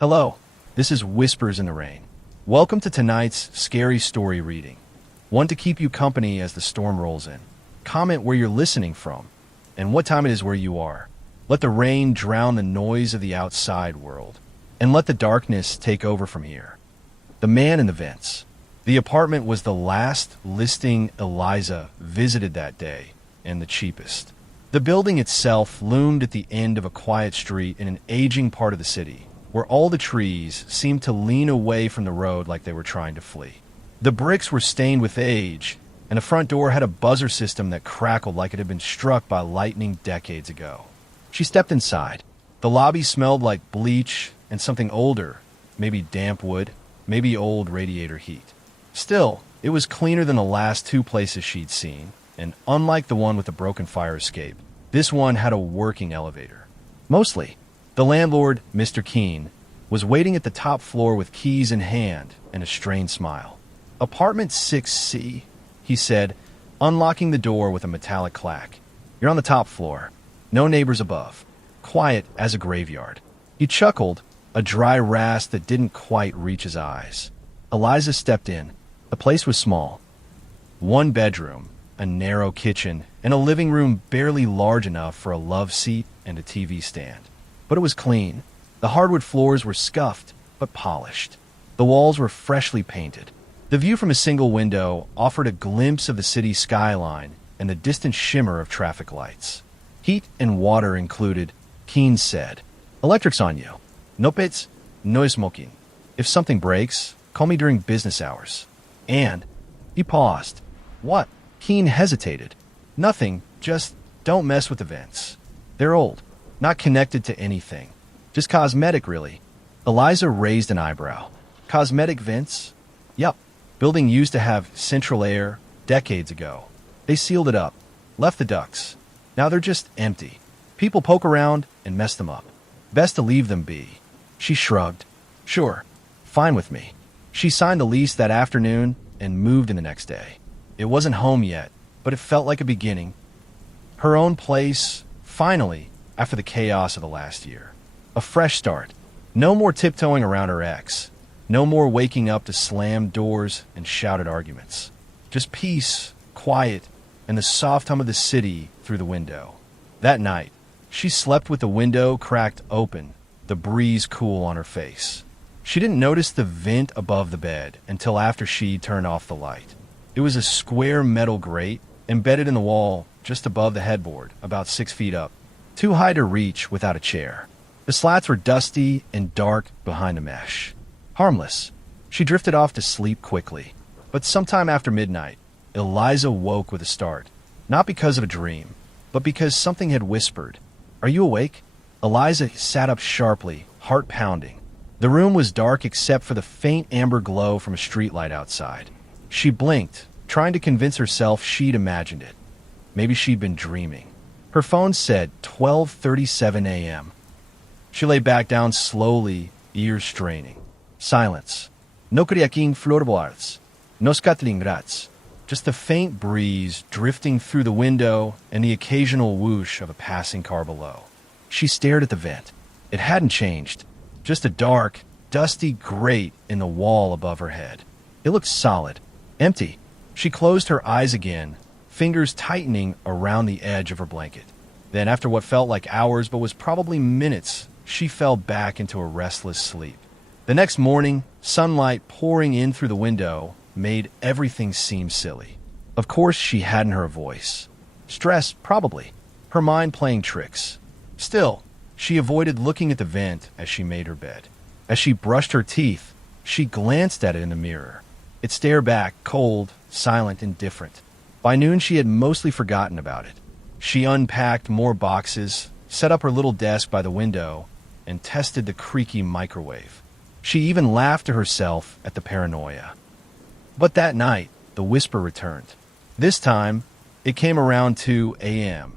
Hello, this is Whispers in the Rain. Welcome to tonight's scary story reading. One to keep you company as the storm rolls in. Comment where you're listening from and what time it is where you are. Let the rain drown the noise of the outside world and let the darkness take over from here. The man in the vents. The apartment was the last listing Eliza visited that day and the cheapest. The building itself loomed at the end of a quiet street in an aging part of the city, where all the trees seemed to lean away from the road like they were trying to flee. The bricks were stained with age, and the front door had a buzzer system that crackled like it had been struck by lightning decades ago. She stepped inside. The lobby smelled like bleach and something older, maybe damp wood, maybe old radiator heat. Still, it was cleaner than the last two places she'd seen, and unlike the one with the broken fire escape, this one had a working elevator. Mostly. The landlord, Mr. Keene, was waiting at the top floor with keys in hand and a strained smile. "Apartment 6C," he said, unlocking the door with a metallic clack. "You're on the top floor. No neighbors above. Quiet as a graveyard." He chuckled, a dry rasp that didn't quite reach his eyes. Eliza stepped in. The place was small. One bedroom, a narrow kitchen, and a living room barely large enough for a love seat and a TV stand. But it was clean. The hardwood floors were scuffed, but polished. The walls were freshly painted. The view from a single window offered a glimpse of the city skyline and the distant shimmer of traffic lights. Heat and water included, Keene said. "Electric's on you. No pets, no smoking. If something breaks, call me during business hours." And he paused. "What?" Keene hesitated. "Nothing, just don't mess with the vents. They're old. Not connected to anything. Just cosmetic, really." Eliza raised an eyebrow. "Cosmetic vents?" "Yup. Building used to have central air decades ago. They sealed it up, left the ducts. Now they're just empty. People poke around and mess them up. Best to leave them be." She shrugged. "Sure. Fine with me." She signed the lease that afternoon and moved in the next day. It wasn't home yet, but it felt like a beginning. Her own place, finally, after the chaos of the last year. A fresh start. No more tiptoeing around her ex. No more waking up to slammed doors and shouted arguments. Just peace, quiet, and the soft hum of the city through the window. That night, she slept with the window cracked open, the breeze cool on her face. She didn't notice the vent above the bed until after she turned off the light. It was a square metal grate embedded in the wall just above the headboard, about 6 feet up. Too high to reach without a chair. The slats were dusty and dark behind the mesh. Harmless. She drifted off to sleep quickly. But sometime after midnight, Eliza woke with a start. Not because of a dream, but because something had whispered. "Are you awake?" Eliza sat up sharply, heart pounding. The room was dark except for the faint amber glow from a streetlight outside. She blinked, trying to convince herself she'd imagined it. Maybe she'd been dreaming. Her phone said 12:37 a.m. She lay back down slowly, ears straining. Silence. No kriaking floorboards. No scuttling rats. Just the faint breeze drifting through the window and the occasional whoosh of a passing car below. She stared at the vent. It hadn't changed. Just a dark, dusty grate in the wall above her head. It looked solid. Empty. She closed her eyes again, fingers tightening around the edge of her blanket. Then, after what felt like hours but was probably minutes, she fell back into a restless sleep. The next morning, sunlight pouring in through the window made everything seem silly. Of course, she hadn't her voice. Stress, probably. Her mind playing tricks. Still, she avoided looking at the vent as she made her bed. As she brushed her teeth, she glanced at it in the mirror. It stared back, cold, silent, and different. By noon, she had mostly forgotten about it. She unpacked more boxes, set up her little desk by the window, and tested the creaky microwave. She even laughed to herself at the paranoia. But that night, the whisper returned. This time, it came around 2 a.m.,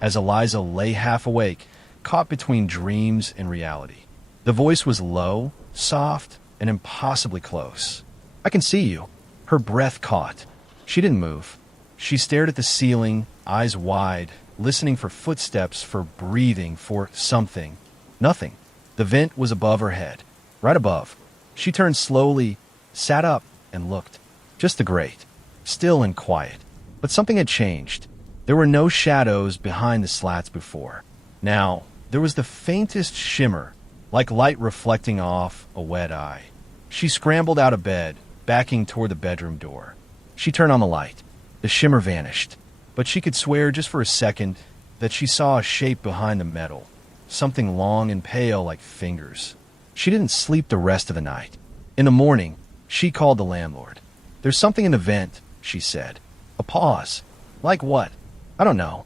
as Eliza lay half awake, caught between dreams and reality. The voice was low, soft, and impossibly close. "I can see you." Her breath caught. She didn't move. She stared at the ceiling, eyes wide, listening for footsteps, for breathing, for something. Nothing. The vent was above her head. right above. She turned slowly, sat up, and looked. Just the grate, still and quiet. But something had changed. There were no shadows behind the slats before. Now, there was the faintest shimmer, like light reflecting off a wet eye. She scrambled out of bed, backing toward the bedroom door. She turned on the light. The shimmer vanished, but she could swear just for a second that she saw a shape behind the metal, something long and pale like fingers. She didn't sleep the rest of the night. In the morning, she called the landlord. "There's something in the vent," she said. A pause. Like what? I don't know.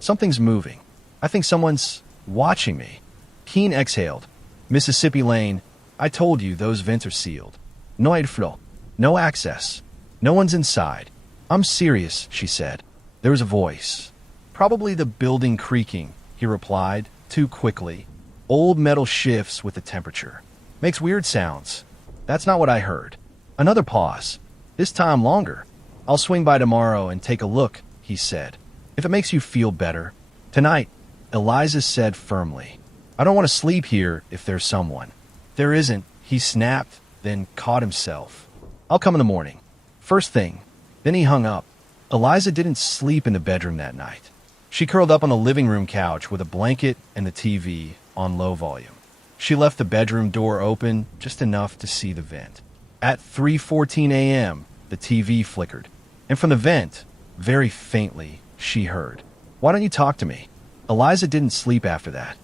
Something's moving. I think someone's watching me. Keen exhaled. Mississippi Lane, I told you those vents are sealed. No airflow. No access. No one's inside. I'm serious, she said. There was a voice. Probably the building creaking, he replied, too quickly. Old metal shifts with the temperature. Makes weird sounds. That's not what I heard. Another pause. This time longer. I'll swing by tomorrow and take a look, he said. If it makes you feel better. Tonight, Eliza said firmly. I don't want to sleep here if there's someone. There isn't, he snapped, then caught himself. I'll come in the morning. First thing. Then he hung up. Eliza didn't sleep in the bedroom that night. She curled up on the living room couch with a blanket and the TV on low volume. She left the bedroom door open just enough to see the vent. At 3:14 a.m., the TV flickered. And from the vent, very faintly, she heard, "Why don't you talk to me?" Eliza didn't sleep after that.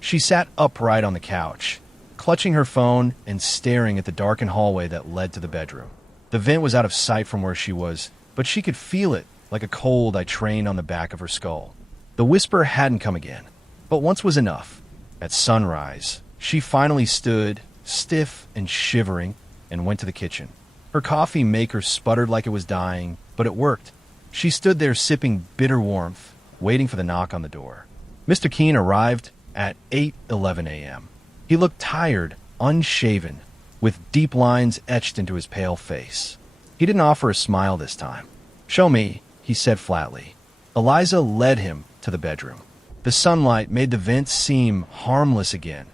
She sat upright on the couch, clutching her phone and staring at the darkened hallway that led to the bedroom. The vent was out of sight from where she was, but she could feel it like a cold I trained on the back of her skull. The whisper hadn't come again, but once was enough. At sunrise, she finally stood, stiff and shivering, and went to the kitchen. Her coffee maker sputtered like it was dying, but it worked. She stood there sipping bitter warmth, waiting for the knock on the door. Mr. Keene arrived at 8:11 a.m. He looked tired, unshaven, with deep lines etched into his pale face. He didn't offer a smile this time. "Show me," he said flatly. Eliza led him to the bedroom. The sunlight made the vent seem harmless again,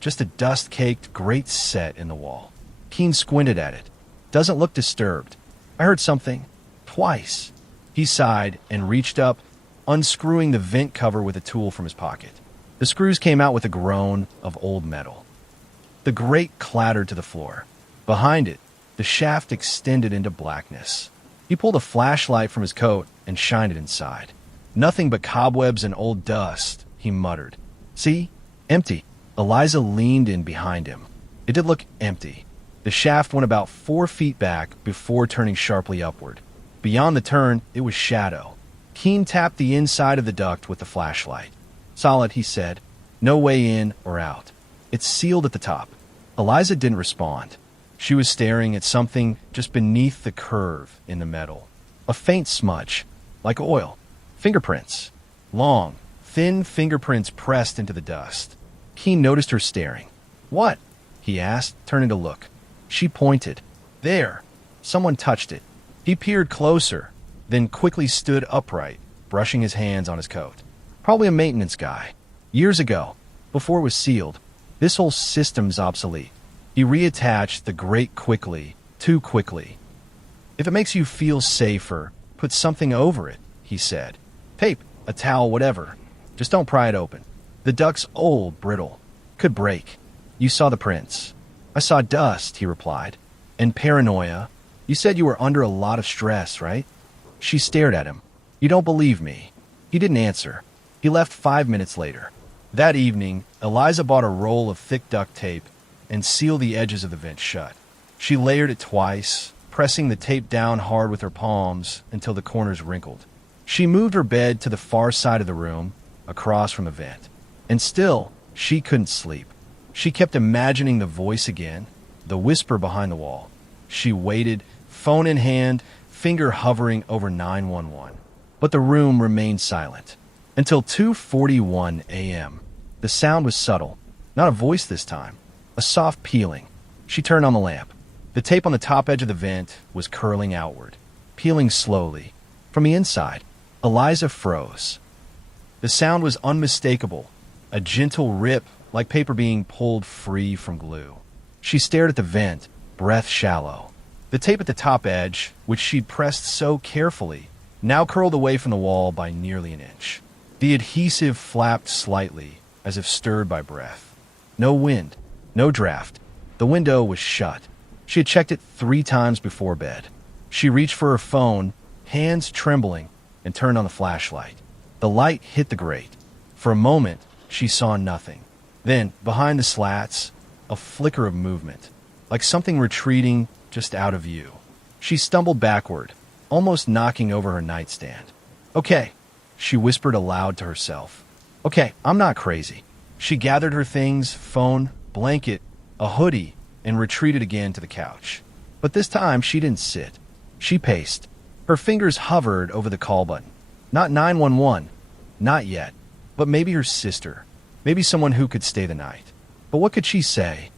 just a dust-caked grate set in the wall. Keene squinted at it. Doesn't look disturbed. I heard something. Twice. He sighed and reached up, unscrewing the vent cover with a tool from his pocket. The screws came out with a groan of old metal. The grate clattered to the floor. Behind it, the shaft extended into blackness. He pulled a flashlight from his coat and shined it inside. Nothing but cobwebs and old dust, he muttered. See? Empty. Eliza leaned in behind him. It did look empty. The shaft went about 4 feet back before turning sharply upward. Beyond the turn, it was shadow. Keene tapped the inside of the duct with the flashlight. Solid, he said. No way in or out. It's sealed at the top. Eliza didn't respond. She was staring at something just beneath the curve in the metal. A faint smudge, like oil. Fingerprints. Long, thin fingerprints pressed into the dust. Keene noticed her staring. What? He asked, turning to look. She pointed. There. Someone touched it. He peered closer, then quickly stood upright, brushing his hands on his coat. Probably a maintenance guy. Years ago, before it was sealed, this whole system's obsolete. He reattached the grate quickly, too quickly. If it makes you feel safer, put something over it, he said. Tape, a towel, whatever. Just don't pry it open. The duct's old, brittle. Could break. You saw the prints. I saw dust, he replied. And paranoia. You said you were under a lot of stress, right? She stared at him. You don't believe me. He didn't answer. He left 5 minutes later. That evening, Eliza bought a roll of thick duct tape and sealed the edges of the vent shut. She layered it twice, pressing the tape down hard with her palms until the corners wrinkled. She moved her bed to the far side of the room, across from the vent. And still, she couldn't sleep. She kept imagining the voice again, the whisper behind the wall. She waited, phone in hand, finger hovering over 911. But the room remained silent. Until 2:41 a.m. The sound was subtle, not a voice this time, a soft peeling. She turned on the lamp. The tape on the top edge of the vent was curling outward, peeling slowly. From the inside, Eliza froze. The sound was unmistakable, a gentle rip like paper being pulled free from glue. She stared at the vent, breath shallow. The tape at the top edge, which she'd pressed so carefully, now curled away from the wall by nearly an inch. The adhesive flapped slightly, as if stirred by breath. No wind, no draft. The window was shut. She had checked it 3 times before bed. She reached for her phone, hands trembling, and turned on the flashlight. The light hit the grate. For a moment, she saw nothing. Then, behind the slats, a flicker of movement, like something retreating just out of view. She stumbled backward, almost knocking over her nightstand. "Okay," she whispered aloud to herself. "Okay, I'm not crazy." She gathered her things, phone, blanket, a hoodie, and retreated again to the couch. But this time she didn't sit. She paced. Her fingers hovered over the call button. Not 911. Not yet. But maybe her sister. Maybe someone who could stay the night. But what could she say?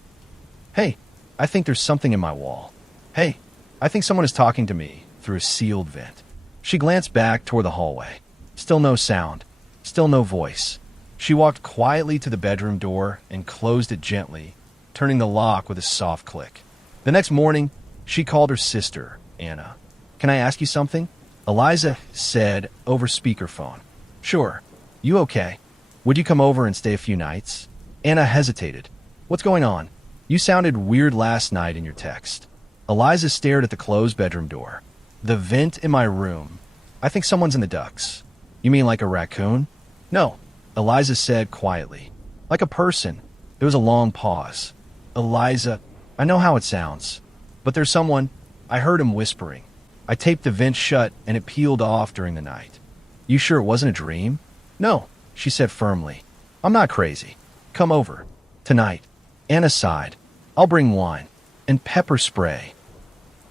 "Hey, I think there's something in my wall. Hey, I think someone is talking to me through a sealed vent." She glanced back toward the hallway. Still no sound. Still no voice. She walked quietly to the bedroom door and closed it gently, turning the lock with a soft click. The next morning, she called her sister, Anna. "Can I ask you something?" Eliza said over speakerphone. "Sure. You okay? Would you come over and stay a few nights?" Anna hesitated. "What's going on? You sounded weird last night in your text." Eliza stared at the closed bedroom door. "The vent in my room. I think someone's in the ducts." "You mean like a raccoon?" "No," Eliza said quietly. "Like a person." There was a long pause. "Eliza, I know how it sounds, but there's someone. I heard him whispering. I taped the vent shut and it peeled off during the night." "You sure it wasn't a dream?" "No," she said firmly. "I'm not crazy. Come over. Tonight." Anna sighed. "I'll bring wine. And pepper spray."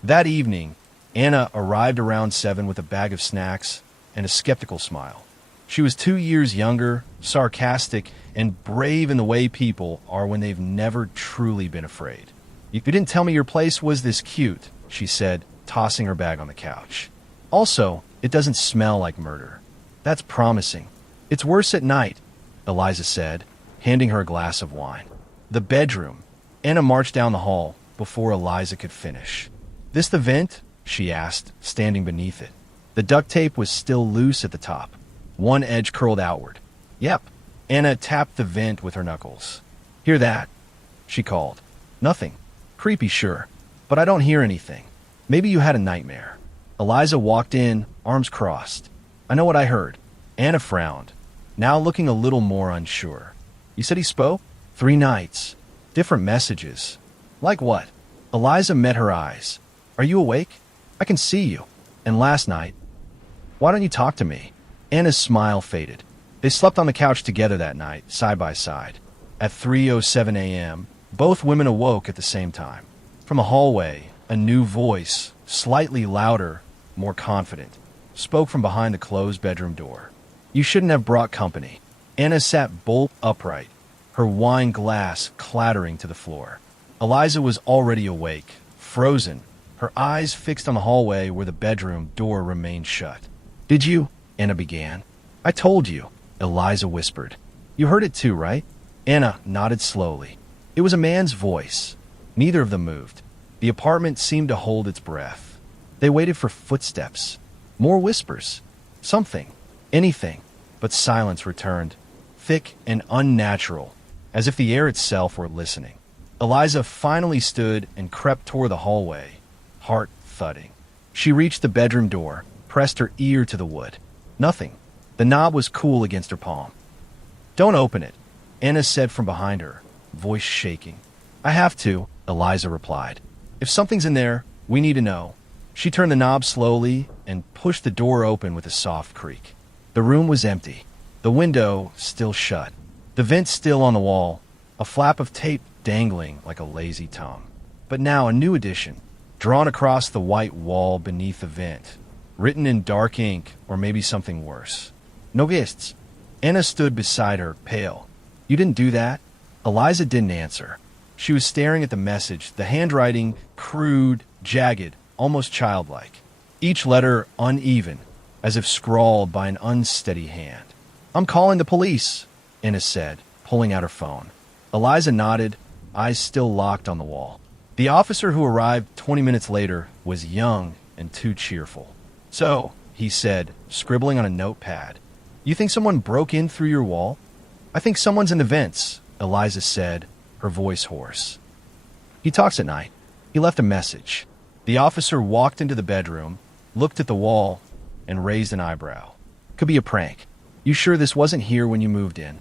That evening, Anna arrived around 7 with a bag of snacks and a skeptical smile. She was 2 years younger, sarcastic, and brave in the way people are when they've never truly been afraid. "You didn't tell me your place was this cute," she said, tossing her bag on the couch. "Also, it doesn't smell like murder." "That's promising." "It's worse at night," Eliza said, handing her a glass of wine. The bedroom. Anna marched down the hall before Eliza could finish. "This the vent?" she asked, standing beneath it. The duct tape was still loose at the top. One edge curled outward. "Yep." Anna tapped the vent with her knuckles. "Hear that?" she called. "Nothing. Creepy, sure. But I don't hear anything. Maybe you had a nightmare." Eliza walked in, arms crossed. "I know what I heard." Anna frowned, now looking a little more unsure. "You said he spoke?" 3 nights. Different messages. "Like what?" Eliza met her eyes. "Are you awake? I can see you. And last night." "Why don't you talk to me?" Anna's smile faded. They slept on the couch together that night, side by side. At 3:07 a.m., both women awoke at the same time. From the hallway, a new voice, slightly louder, more confident, spoke from behind the closed bedroom door. "You shouldn't have brought company." Anna sat bolt upright, her wine glass clattering to the floor. Eliza was already awake, frozen, her eyes fixed on the hallway where the bedroom door remained shut. "Did you?" Anna began. "I told you," Eliza whispered. "You heard it too, right?" Anna nodded slowly. It was a man's voice. Neither of them moved. The apartment seemed to hold its breath. They waited for footsteps. More whispers. Something. Anything. But silence returned, thick and unnatural, as if the air itself were listening. Eliza finally stood and crept toward the hallway, heart thudding. She reached the bedroom door, pressed her ear to the wood. Nothing. The knob was cool against her palm. "Don't open it," Anna said from behind her, voice shaking. "I have to," Eliza replied. "If something's in there, we need to know." She turned the knob slowly and pushed the door open with a soft creak. The room was empty. The window still shut. The vent still on the wall, a flap of tape dangling like a lazy tongue. But now a new addition, drawn across the white wall beneath the vent, written in dark ink or maybe something worse. "No guests." Anna stood beside her, pale. "You didn't do that?" Eliza didn't answer. She was staring at the message, the handwriting crude, jagged, almost childlike. Each letter uneven, as if scrawled by an unsteady hand. "I'm calling the police," Anna said, pulling out her phone. Eliza nodded, eyes still locked on the wall. The officer who arrived 20 minutes later was young and too cheerful. "So," he said, scribbling on a notepad, "you think someone broke in through your wall?" "I think someone's in the vents," Eliza said, her voice hoarse. "He talks at night. He left a message." The officer walked into the bedroom, looked at the wall, and raised an eyebrow. "Could be a prank. You sure this wasn't here when you moved in?"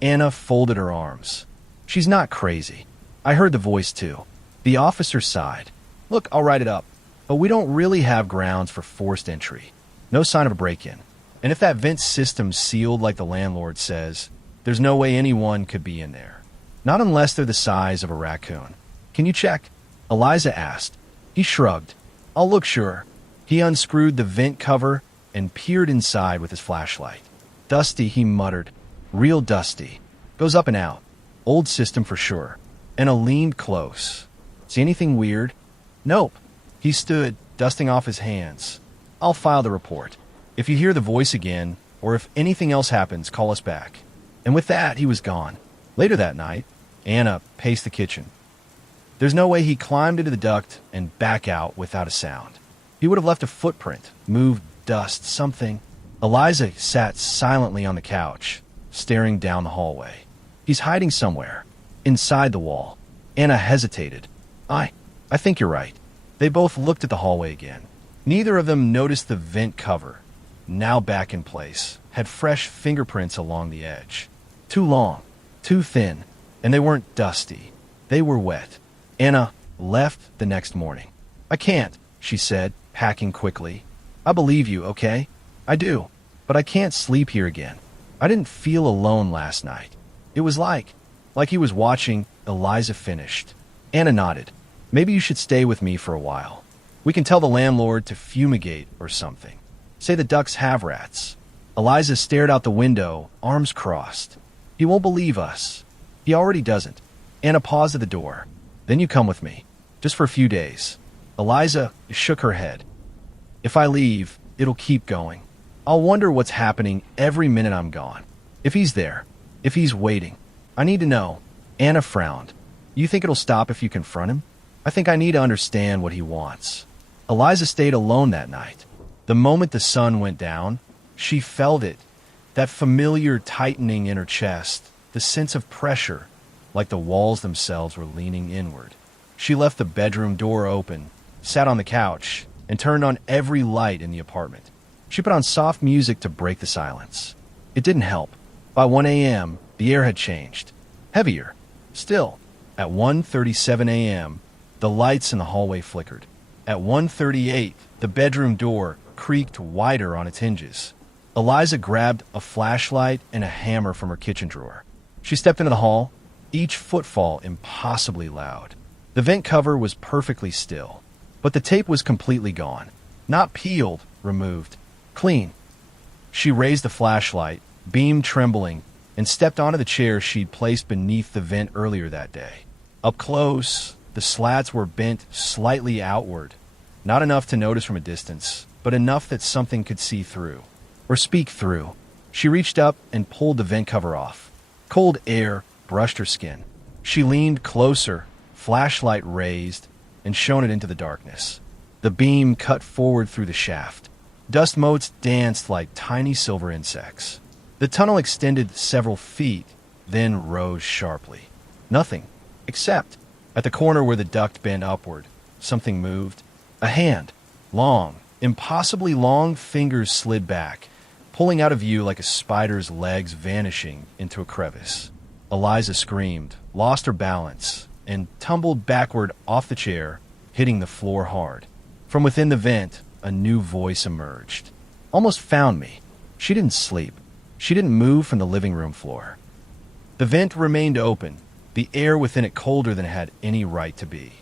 Anna folded her arms. "She's not crazy. I heard the voice too." The officer sighed. "Look, I'll write it up. But we don't really have grounds for forced entry. No sign of a break-in. And if that vent system's sealed like the landlord says, there's no way anyone could be in there. Not unless they're the size of a raccoon. Can you check?" Eliza asked. He shrugged. "I'll look sure." He unscrewed the vent cover and peered inside with his flashlight. "Dusty," he muttered. "Real dusty. Goes up and out. Old system for sure." Anna leaned close. "See anything weird?" "Nope." He stood, dusting off his hands. "I'll file the report. If you hear the voice again, or if anything else happens, call us back." And with that, he was gone. Later that night, Anna paced the kitchen. There's no way he climbed into the duct and back out without a sound. He would have left a footprint, moved dust, something. Eliza sat silently on the couch, staring down the hallway. He's hiding somewhere, inside the wall. Anna hesitated. I think you're right." They both looked at the hallway again. Neither of them noticed the vent cover, now back in place, had fresh fingerprints along the edge. Too long, too thin, and they weren't dusty. They were wet. Anna left the next morning. "I can't," she said, packing quickly. "I believe you, okay? I do. But I can't sleep here again. I didn't feel alone last night. It was like he was watching." Eliza finished. Anna nodded. "Maybe you should stay with me for a while. We can tell the landlord to fumigate or something. Say the ducks have rats." Eliza stared out the window, arms crossed. "He won't believe us. He already doesn't." Anna paused at the door. "Then you come with me. Just for a few days." Eliza shook her head. "If I leave, it'll keep going. I'll wonder what's happening every minute I'm gone. If he's there, if he's waiting. I need to know." Anna frowned. "You think it'll stop if you confront him?" "I think I need to understand what he wants." Eliza stayed alone that night. The moment the sun went down, she felt it, that familiar tightening in her chest, the sense of pressure, like the walls themselves were leaning inward. She left the bedroom door open, sat on the couch, and turned on every light in the apartment. She put on soft music to break the silence. It didn't help. By 1 a.m., the air had changed. Heavier. Still, at 1:37 a.m., the lights in the hallway flickered. At 1:38, the bedroom door creaked wider on its hinges. Eliza grabbed a flashlight and a hammer from her kitchen drawer. She stepped into the hall, each footfall impossibly loud. The vent cover was perfectly still, but the tape was completely gone. Not peeled, removed. Clean. She raised the flashlight, beam trembling, and stepped onto the chair she'd placed beneath the vent earlier that day. Up close, the slats were bent slightly outward, not enough to notice from a distance, but enough that something could see through, or speak through. She reached up and pulled the vent cover off. Cold air brushed her skin. She leaned closer, flashlight raised, and shone it into the darkness. The beam cut forward through the shaft. Dust motes danced like tiny silver insects. The tunnel extended several feet, then rose sharply. Nothing, except at the corner where the duct bent upward, something moved. A hand. Long, impossibly long fingers slid back, pulling out of view like a spider's legs vanishing into a crevice. Eliza screamed, lost her balance, and tumbled backward off the chair, hitting the floor hard. From within the vent, a new voice emerged. "Almost found me." She didn't sleep. She didn't move from the living room floor. The vent remained open, the air within it colder than it had any right to be.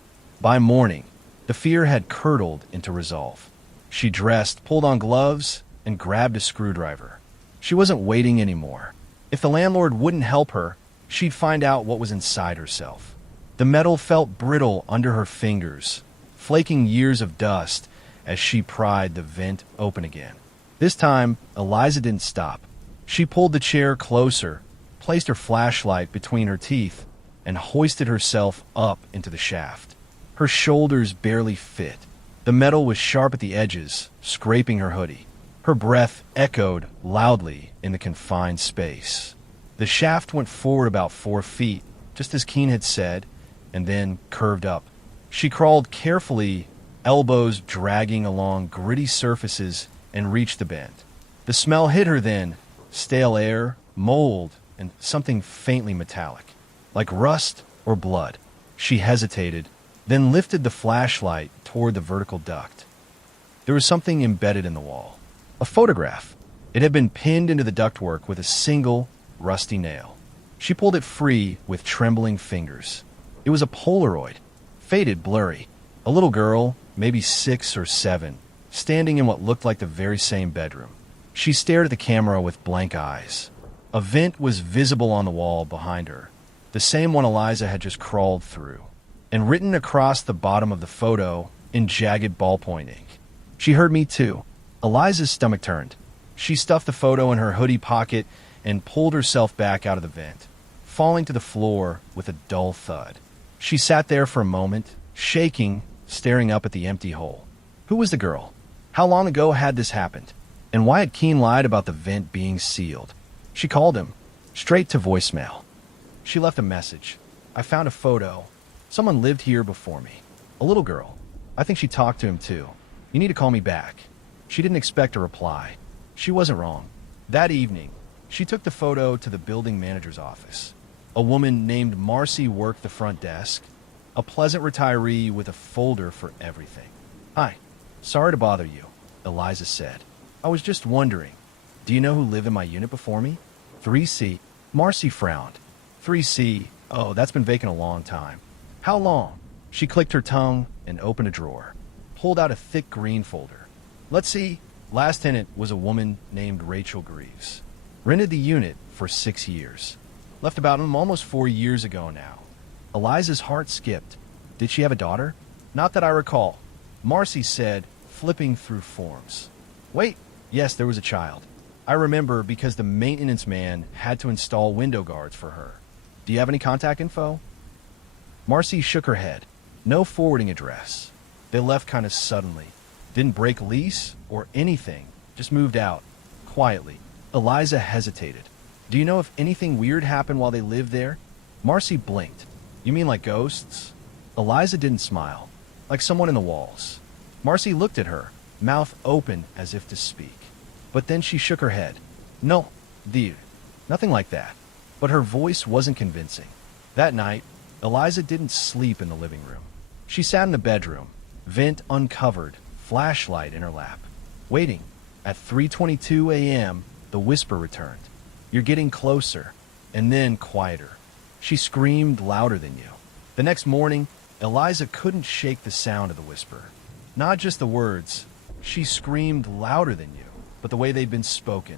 By morning, the fear had curdled into resolve. She dressed, pulled on gloves, and grabbed a screwdriver. She wasn't waiting anymore. If the landlord wouldn't help her, she'd find out what was inside herself. The metal felt brittle under her fingers, flaking years of dust as she pried the vent open again. This time, Eliza didn't stop. She pulled the chair closer, placed her flashlight between her teeth, and hoisted herself up into the shaft. Her shoulders barely fit. The metal was sharp at the edges, scraping her hoodie. Her breath echoed loudly in the confined space. The shaft went forward about 4 feet, just as Keen had said, and then curved up. She crawled carefully, elbows dragging along gritty surfaces, and reached the bend. The smell hit her then, stale air, mold, and something faintly metallic, like rust or blood. She hesitated, then lifted the flashlight toward the vertical duct. There was something embedded in the wall. A photograph. It had been pinned into the ductwork with a single, rusty nail. She pulled it free with trembling fingers. It was a Polaroid, faded, blurry. A little girl, maybe 6 or 7, standing in what looked like the very same bedroom. She stared at the camera with blank eyes. A vent was visible on the wall behind her, the same one Eliza had just crawled through, and written across the bottom of the photo in jagged ballpoint ink. She heard me too. Eliza's stomach turned. She stuffed the photo in her hoodie pocket and pulled herself back out of the vent, falling to the floor with a dull thud. She sat there for a moment, shaking, staring up at the empty hole. Who was the girl? How long ago had this happened? And why had Keen lied about the vent being sealed? She called him, straight to voicemail. She left a message. I found a photo. Someone lived here before me. A little girl. I think she talked to him too. You need to call me back. She didn't expect a reply. She wasn't wrong. That evening, she took the photo to the building manager's office. A woman named Marcy worked the front desk, a pleasant retiree with a folder for everything. Hi, sorry to bother you, Eliza said. I was just wondering, do you know who lived in my unit before me? 3C. Marcy frowned. 3C. Oh, that's been vacant a long time. How long? She clicked her tongue and opened a drawer, pulled out a thick green folder. Let's see. Last tenant was a woman named Rachel Greaves. Rented the unit for 6 years. Left about almost 4 years ago now. Eliza's heart skipped. Did she have a daughter? Not that I recall. Marcy said, flipping through forms. Wait, yes, there was a child. I remember because the maintenance man had to install window guards for her. Do you have any contact info? Marcy shook her head. No forwarding address. They left kind of suddenly. Didn't break lease or anything. Just moved out. Quietly. Eliza hesitated. Do you know if anything weird happened while they lived there? Marcy blinked. You mean like ghosts? Eliza didn't smile. Like someone in the walls. Marcy looked at her, mouth open as if to speak. But then she shook her head. No, dude, nothing like that. But her voice wasn't convincing. That night, Eliza didn't sleep in the living room. She sat in the bedroom, vent uncovered, flashlight in her lap, waiting. At 3:22 a.m., the whisper returned. You're getting closer, and then quieter. She screamed louder than you. The next morning, Eliza couldn't shake the sound of the whisper. Not just the words. She screamed louder than you, but the way they'd been spoken.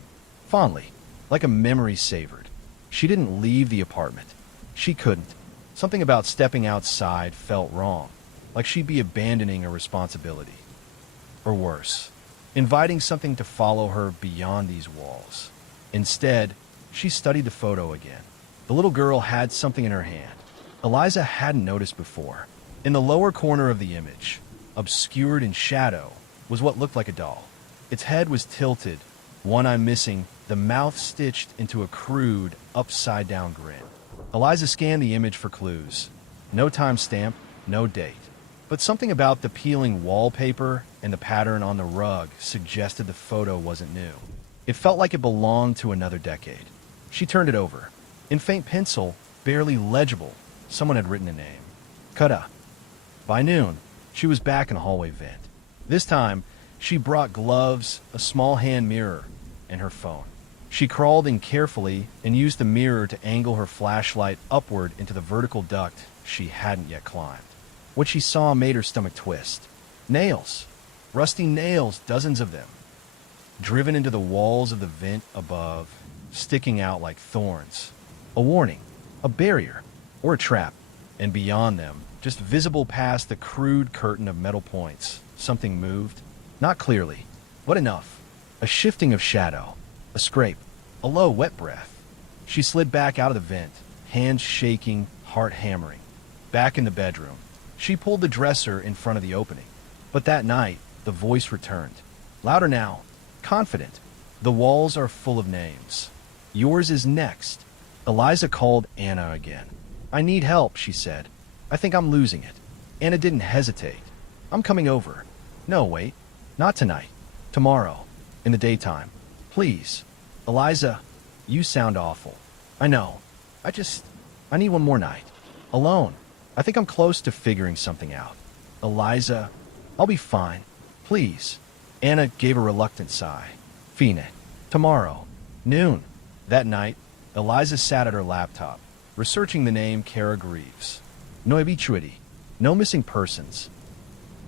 Fondly, like a memory savored. She didn't leave the apartment. She couldn't. Something about stepping outside felt wrong, like she'd be abandoning a responsibility. Or worse, inviting something to follow her beyond these walls. Instead, she studied the photo again. The little girl had something in her hand. Eliza hadn't noticed before. In the lower corner of the image, obscured in shadow, was what looked like a doll. Its head was tilted, one eye missing, the mouth stitched into a crude, upside-down grin. Eliza scanned the image for clues. No timestamp, no date. But something about the peeling wallpaper and the pattern on the rug suggested the photo wasn't new. It felt like it belonged to another decade. She turned it over. In faint pencil, barely legible, someone had written a name. Kutta. By noon, she was back in the hallway vent. This time, she brought gloves, a small hand mirror, and her phone. She crawled in carefully and used the mirror to angle her flashlight upward into the vertical duct she hadn't yet climbed. What she saw made her stomach twist. Nails. Rusty nails, dozens of them. Driven into the walls of the vent above, sticking out like thorns. A warning, a barrier, or a trap. And beyond them, just visible past the crude curtain of metal points, something moved. Not clearly, but enough. A shifting of shadow. A scrape. A low, wet breath. She slid back out of the vent, hands shaking, heart hammering. Back in the bedroom, she pulled the dresser in front of the opening. But that night, the voice returned. Louder now, confident. The walls are full of names. Yours is next. Eliza called Anna again. I need help, she said. I think I'm losing it. Anna didn't hesitate. I'm coming over. No, wait. Not tonight. Tomorrow. In the daytime. Please. Eliza, you sound awful. I know. I need one more night. Alone. I think I'm close to figuring something out. Eliza, I'll be fine. Please. Anna gave a reluctant sigh. Fine. Tomorrow. Noon. That night, Eliza sat at her laptop, researching the name Kara Greaves. No obituary. No missing persons.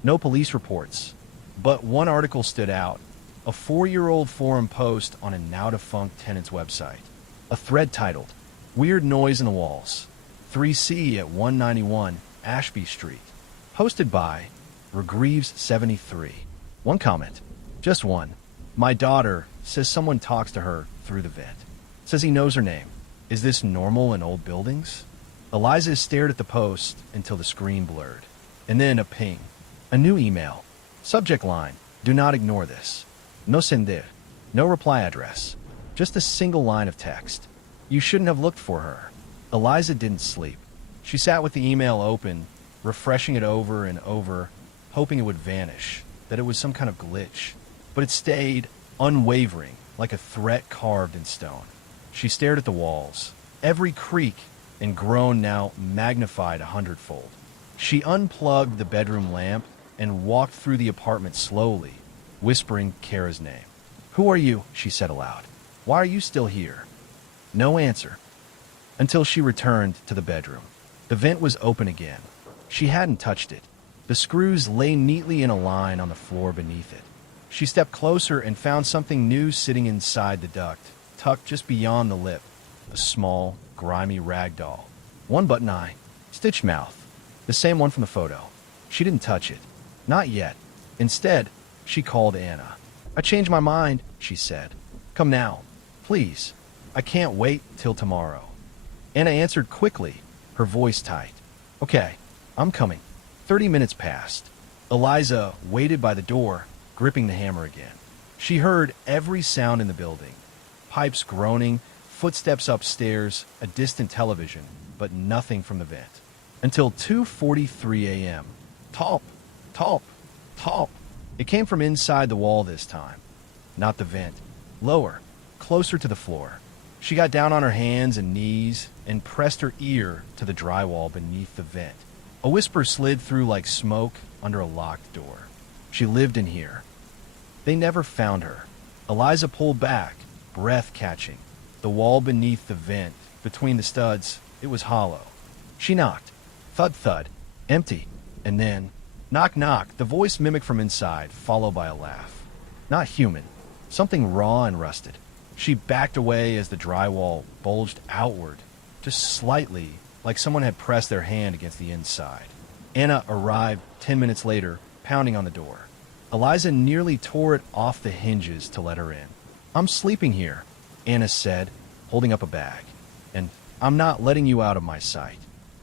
No police reports. But one article stood out. A 4-year-old forum post on a now-defunct tenant's website. A thread titled, Weird Noise in the Walls. 3C at 191 Ashby Street. Posted by Greaves73. One comment. Just one. My daughter says someone talks to her through the vent. Says he knows her name. Is this normal in old buildings? Eliza stared at the post until the screen blurred. And then a ping. A new email. Subject line. Do not ignore this. No sender. No reply address. Just a single line of text. You shouldn't have looked for her. Eliza didn't sleep. She sat with the email open, refreshing it over and over, hoping it would vanish, that it was some kind of glitch. But it stayed, unwavering, like a threat carved in stone. She stared at the walls, every creak and groan now magnified 100-fold. She unplugged the bedroom lamp and walked through the apartment slowly, whispering Kara's name. Who are you? She said aloud. Why are you still here? No answer. Until she returned to the bedroom. The vent was open again. She hadn't touched it. The screws lay neatly in a line on the floor beneath it. She stepped closer and found something new sitting inside the duct, tucked just beyond the lip. A small, grimy rag doll. One button eye. Stitched mouth. The same one from the photo. She didn't touch it. Not yet. Instead, she called Anna. I changed my mind, she said. Come now. Please. I can't wait till tomorrow. Anna answered quickly, her voice tight. Okay, I'm coming. 30 minutes passed. Eliza waited by the door, gripping the hammer again. She heard every sound in the building. Pipes groaning, footsteps upstairs, a distant television, but nothing from the vent. Until 2:43 a.m. Talp, talp, talp. It came from inside the wall this time. Not the vent. Lower, closer to the floor. She got down on her hands and knees and pressed her ear to the drywall beneath the vent. A whisper slid through like smoke under a locked door. She lived in here. They never found her. Eliza pulled back, breath catching. The wall beneath the vent, between the studs, it was hollow. She knocked. Thud thud. Empty. And then, knock knock, the voice mimicked from inside, followed by a laugh. Not human. Something raw and rusted. She backed away as the drywall bulged outward, just slightly, like someone had pressed their hand against the inside. Anna arrived 10 minutes later, pounding on the door. Eliza nearly tore it off the hinges to let her in. I'm sleeping here, Anna said, holding up a bag. And I'm not letting you out of my sight.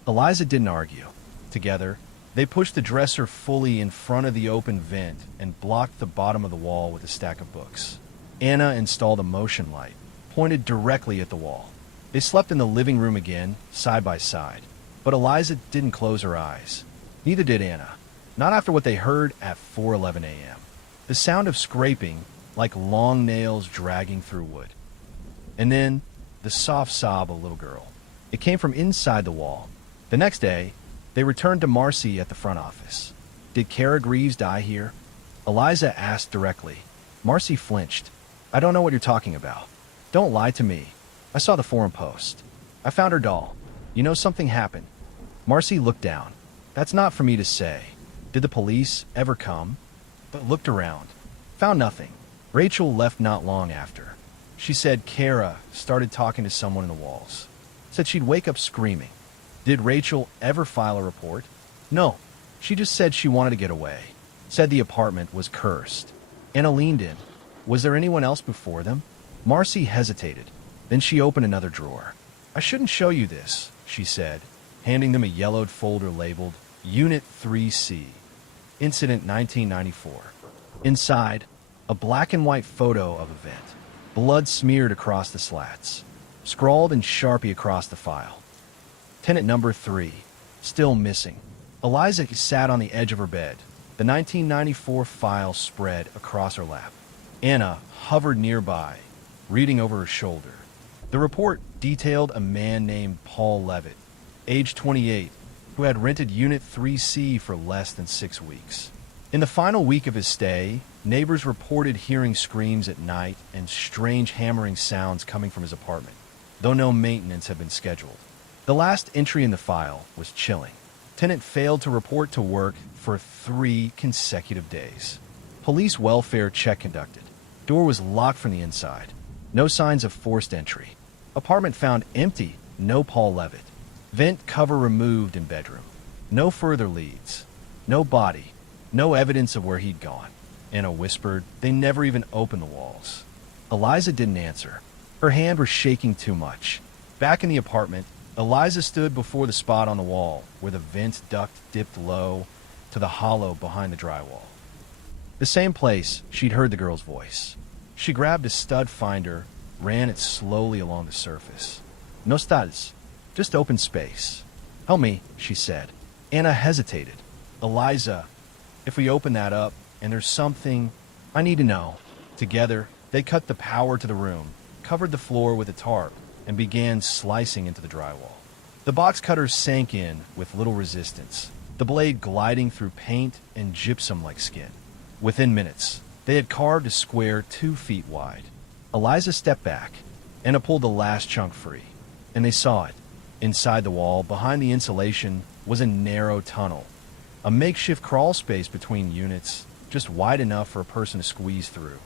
Eliza didn't argue. Together, they pushed the dresser fully in front of the open vent and blocked the bottom of the wall with a stack of books. Anna installed a motion light, pointed directly at the wall. They slept in the living room again, side by side. But Eliza didn't close her eyes. Neither did Anna. Not after what they heard at 4:11 a.m. The sound of scraping, like long nails dragging through wood. And then, the soft sob of a little girl. It came from inside the wall. The next day, they returned to Marcy at the front office. Did Kara Greaves die here? Eliza asked directly. Marcy flinched. I don't know what you're talking about. Don't lie to me. I saw the forum post. I found her doll. You know something happened. Marcy looked down. That's not for me to say. Did the police ever come? But looked around. Found nothing. Rachel left not long after. She said Kara started talking to someone in the walls. Said she'd wake up screaming. Did Rachel ever file a report? No. She just said she wanted to get away. Said the apartment was cursed. Anna leaned in. Was there anyone else before them? Marcy hesitated. Then she opened another drawer. I shouldn't show you this, she said, handing them a yellowed folder labeled Unit 3C, Incident 1994. Inside, a black and white photo of a vent, blood smeared across the slats, scrawled in Sharpie across the file. Tenant number 3, still missing. Eliza sat on the edge of her bed, the 1994 file spread across her lap. Anna hovered nearby, reading over her shoulder. The report detailed a man named Paul Levitt, age 28, who had rented Unit 3C for less than 6 weeks. In the final week of his stay, neighbors reported hearing screams at night and strange hammering sounds coming from his apartment, though no maintenance had been scheduled. The last entry in the file was chilling. Tenant failed to report to work for 3 consecutive days. Police welfare check conducted. Door was locked from the inside. No signs of forced entry. Apartment found empty. No Paul Levitt. Vent cover removed in bedroom. No further leads. No body. No evidence of where he'd gone. Anna whispered, "They never even opened the walls." Eliza didn't answer. Her hand was shaking too much. Back in the apartment, Eliza stood before the spot on the wall where the vent duct dipped low to the hollow behind the drywall. The same place she'd heard the girl's voice. She grabbed a stud finder, ran it slowly along the surface. No studs, just open space. "Help me," she said. Anna hesitated. "Eliza, if we open that up and there's something, I need to know." Together, they cut the power to the room, covered the floor with a tarp, and began slicing into the drywall. The box cutter sank in with little resistance, the blade gliding through paint and gypsum like skin. Within minutes, they had carved a square 2 feet wide. Eliza stepped back. Anna pulled the last chunk free, and they saw it. Inside the wall, behind the insulation, was a narrow tunnel, a makeshift crawl space between units, just wide enough for a person to squeeze through.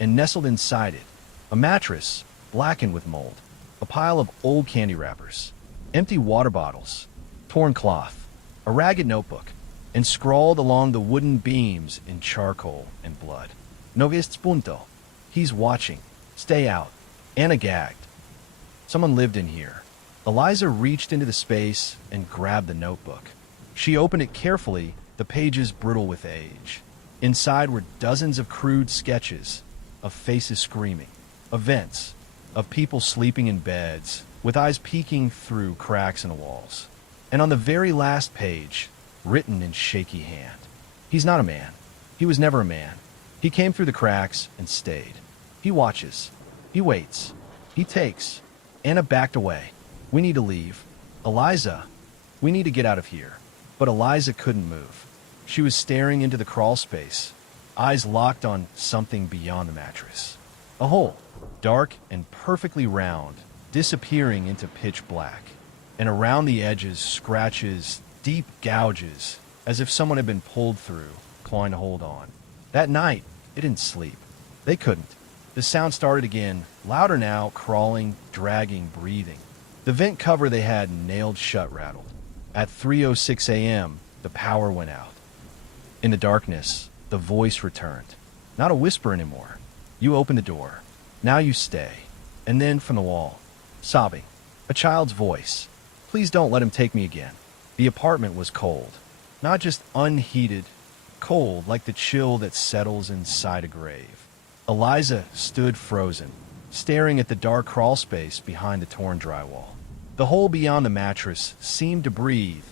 And nestled inside it, a mattress, blackened with mold, a pile of old candy wrappers, empty water bottles, torn cloth, a ragged notebook, and scrawled along the wooden beams in charcoal and blood. "No ves punto." He's watching. Stay out. Anna gagged. Someone lived in here. Eliza reached into the space and grabbed the notebook. She opened it carefully, the pages brittle with age. Inside were dozens of crude sketches, of faces screaming, of vents, of people sleeping in beds, with eyes peeking through cracks in the walls. And on the very last page, written in shaky hand, "He's not a man. He was never a man. He came through the cracks and stayed. He watches. He waits. He takes." Anna backed away. "We need to leave. Eliza, we need to get out of here." But Eliza couldn't move. She was staring into the crawl space, eyes locked on something beyond the mattress. A hole, dark and perfectly round, disappearing into pitch black. And around the edges, scratches, deep gouges, as if someone had been pulled through, clawing to hold on. That night, it didn't sleep. They couldn't. The sound started again, louder now, crawling, dragging, breathing. The vent cover they had nailed shut rattled. At 3:06 a.m., the power went out. In the darkness, the voice returned. Not a whisper anymore. "You open the door. Now you stay." And then from the wall, sobbing, a child's voice. "Please don't let him take me again." The apartment was cold. Not just unheated, cold like the chill that settles inside a grave. Eliza stood frozen, staring at the dark crawl space behind the torn drywall. The hole beyond the mattress seemed to breathe,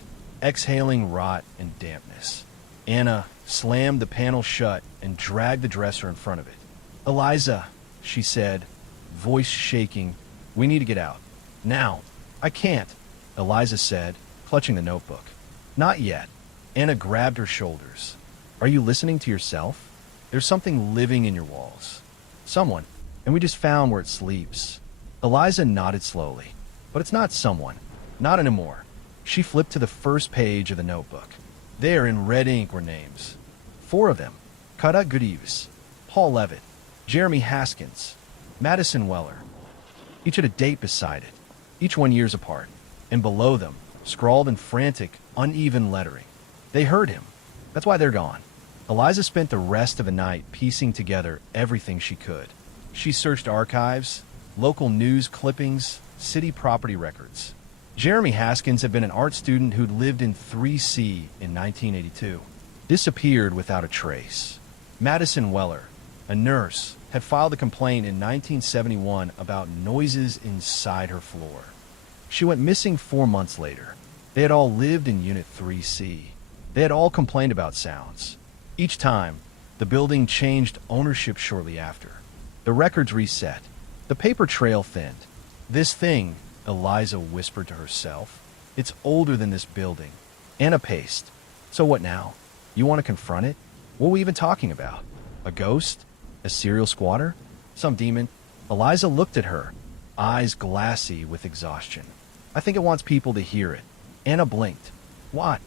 exhaling rot and dampness. Anna slammed the panel shut and dragged the dresser in front of it. "Eliza," she said, voice shaking, "we need to get out. Now." "I can't," Eliza said, clutching the notebook. "Not yet." Anna grabbed her shoulders. "Are you listening to yourself? There's something living in your walls. Someone, and we just found where it sleeps." Eliza nodded slowly. "But it's not someone. Not anymore." She flipped to the first page of the notebook. There in red ink were names. 4 of them. Kara Gudivs, Paul Levitt, Jeremy Haskins, Madison Weller. Each had a date beside it, each 1 year apart. And below them, scrawled in frantic, uneven lettering. They heard him. That's why they're gone. Eliza spent the rest of the night piecing together everything she could. She searched archives, local news clippings, city property records. Jeremy Haskins had been an art student who'd lived in 3C in 1982. Disappeared without a trace. Madison Weller, a nurse, had filed a complaint in 1971 about noises inside her floor. She went missing 4 months later. They had all lived in Unit 3C. They had all complained about sounds. Each time, the building changed ownership shortly after. The records reset. The paper trail thinned. This thing, Eliza whispered to herself, it's older than this building. Anna paced. So what now? You want to confront it? What were we even talking about? A ghost? A serial squatter? Some demon? Eliza looked at her, eyes glassy with exhaustion. I think it wants people to hear it. Anna blinked. What?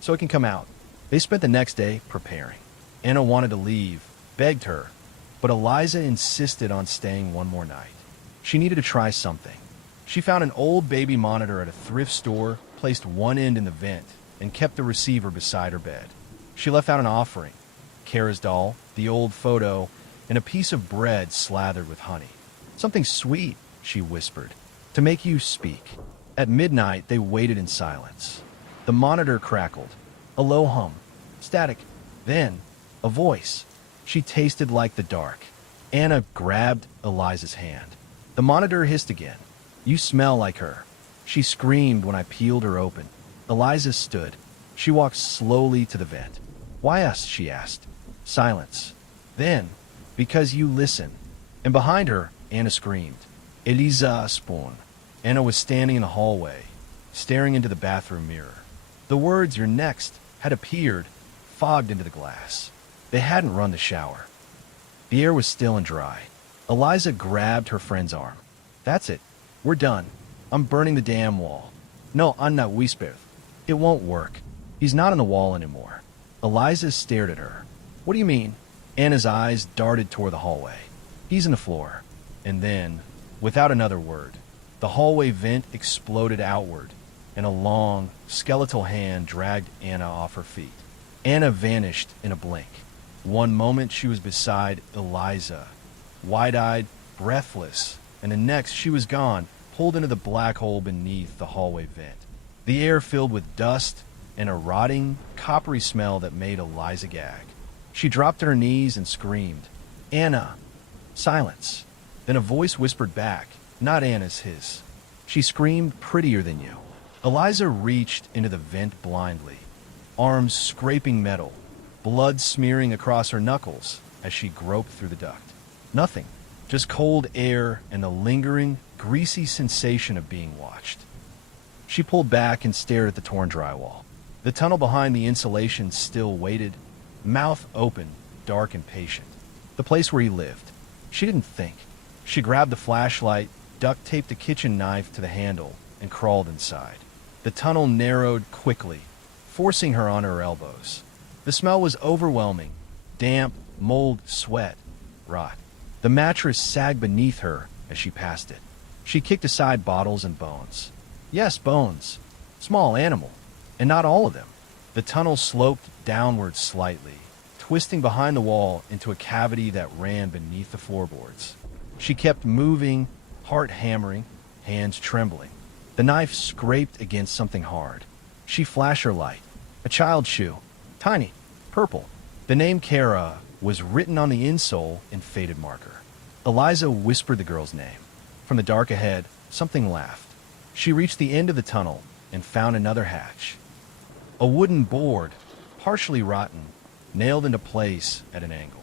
So it can come out. They spent the next day preparing. Anna wanted to leave, begged her, but Eliza insisted on staying one more night. She needed to try something. She found an old baby monitor at a thrift store, placed one end in the vent, and kept the receiver beside her bed. She left out an offering, Kara's doll, the old photo, and a piece of bread slathered with honey. Something sweet, she whispered, to make you speak. At midnight, they waited in silence. The monitor crackled. A low hum. Static. Then, a voice. She tasted like the dark. Anna grabbed Eliza's hand. The monitor hissed again. You smell like her. She screamed when I peeled her open. Eliza stood. She walked slowly to the vent. Why us? She asked. Silence. Then, because you listen. And behind her, Anna screamed. Eliza Spoon. Anna was standing in the hallway, staring into the bathroom mirror. The words, "You're next," had appeared, fogged into the glass. They hadn't run the shower. The air was still and dry. Eliza grabbed her friend's arm. That's it. We're done. I'm burning the damn wall. No, I'm not whispered. It won't work. He's not on the wall anymore. Eliza stared at her. What do you mean? Anna's eyes darted toward the hallway. He's in the floor. And then, without another word, the hallway vent exploded outward, and a long, skeletal hand dragged Anna off her feet. Anna vanished in a blink. One moment she was beside Eliza, wide-eyed, breathless, and the next she was gone, pulled into the black hole beneath the hallway vent. The air filled with dust and a rotting, coppery smell that made Eliza gag. She dropped to her knees and screamed, Anna! Silence. Then a voice whispered back, not Anna's, his. She screamed, prettier than you. Eliza reached into the vent blindly, arms scraping metal, blood smearing across her knuckles as she groped through the duct. Nothing, just cold air and the lingering, greasy sensation of being watched. She pulled back and stared at the torn drywall. The tunnel behind the insulation still waited, mouth open, dark and patient. The place where he lived. She didn't think. She grabbed the flashlight, duct taped a kitchen knife to the handle, and crawled inside. The tunnel narrowed quickly, forcing her on her elbows. The smell was overwhelming. Damp, mold, sweat, rot. The mattress sagged beneath her as she passed it. She kicked aside bottles and bones. Yes, bones. Small animal. And not all of them. The tunnel sloped downward slightly, twisting behind the wall into a cavity that ran beneath the floorboards. She kept moving, heart hammering, hands trembling. The knife scraped against something hard. She flashed her light. A child's shoe. Tiny. Purple. The name Kara was written on the insole in faded marker. Eliza whispered the girl's name. From the dark ahead, something laughed. She reached the end of the tunnel and found another hatch. A wooden board, partially rotten, nailed into place at an angle.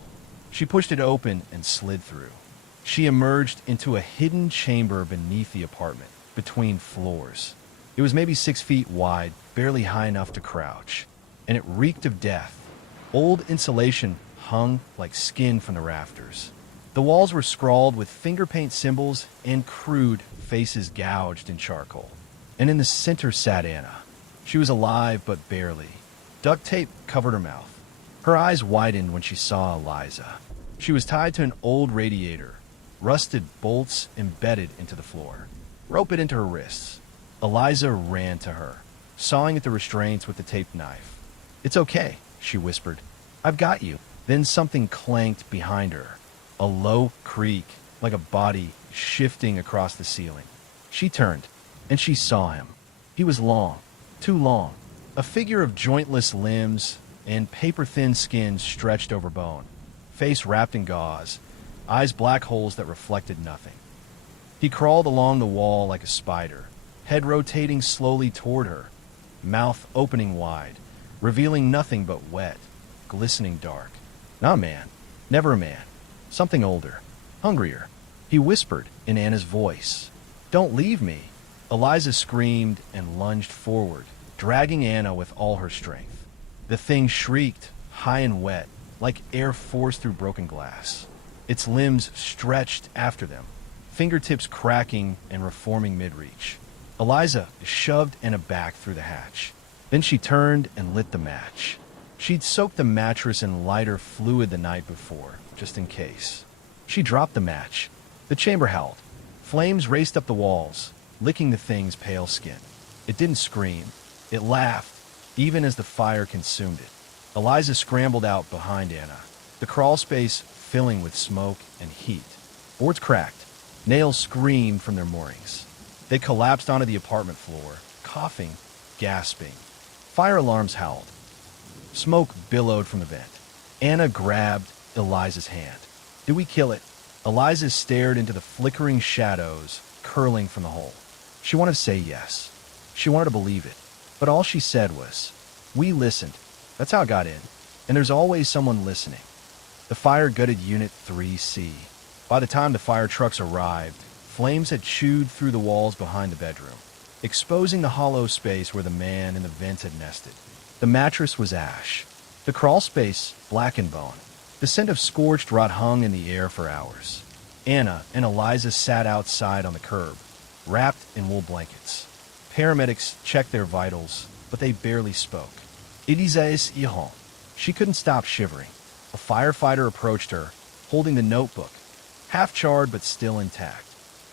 She pushed it open and slid through. She emerged into a hidden chamber beneath the apartment, between floors. It was maybe 6 feet wide, barely high enough to crouch, and it reeked of death. Old insulation hung like skin from the rafters. The walls were scrawled with finger paint symbols and crude faces gouged in charcoal. And in the center sat Anna. She was alive, but barely. Duct tape covered her mouth. Her eyes widened when she saw Eliza. She was tied to an old radiator, rusted bolts embedded into the floor. Rope it into her wrists. Eliza ran to her, sawing at the restraints with the taped knife. It's okay, she whispered. I've got you. Then something clanked behind her. A low creak, like a body shifting across the ceiling. She turned. And she saw him. He was long, too long, a figure of jointless limbs and paper-thin skin stretched over bone, face wrapped in gauze, eyes black holes that reflected nothing. He crawled along the wall like a spider, head rotating slowly toward her, mouth opening wide, revealing nothing but wet, glistening dark. Not a man. Never a man. Something older. Hungrier. He whispered in Anna's voice. "Don't leave me." Eliza screamed and lunged forward, dragging Anna with all her strength. The thing shrieked, high and wet, like air forced through broken glass. Its limbs stretched after them, fingertips cracking and reforming mid-reach. Eliza shoved Anna back through the hatch. Then she turned and lit the match. She'd soaked the mattress in lighter fluid the night before, just in case. She dropped the match. The chamber howled. Flames raced up the walls, licking the thing's pale skin. It didn't scream. It laughed, even as the fire consumed it. Eliza scrambled out behind Anna, the crawl space filling with smoke and heat. Boards cracked. Nails screamed from their moorings. They collapsed onto the apartment floor, coughing, gasping. Fire alarms howled. Smoke billowed from the vent. Anna grabbed Eliza's hand. "Did we kill it?" Eliza stared into the flickering shadows curling from the hole. She wanted to say yes. She wanted to believe it. But all she said was, "We listened. That's how it got in. And there's always someone listening." The fire gutted Unit 3C. By the time the fire trucks arrived, flames had chewed through the walls behind the bedroom, exposing the hollow space where the man in the vent had nested. The mattress was ash. The crawl space, black and bone. The scent of scorched rot hung in the air for hours. Anna and Eliza sat outside on the curb, wrapped in wool blankets. Paramedics checked their vitals, but they barely spoke. Elisa Ihon. She couldn't stop shivering. A firefighter approached her, holding the notebook, half-charred but still intact.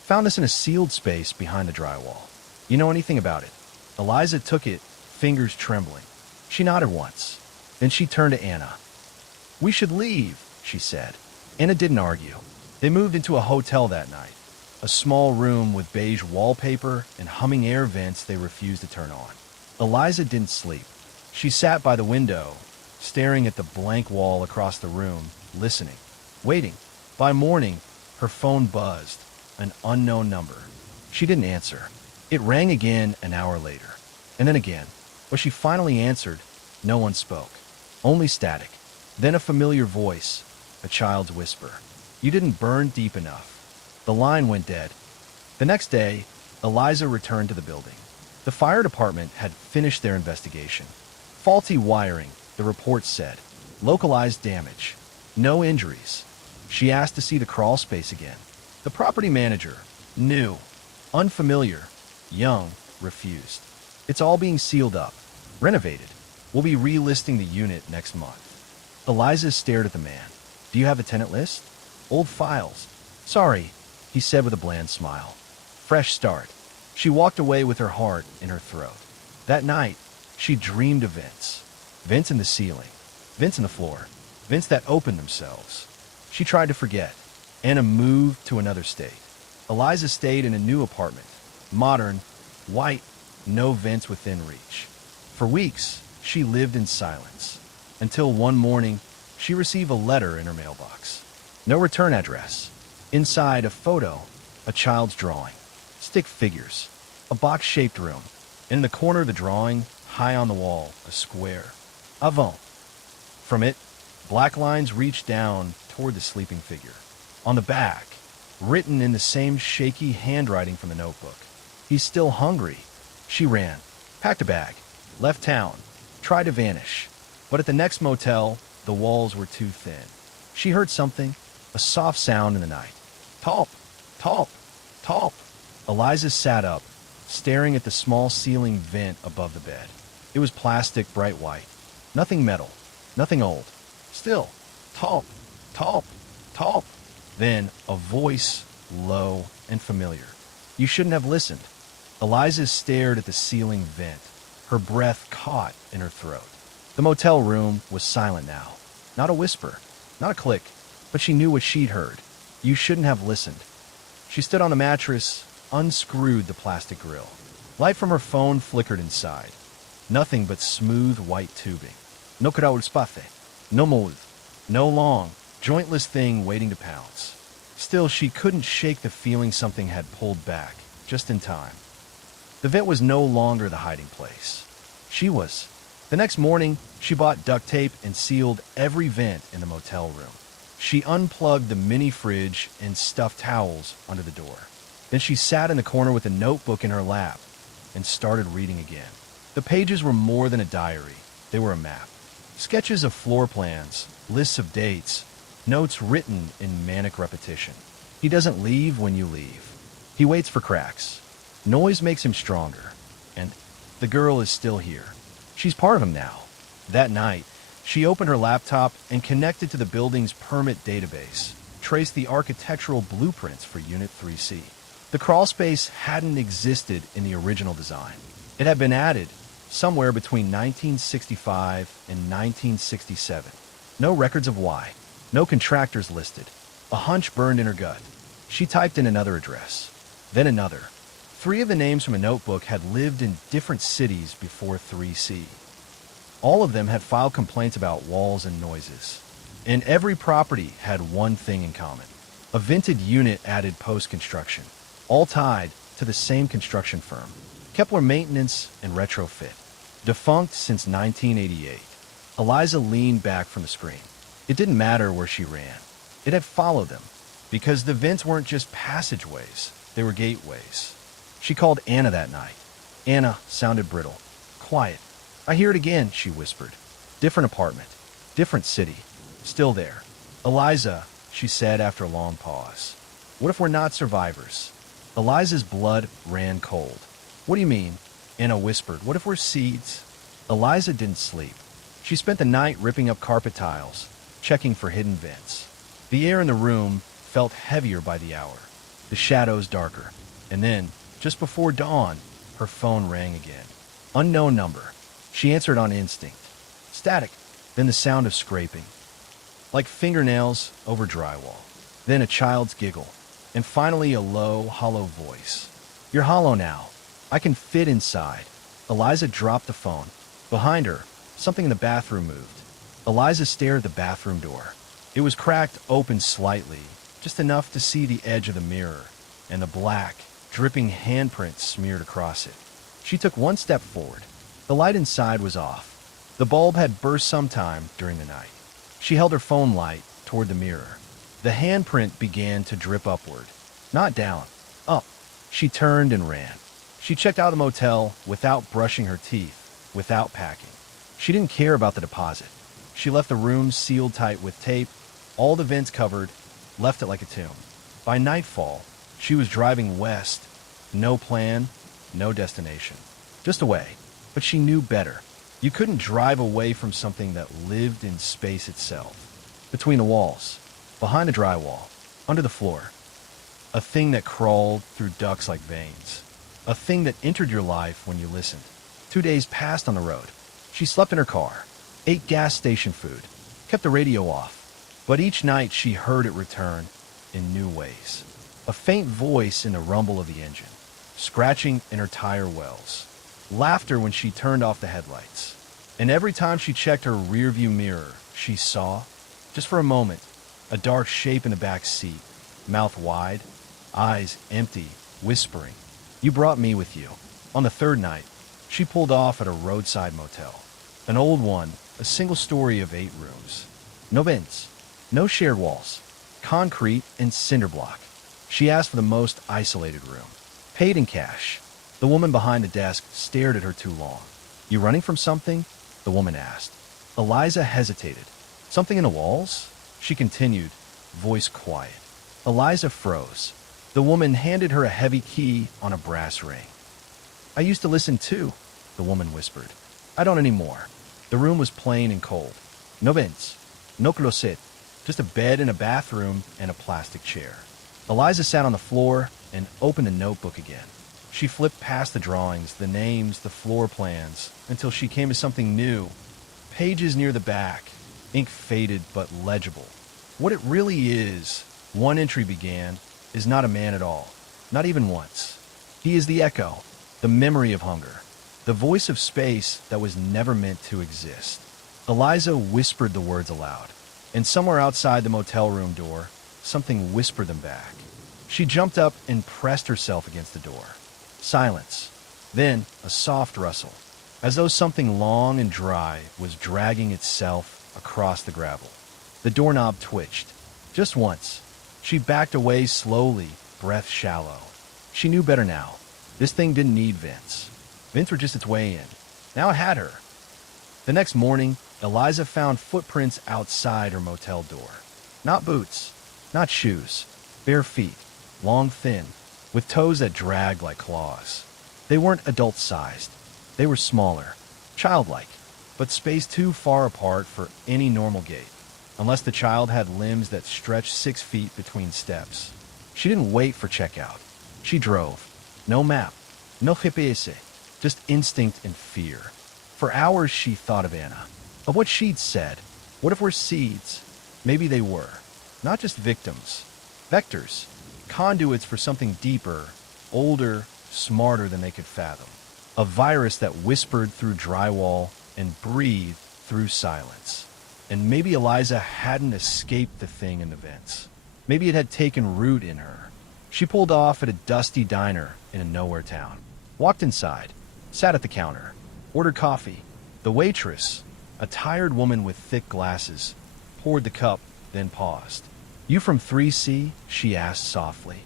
"Found this in a sealed space behind the drywall. You know anything about it?" Eliza took it, fingers trembling. She nodded once. Then she turned to Anna. "We should leave," she said. Anna didn't argue. They moved into a hotel that night, a small room with beige wallpaper and humming air vents they refused to turn on. Eliza didn't sleep. She sat by the window, staring at the blank wall across the room, listening, waiting. By morning, her phone buzzed, an unknown number. She didn't answer. It rang again an hour later, and then again. When she finally answered, no one spoke. Only static. Then a familiar voice, a child's whisper. "You didn't burn deep enough." The line went dead. The next day, Eliza returned to the building. The fire department had finished their investigation. Faulty wiring, the report said. Localized damage. No injuries. She asked to see the crawl space again. The property manager, new, unfamiliar, young, refused. "It's all being sealed up, renovated. We'll be relisting the unit next month." Eliza stared at the man. "Do you have a tenant list?" "Old files." "Sorry," he said with a bland smile. Fresh start. She walked away with her heart in her throat. That night, she dreamed of vents. Vents in the ceiling. Vents in the floor. Vents that opened themselves. She tried to forget. Anna moved to another state. Eliza stayed in a new apartment. Modern, white, no vents within reach. For weeks, she lived in silence. Until one morning, she received a letter in her mailbox. No return address. Inside, a photo, a child's drawing. Stick figures. A box-shaped room. In the corner of the drawing, high on the wall, a square. Avant. From it, black lines reached down toward the sleeping figure. On the back, written in the same shaky handwriting from the notebook. "He's still hungry." She ran, packed a bag, left town, tried to vanish. But at the next motel, the walls were too thin. She heard something, a soft sound in the night. Talp, talp, talp. Eliza sat up, staring at the small ceiling vent above the bed. It was plastic, bright white. Nothing metal, nothing old. Still, talp, talp, talp. Then a voice, low and familiar. "You shouldn't have listened." Eliza stared at the ceiling vent, her breath caught in her throat. The motel room was silent now. Not a whisper, not a click, but she knew what she'd heard. "You shouldn't have listened." She stood on the mattress, unscrewed the plastic grill. Light from her phone flickered inside. Nothing but smooth white tubing. No caraol space. No mold. No long, jointless thing waiting to pounce. Still, she couldn't shake the feeling something had pulled back, just in time. The vent was no longer the hiding place. She was. The next morning, she bought duct tape and sealed every vent in the motel room. She unplugged the mini fridge and stuffed towels under the door. Then she sat in the corner with a notebook in her lap and started reading again. The pages were more than a diary. They were a map. Sketches of floor plans, lists of dates, notes written in manic repetition. He doesn't leave when you leave. He waits for cracks. Noise makes him stronger. And the girl is still here. She's part of him now. That night, she opened her laptop and connected to the building's permit database, traced the architectural blueprints for Unit 3C. The crawlspace hadn't existed in the original design. It had been added somewhere between 1965 and 1967. No records of why. No contractors listed. A hunch burned in her gut. She typed in another address, then another. 3 of the names from a notebook had lived in different cities before 3C. All of them had filed complaints about walls and noises. And every property had one thing in common. A vented unit added post-construction, all tied to the same construction firm. Kepler Maintenance and Retrofit. Defunct since 1988. Eliza leaned back from the screen. It didn't matter where she ran. It had followed them, because the vents weren't just passageways, they were gateways. She called Anna that night. Anna sounded brittle. Quiet. I hear it again, she whispered. Different apartment. Different city. Still there. Eliza, she said after a long pause. What if we're not survivors? Eliza's blood ran cold. What do you mean? Anna whispered. What if we're seeds? Eliza didn't sleep. She spent the night ripping up carpet tiles, checking for hidden vents. The air in the room felt heavier by the hour, the shadows darker. And then, just before dawn, her phone rang again. Unknown number. She answered on instinct. Static. Then the sound of scraping, like fingernails over drywall. Then a child's giggle. And finally a low, hollow voice. You're hollow now. I can fit inside. Eliza dropped the phone. Behind her, something in the bathroom moved. Eliza stared at the bathroom door. It was cracked open slightly, just enough to see the edge of the mirror, and the black, dripping handprint smeared across it. She took one step forward. The light inside was off. The bulb had burst sometime during the night. She held her phone light toward the mirror. The handprint began to drip upward. Not down. Up. She turned and ran. She checked out of the motel without brushing her teeth, without packing. She didn't care about the deposit. She left the room sealed tight with tape, all the vents covered, left it like a tomb. By nightfall, she was driving west. No plan, no destination. Just away. But she knew better. You couldn't drive away from something that lived in space itself. Between the walls, behind the drywall, under the floor. A thing that crawled through ducts like veins. A thing that entered your life when you listened. 2 days passed on the road. She slept in her car, ate gas station food, kept the radio off. But each night she heard it return in new ways. A faint voice in the rumble of the engine, scratching in her tire wells. Laughter when she turned off the headlights. And every time she checked her rearview mirror, she saw, just for a moment, a dark shape in the back seat, mouth wide, eyes empty, whispering, "You brought me with you." On the third night, she pulled off at a roadside motel. An old one, a single story of 8 rooms. No vents, no shared walls, concrete and cinder block. She asked for the most isolated room. Paid in cash. The woman behind the desk stared at her too long. You running from something? The woman asked. Eliza hesitated. Something in the walls? She continued, voice quiet. Eliza froze. The woman handed her a heavy key on a brass ring. I used to listen too, the woman whispered. I don't anymore. The room was plain and cold. No vents, no closet, just a bed and a bathroom and a plastic chair. Eliza sat on the floor and opened a notebook again. She flipped past the drawings, the names, the floor plans, until she came to something new. Pages near the back, ink faded but legible. What it really is, one entry began, is not a man at all. Not even once. He is the echo, the memory of hunger, the voice of space that was never meant to exist. Eliza whispered the words aloud, and somewhere outside the motel room door, something whispered them back. She jumped up and pressed herself against the door. Silence. Then a soft rustle, as though something long and dry was dragging itself across the gravel. The doorknob twitched. Just once. She backed away slowly, breath shallow. She knew better now. This thing didn't need Vince. Vince were just its way in. Now it had her. The next morning, Eliza found footprints outside her motel door. Not boots, not shoes, bare feet, long, thin, with toes that dragged like claws. They weren't adult-sized. They were smaller, childlike, but spaced too far apart for any normal gait, unless the child had limbs that stretched 6 feet between steps. She didn't wait for checkout. She drove. No map, no GPS, just instinct and fear. For hours she thought of Anna, of what she'd said. What if we're seeds? Maybe they were. Not just victims. Vectors. Conduits for something deeper, older, smarter than they could fathom. A virus that whispered through drywall and breathed through silence. And maybe Eliza hadn't escaped the thing in the vents. Maybe it had taken root in her. She pulled off at a dusty diner in a nowhere town. Walked inside, sat at the counter, ordered coffee. The waitress, a tired woman with thick glasses, poured the cup, then paused. "You from 3C?" she asked softly.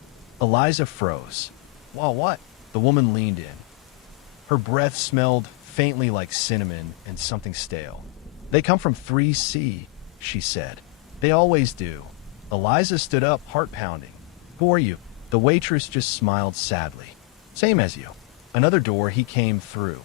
Eliza froze. "Well, what?" The woman leaned in. Her breath smelled faintly like cinnamon and something stale. "They come from 3C," she said. "They always do." Eliza stood up, heart pounding. "Who are you?" The waitress just smiled sadly. "Same as you." Another door he came through.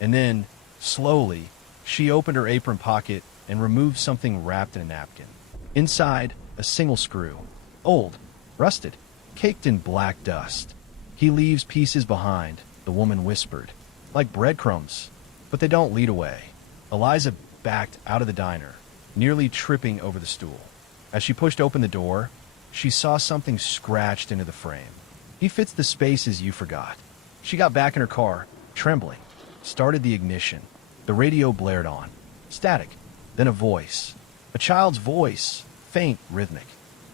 And then, slowly, she opened her apron pocket and removed something wrapped in a napkin. Inside, a single screw. Old, rusted, caked in black dust. "He leaves pieces behind," the woman whispered. "Like breadcrumbs. But they don't lead away." Eliza backed out of the diner, nearly tripping over the stool. As she pushed open the door, she saw something scratched into the frame. "He fits the spaces you forgot." She got back in her car, trembling, started the ignition. The radio blared on. Static. Then a voice. A child's voice, faint, rhythmic.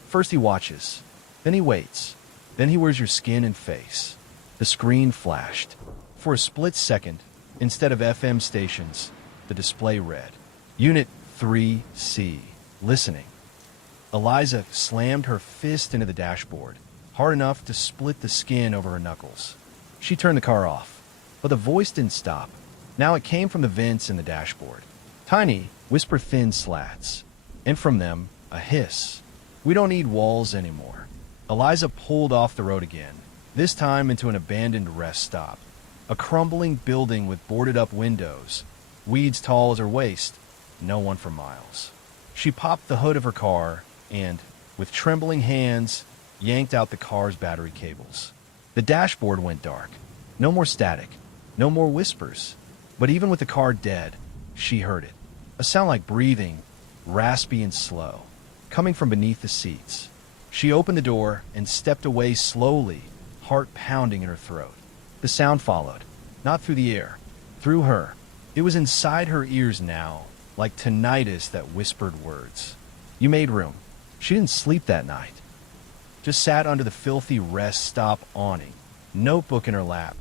First he watches. Then he waits. Then he wears your skin and face. The screen flashed. For a split second, instead of FM stations, the display read, "Unit 3C, listening." Eliza slammed her fist into the dashboard, hard enough to split the skin over her knuckles. She turned the car off, but the voice didn't stop. Now it came from the vents in the dashboard. Tiny, whisper-thin slats. And from them, a hiss. "We don't need walls anymore." Eliza pulled off the road again, this time into an abandoned rest stop. A crumbling building with boarded-up windows, weeds tall as her waist, no one for miles. She popped the hood of her car and, with trembling hands, yanked out the car's battery cables. The dashboard went dark. No more static, no more whispers. But even with the car dead, she heard it. A sound like breathing, raspy and slow, coming from beneath the seats. She opened the door and stepped away slowly, heart pounding in her throat. The sound followed, not through the air, through her. It was inside her ears now, like tinnitus that whispered words. You made room. She didn't sleep that night. Just sat under the filthy rest stop awning, notebook in her lap,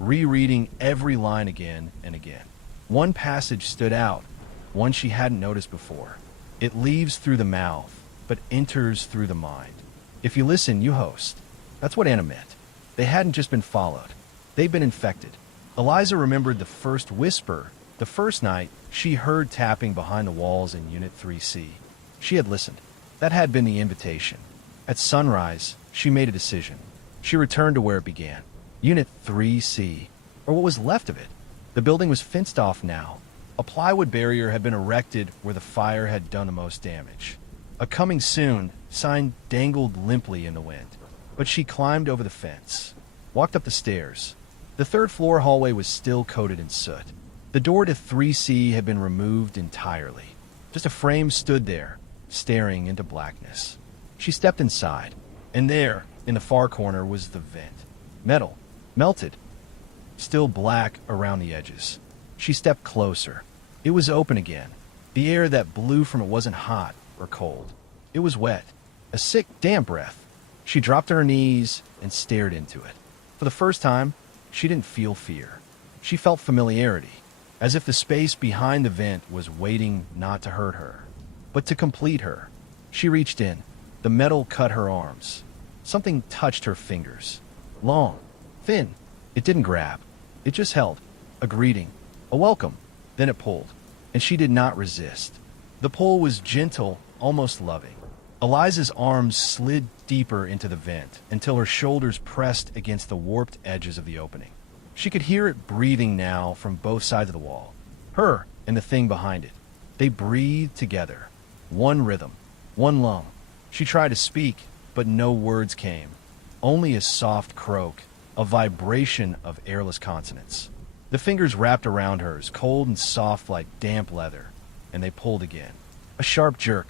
rereading every line again and again. One passage stood out, one she hadn't noticed before. It leaves through the mouth, but enters through the mind. If you listen, you host. That's what Anna meant. They hadn't just been followed. They'd been infected. Eliza remembered the first whisper, the first night she heard tapping behind the walls in Unit 3C. She had listened. That had been the invitation. At sunrise, she made a decision. She returned to where it began. Unit 3C, or what was left of it. The building was fenced off now. A plywood barrier had been erected where the fire had done the most damage. A "coming soon" sign dangled limply in the wind. But she climbed over the fence, walked up the stairs. The third-floor hallway was still coated in soot. The door to 3C had been removed entirely. Just a frame stood there, staring into blackness. She stepped inside, and there, in the far corner, was the vent. Metal, melted, still black around the edges. She stepped closer. It was open again. The air that blew from it wasn't hot or cold. It was wet, a sick, damp breath. She dropped to her knees and stared into it. For the first time, she didn't feel fear. She felt familiarity, as if the space behind the vent was waiting not to hurt her, but to complete her. She reached in. The metal cut her arms. Something touched her fingers. Long, thin. It didn't grab. It just held. A greeting. A welcome. Then it pulled. And she did not resist. The pull was gentle, almost loving. Eliza's arms slid deeper into the vent until her shoulders pressed against the warped edges of the opening. She could hear it breathing now from both sides of the wall. Her and the thing behind it. They breathed together. One rhythm. One lung. She tried to speak, but no words came. Only a soft croak, a vibration of airless consonants. The fingers wrapped around hers, cold and soft like damp leather, and they pulled again. A sharp jerk.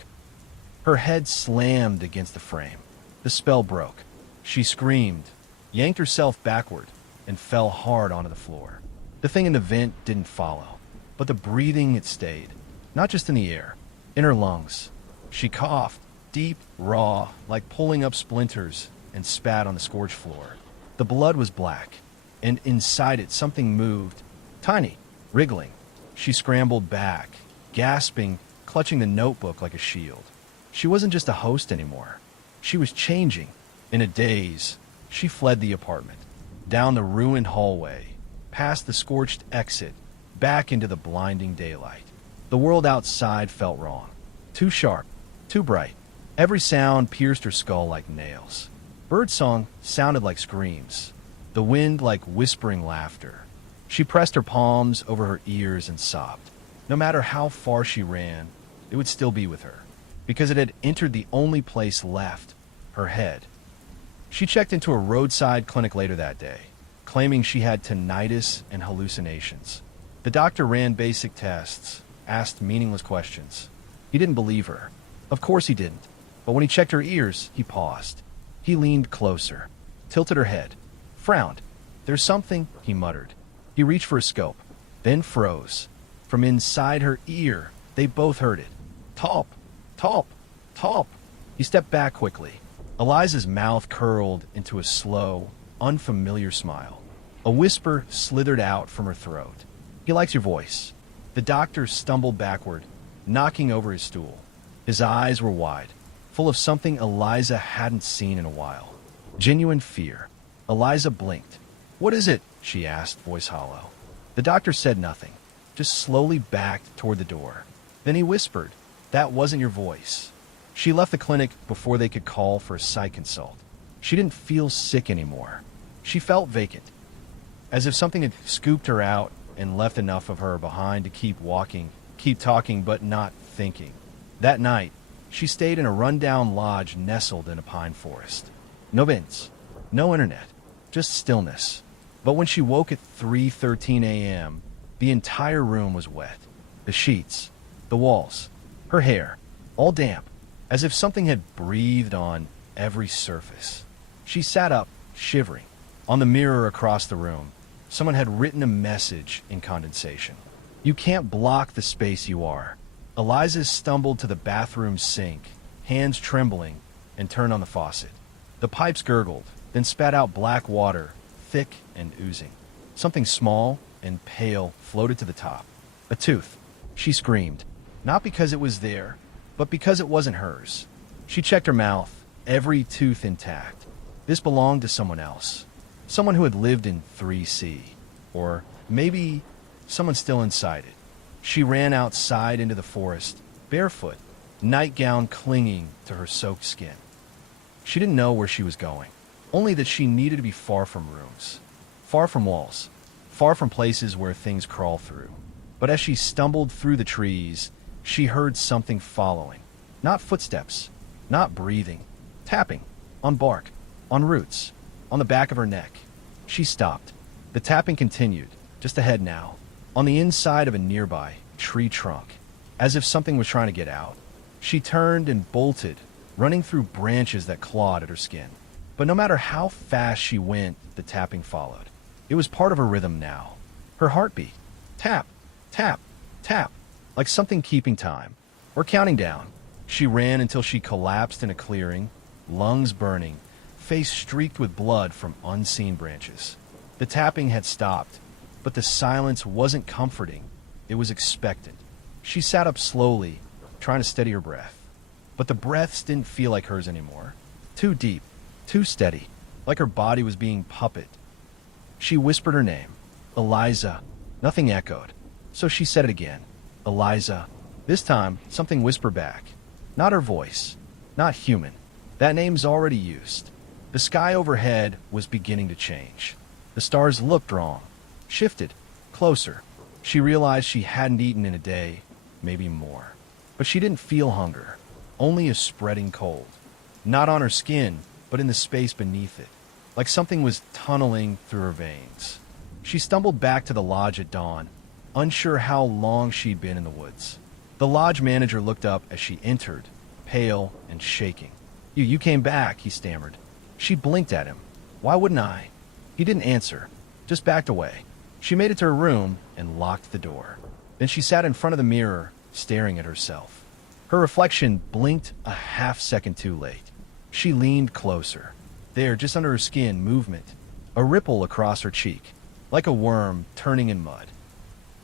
Her head slammed against the frame. The spell broke. She screamed, yanked herself backward, and fell hard onto the floor. The thing in the vent didn't follow, but the breathing, it stayed. Not just in the air, in her lungs. She coughed, deep, raw, like pulling up splinters, and spat on the scorched floor. The blood was black, and inside it something moved, tiny, wriggling. She scrambled back, gasping, clutching the notebook like a shield. She wasn't just a host anymore. She was changing. In a daze, she fled the apartment, down the ruined hallway, past the scorched exit, back into the blinding daylight. The world outside felt wrong. Too sharp, too bright. Every sound pierced her skull like nails. Birdsong sounded like screams, the wind like whispering laughter. She pressed her palms over her ears and sobbed. No matter how far she ran, it would still be with her, because it had entered the only place left, her head. She checked into a roadside clinic later that day, claiming she had tinnitus and hallucinations. The doctor ran basic tests, asked meaningless questions. He didn't believe her. Of course he didn't. But when he checked her ears, he paused. He leaned closer, tilted her head, frowned. "There's something," he muttered. He reached for a scope, then froze. From inside her ear, they both heard it. "Talp, talp, talp." He stepped back quickly. Eliza's mouth curled into a slow, unfamiliar smile. A whisper slithered out from her throat. "He likes your voice." The doctor stumbled backward, knocking over his stool. His eyes were wide, full of something Eliza hadn't seen in a while. Genuine fear. Eliza blinked. "What is it?" she asked, voice hollow. The doctor said nothing, just slowly backed toward the door. Then he whispered, "That wasn't your voice." She left the clinic before they could call for a psych consult. She didn't feel sick anymore. She felt vacant, as if something had scooped her out and left enough of her behind to keep walking, keep talking, but not thinking. That night, she stayed in a rundown lodge nestled in a pine forest. No vents, no internet, just stillness. But when she woke at 3:13 a.m., the entire room was wet. The sheets, the walls, her hair, all damp, as if something had breathed on every surface. She sat up, shivering. On the mirror across the room, someone had written a message in condensation. "You can't block the space you are." Eliza stumbled to the bathroom sink, hands trembling, and turned on the faucet. The pipes gurgled, then spat out black water, thick and oozing. Something small and pale floated to the top. A tooth. She screamed, not because it was there, but because it wasn't hers. She checked her mouth, every tooth intact. This belonged to someone else. Someone who had lived in 3C. Or maybe someone still inside it. She ran outside into the forest, barefoot, nightgown clinging to her soaked skin. She didn't know where she was going, only that she needed to be far from rooms, far from walls, far from places where things crawl through. But as she stumbled through the trees, she heard something following. Not footsteps, not breathing, tapping, on bark, on roots, on the back of her neck. She stopped. The tapping continued, just ahead now, on the inside of a nearby tree trunk, as if something was trying to get out. She turned and bolted, running through branches that clawed at her skin. But no matter how fast she went, the tapping followed. It was part of her rhythm now. Her heartbeat. Tap, tap, tap, like something keeping time, or counting down. She ran until she collapsed in a clearing, lungs burning, face streaked with blood from unseen branches. The tapping had stopped, but the silence wasn't comforting. It was expectant. She sat up slowly, trying to steady her breath. But the breaths didn't feel like hers anymore. Too deep, too steady, like her body was being puppet. She whispered her name. Eliza. Nothing echoed. So she said it again. Eliza. This time, something whispered back. Not her voice. Not human. That name's already used. The sky overhead was beginning to change. The stars looked wrong. Shifted. Closer. She realized she hadn't eaten in a day, maybe more. But she didn't feel hunger. Only a spreading cold. Not on her skin, but in the space beneath it. Like something was tunneling through her veins. She stumbled back to the lodge at dawn, unsure how long she'd been in the woods. The lodge manager looked up as she entered, pale and shaking. You came back, he stammered. She blinked at him. Why wouldn't I? He didn't answer, just backed away. She made it to her room and locked the door. Then she sat in front of the mirror, staring at herself. Her reflection blinked a half-second too late. She leaned closer. There, just under her skin, movement. A ripple across her cheek, like a worm turning in mud.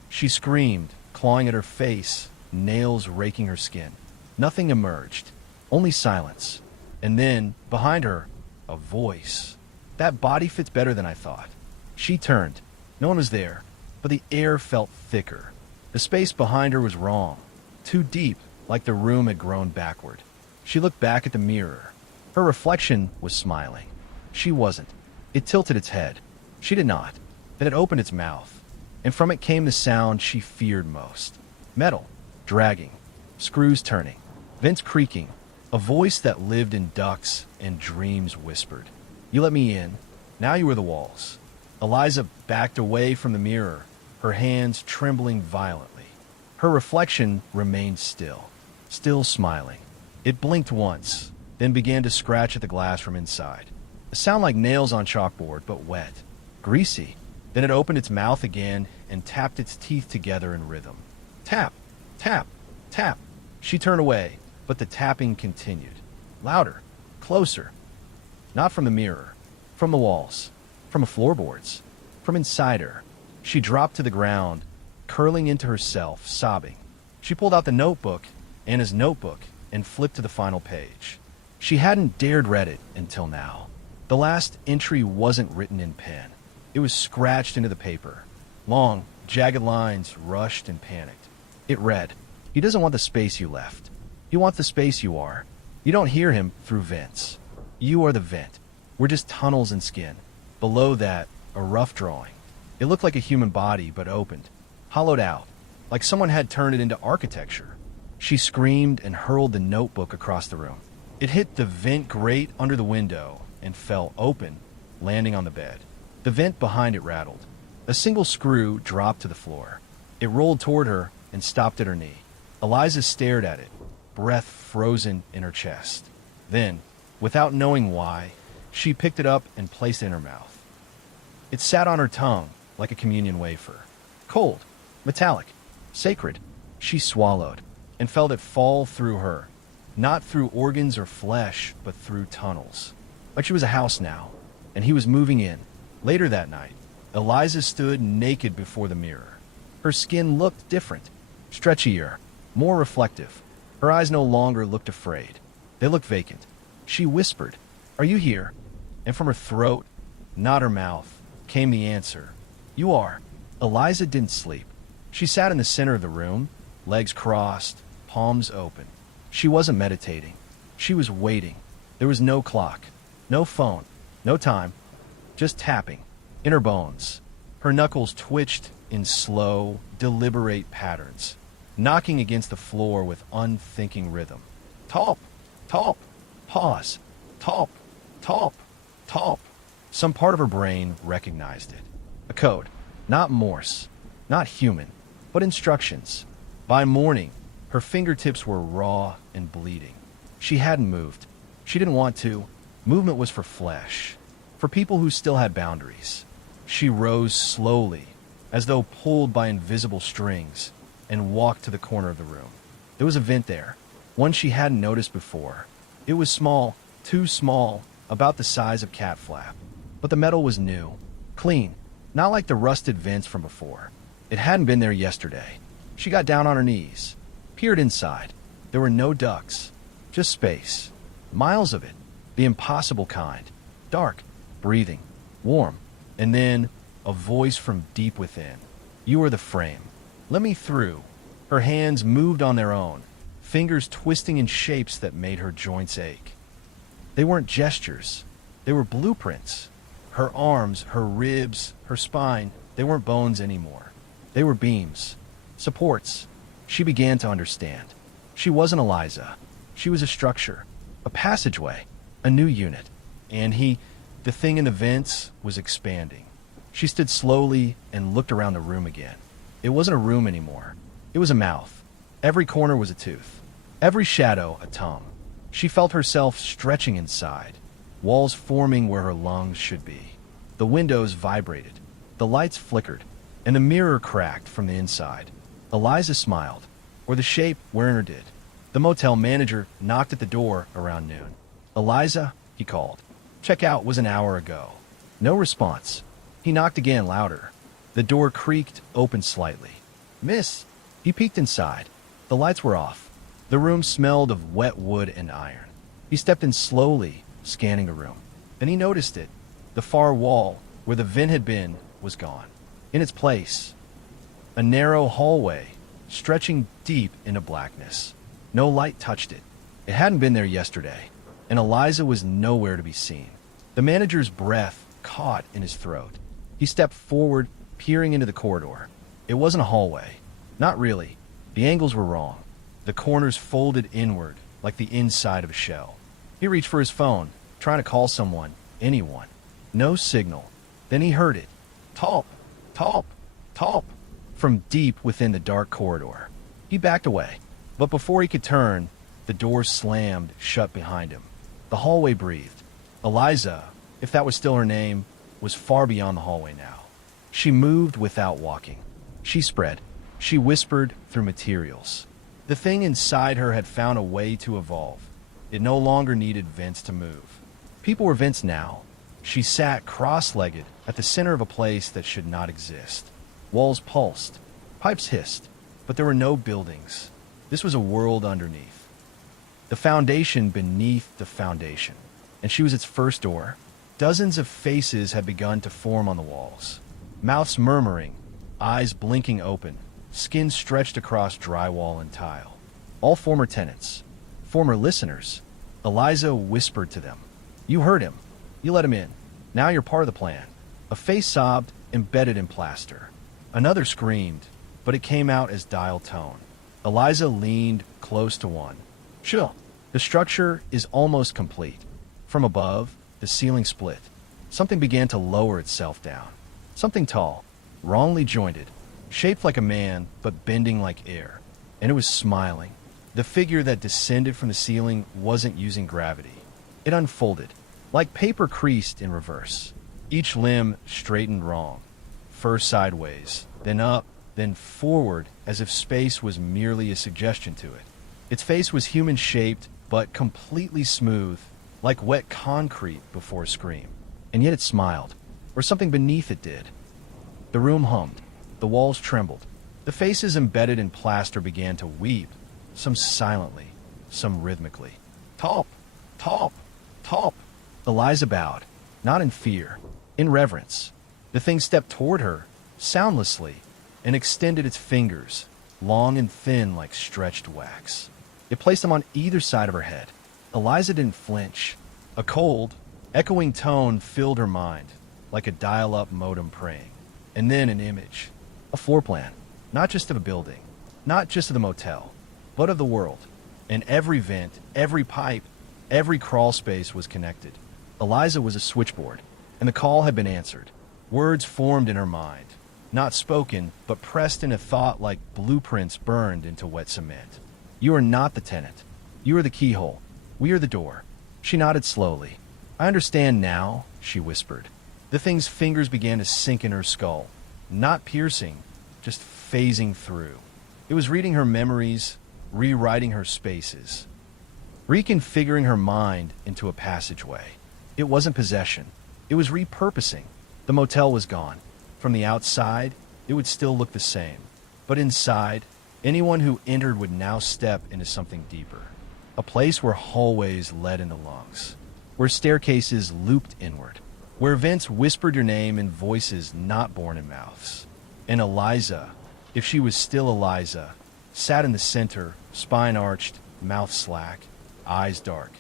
She screamed, clawing at her face, nails raking her skin. Nothing emerged, only silence. And then, behind her, a voice. That body fits better than I thought. She turned. No one was there, but the air felt thicker. The space behind her was wrong. Too deep, like the room had grown backward. She looked back at the mirror. Her reflection was smiling. She wasn't. It tilted its head. She did not. Then it opened its mouth, and from it came the sound she feared most. Metal, dragging, screws turning, vents creaking. A voice that lived in ducts and dreams whispered, "You let me in. Now you are the walls." Eliza backed away from the mirror, her hands trembling violently. Her reflection remained still smiling. It blinked once, then began to scratch at the glass from inside. A sound like nails on chalkboard, but wet, greasy. Then it opened its mouth again and tapped its teeth together in rhythm. Tap, tap, tap. She turned away, but the tapping continued. Louder, closer. Not from the mirror, from the walls, from the floorboards, from inside her. She dropped to the ground, curling into herself, sobbing. She pulled out the notebook, Anna's notebook, and flipped to the final page. She hadn't dared read it until now. The last entry wasn't written in pen. It was scratched into the paper. Long, jagged lines rushed and panicked. It read, "He doesn't want the space you left. He wants the space you are. You don't hear him through vents. You are the vent. We're just tunnels and skin." Below that, a rough drawing. It looked like a human body, but opened, hollowed out, like someone had turned it into architecture. She screamed and hurled the notebook across the room. It hit the vent grate under the window and fell open, landing on the bed. The vent behind it rattled. A single screw dropped to the floor. It rolled toward her and stopped at her knee. Eliza stared at it, breath frozen in her chest. Then, without knowing why, she picked it up and placed it in her mouth. It sat on her tongue like a communion wafer. Cold, metallic, sacred. She swallowed and felt it fall through her, not through organs or flesh, but through tunnels. Like she was a house now, and he was moving in. Later that night, Eliza stood naked before the mirror. Her skin looked different, stretchier, more reflective. Her eyes no longer looked afraid. They looked vacant. She whispered, "Are you here?" And from her throat, not her mouth, came the answer, "You are." Eliza didn't sleep. She sat in the center of the room, legs crossed, palms open. She wasn't meditating. She was waiting. There was no clock, no phone, no time, just tapping in her bones. Her knuckles twitched in slow, deliberate patterns, knocking against the floor with unthinking rhythm. Talp, talp, pause, talp, talp, talp. Some part of her brain recognized it. A code, not Morse, not human, but instructions. By morning, her fingertips were raw and bleeding. She hadn't moved. She didn't want to. Movement was for flesh, for people who still had boundaries. She rose slowly, as though pulled by invisible strings, and walked to the corner of the room. There was a vent there, one she hadn't noticed before. It was small, too small, about the size of cat flap. But the metal was new, clean, not like the rusted vents from before. It hadn't been there yesterday. She got down on her knees, peered inside. There were no ducts, just space. Miles of it, the impossible kind. Dark, breathing, warm. And then, a voice from deep within. "You are the frame. Let me through." Her hands moved on their own, fingers twisting in shapes that made her joints ache. They weren't gestures. They were blueprints. Her arms, her ribs, her spine, they weren't bones anymore. They were beams, supports. She began to understand. She wasn't Eliza. She was a structure, a passageway, a new unit. And the thing in the vents, was expanding. She stood slowly and looked around the room again. It wasn't a room anymore. It was a mouth. Every corner was a tooth. Every shadow a tongue. She felt herself stretching inside, walls forming where her lungs should be. The windows vibrated. The lights flickered, and the mirror cracked from the inside. Eliza smiled, or the shape wearing her did. The motel manager knocked at the door around noon. "Eliza," he called. "Checkout was an hour ago." No response. He knocked again, louder. The door creaked open slightly. "Miss." He peeked inside. The lights were off. The room smelled of wet wood and iron. He stepped in slowly, scanning the room. Then he noticed it. The far wall, where the vent had been, was gone. In its place, a narrow hallway, stretching deep into blackness. No light touched it. It hadn't been there yesterday, and Eliza was nowhere to be seen. The manager's breath caught in his throat. He stepped forward, peering into the corridor. It wasn't a hallway. Not really. The angles were wrong. The corners folded inward, like the inside of a shell. He reached for his phone, trying to call someone, anyone. No signal. Then he heard it. Talp, talp, talp, from deep within the dark corridor. He backed away, but before he could turn, the door slammed shut behind him. The hallway breathed. Eliza, if that was still her name, was far beyond the hallway now. She moved without walking. She spread. She whispered through materials. The thing inside her had found a way to evolve. It no longer needed vents to move. People were vents now. She sat cross-legged at the center of a place that should not exist. Walls pulsed. Pipes hissed. But there were no buildings. This was a world underneath. The foundation beneath the foundation. And she was its first door. Dozens of faces had begun to form on the walls. Mouths murmuring, eyes blinking open, skin stretched across drywall and tile. All former tenants, former listeners. Eliza whispered to them. "You heard him. You let him in. Now you're part of the plan." A face sobbed, embedded in plaster. Another screamed, but it came out as dial tone. Eliza leaned close to one. "Chill. The structure is almost complete." From above, the ceiling split. Something began to lower itself down. Something tall, wrongly jointed, shaped like a man, but bending like air. And it was smiling. The figure that descended from the ceiling wasn't using gravity. It unfolded, like paper creased in reverse. Each limb straightened wrong. First sideways, then up, then forward, as if space was merely a suggestion to it. Its face was human-shaped, but completely smooth, like wet concrete before a scream. And yet it smiled, or something beneath it did. The room hummed. The walls trembled. The faces embedded in plaster began to weep, some silently, some rhythmically. "Talp, talp, talp." Eliza bowed, not in fear, in reverence. The thing stepped toward her, soundlessly, and extended its fingers, long and thin like stretched wax. It placed them on either side of her head. Eliza didn't flinch. A cold, echoing tone filled her mind, like a dial-up modem praying. And then an image. A floor plan. Not just of a building. Not just of the motel. But of the world. And every vent, every pipe, every crawl space was connected. Eliza was a switchboard, and the call had been answered. Words formed in her mind. Not spoken, but pressed into thought like blueprints burned into wet cement. "You are not the tenant. You are the keyhole. We are the door." She nodded slowly. "I understand now," she whispered. The thing's fingers began to sink in her skull, not piercing, just phasing through. It was reading her memories, rewriting her spaces, reconfiguring her mind into a passageway. It wasn't possession. It was repurposing. The motel was gone. From the outside, it would still look the same. But inside, anyone who entered would now step into something deeper. A place where hallways led into lungs, where staircases looped inward, where vents whispered your name in voices not born in mouths. And Eliza, if she was still Eliza, sat in the center, spine arched, mouth slack, eyes dark,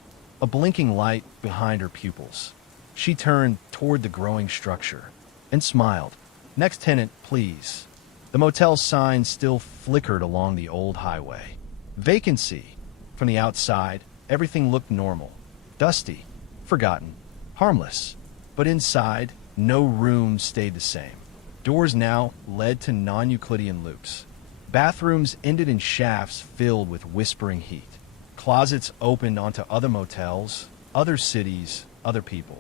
a blinking light behind her pupils. She turned toward the growing structure and smiled. "Next tenant, please." The motel sign still flickered along the old highway. Vacancy. From the outside, everything looked normal. Dusty, forgotten, harmless. But inside, no room stayed the same. Doors now led to non-Euclidean loops. Bathrooms ended in shafts filled with whispering heat. Closets opened onto other motels, other cities, other people.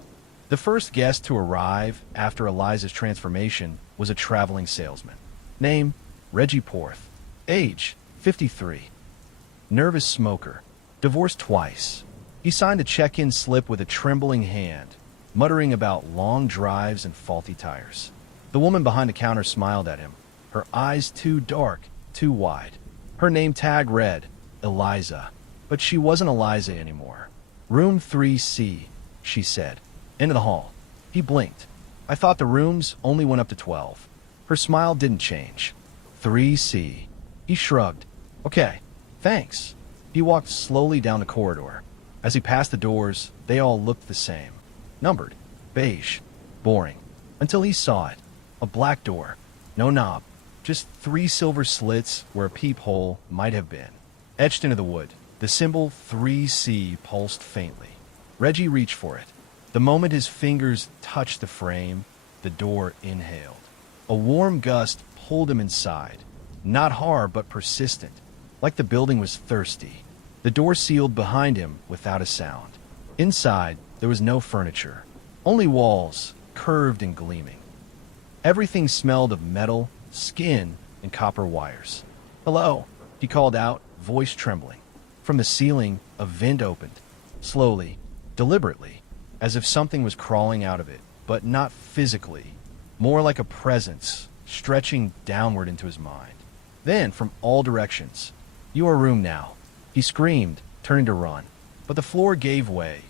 The first guest to arrive after Eliza's transformation was a traveling salesman. Name, Reggie Porth. Age, 53. Nervous smoker. Divorced twice. He signed a check-in slip with a trembling hand, muttering about long drives and faulty tires. The woman behind the counter smiled at him, her eyes too dark, too wide. Her name tag read, Eliza. But she wasn't Eliza anymore. "Room 3C, she said. Into the hall. He blinked. "I thought the rooms only went up to 12. Her smile didn't change. 3C. He shrugged. "Okay, thanks." He walked slowly down the corridor. As he passed the doors, they all looked the same. Numbered. Beige. Boring. Until he saw it. A black door. No knob. Just 3 silver slits where a peephole might have been. Etched into the wood, the symbol 3C pulsed faintly. Reggie reached for it. The moment his fingers touched the frame, the door inhaled. A warm gust pulled him inside. Not hard, but persistent, like the building was thirsty. The door sealed behind him without a sound. Inside, there was no furniture, only walls, curved and gleaming. Everything smelled of metal, skin, and copper wires. "Hello," he called out, voice trembling. From the ceiling, a vent opened, slowly, deliberately, as if something was crawling out of it, but not physically, more like a presence stretching downward into his mind. Then, from all directions, "Your room now," he screamed, turning to run. But the floor gave way,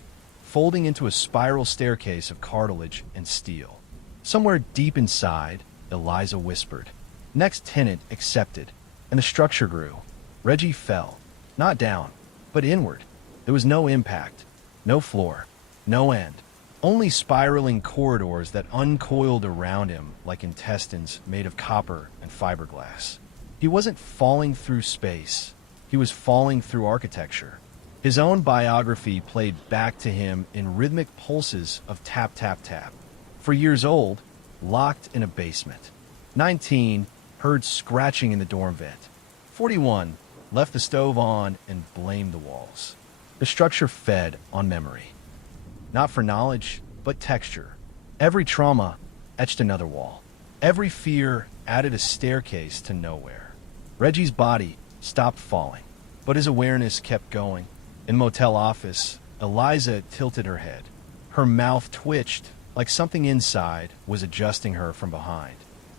folding into a spiral staircase of cartilage and steel. Somewhere deep inside, Eliza whispered. Next tenant accepted, and the structure grew. Reggie fell, not down, but inward. There was no impact, no floor, no end. Only spiraling corridors that uncoiled around him like intestines made of copper and fiberglass. He wasn't falling through space. He was falling through architecture. His own biography played back to him in rhythmic pulses of tap, tap, tap. For years old, locked in a basement. 19, heard scratching in the dorm vent. 41, left the stove on and blamed the walls. The structure fed on memory. Not for knowledge, but texture. Every trauma etched another wall. Every fear added a staircase to nowhere. Reggie's body stopped falling, but his awareness kept going. In motel office, Eliza tilted her head. Her mouth twitched like something inside was adjusting her from behind.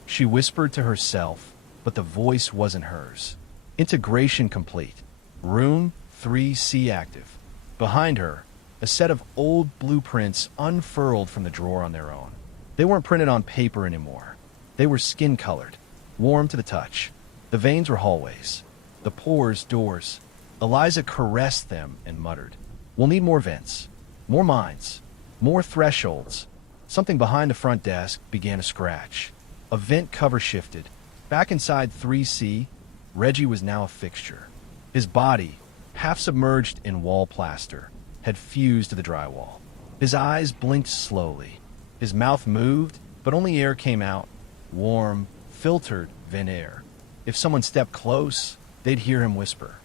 She whispered to herself, but the voice wasn't hers. Integration complete. Room 3C active. Behind her, a set of old blueprints unfurled from the drawer on their own. They weren't printed on paper anymore. They were skin-colored, warm to the touch. The veins were hallways, the pores doors. Eliza caressed them and muttered, "We'll need more vents, more minds, more thresholds." Something behind the front desk began to scratch. A vent cover shifted. Back inside 3C, Reggie was now a fixture. His body, half submerged in wall plaster, had fused to the drywall. His eyes blinked slowly. His mouth moved, but only air came out. Warm, filtered vent air. If someone stepped close, they'd hear him whisper,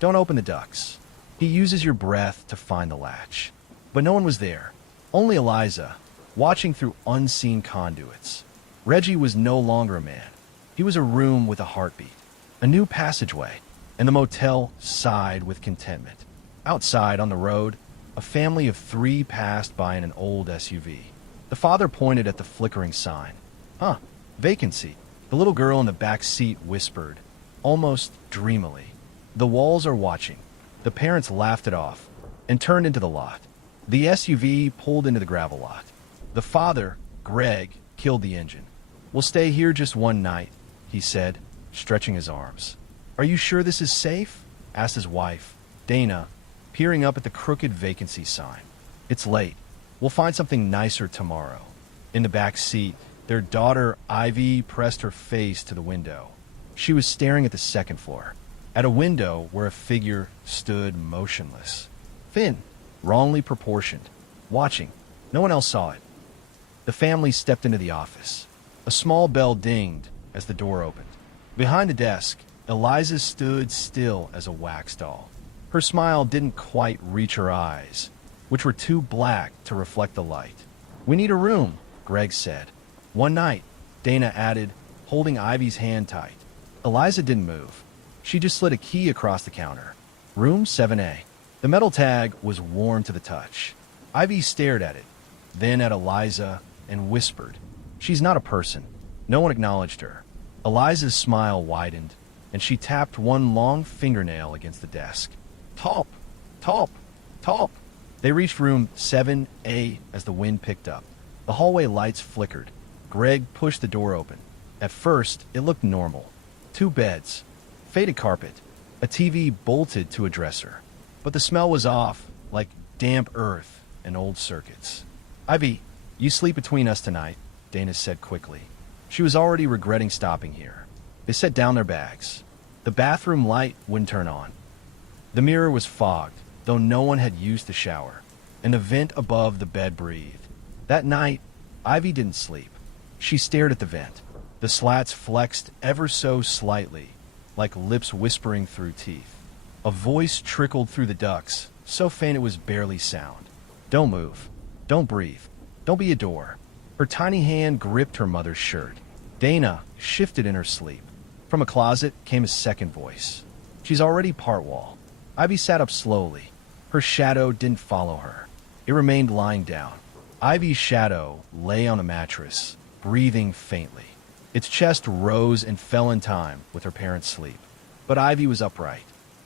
"Don't open the ducts." He uses your breath to find the latch. But no one was there. Only Eliza, watching through unseen conduits. Reggie was no longer a man. He was a room with a heartbeat, a new passageway, and the motel sighed with contentment. Outside on the road, a family of three passed by in an old SUV. The father pointed at the flickering sign. Huh, vacancy. The little girl in the back seat whispered, almost dreamily. The walls are watching. The parents laughed it off and turned into the lot. The SUV pulled into the gravel lot. The father, Greg, killed the engine. We'll stay here just one night, he said, stretching his arms. Are you sure this is safe? Asked his wife, Dana, peering up at the crooked vacancy sign. It's late. We'll find something nicer tomorrow. In the back seat, their daughter, Ivy, pressed her face to the window. She was staring at the second floor, at a window where a figure stood motionless. Thin, wrongly proportioned, watching. No one else saw it. The family stepped into the office. A small bell dinged as the door opened. Behind the desk, Eliza stood still as a wax doll. Her smile didn't quite reach her eyes, which were too black to reflect the light. We need a room, Greg said. One night, Dana added, holding Ivy's hand tight. Eliza didn't move. She just slid a key across the counter. Room 7A. The metal tag was warm to the touch. Ivy stared at it, then at Eliza, and whispered, She's not a person. No one acknowledged her. Eliza's smile widened, and she tapped one long fingernail against the desk. Top, top, top. They reached room 7A as the wind picked up. The hallway lights flickered. Greg pushed the door open. At first, it looked normal. 2 beds, faded carpet, a TV bolted to a dresser. But the smell was off, like damp earth and old circuits. Ivy, you sleep between us tonight, Dana said quickly. She was already regretting stopping here. They set down their bags. The bathroom light wouldn't turn on. The mirror was fogged, though no one had used the shower, and the vent above the bed breathed. That night, Ivy didn't sleep. She stared at the vent. The slats flexed ever so slightly, like lips whispering through teeth. A voice trickled through the ducts, so faint it was barely sound. Don't move. Don't breathe. Don't be a door. Her tiny hand gripped her mother's shirt. Dana shifted in her sleep. From a closet came a second voice. She's already part wall. Ivy sat up slowly. Her shadow didn't follow her. It remained lying down. Ivy's shadow lay on a mattress, breathing faintly. Its chest rose and fell in time with her parents' sleep. But Ivy was upright,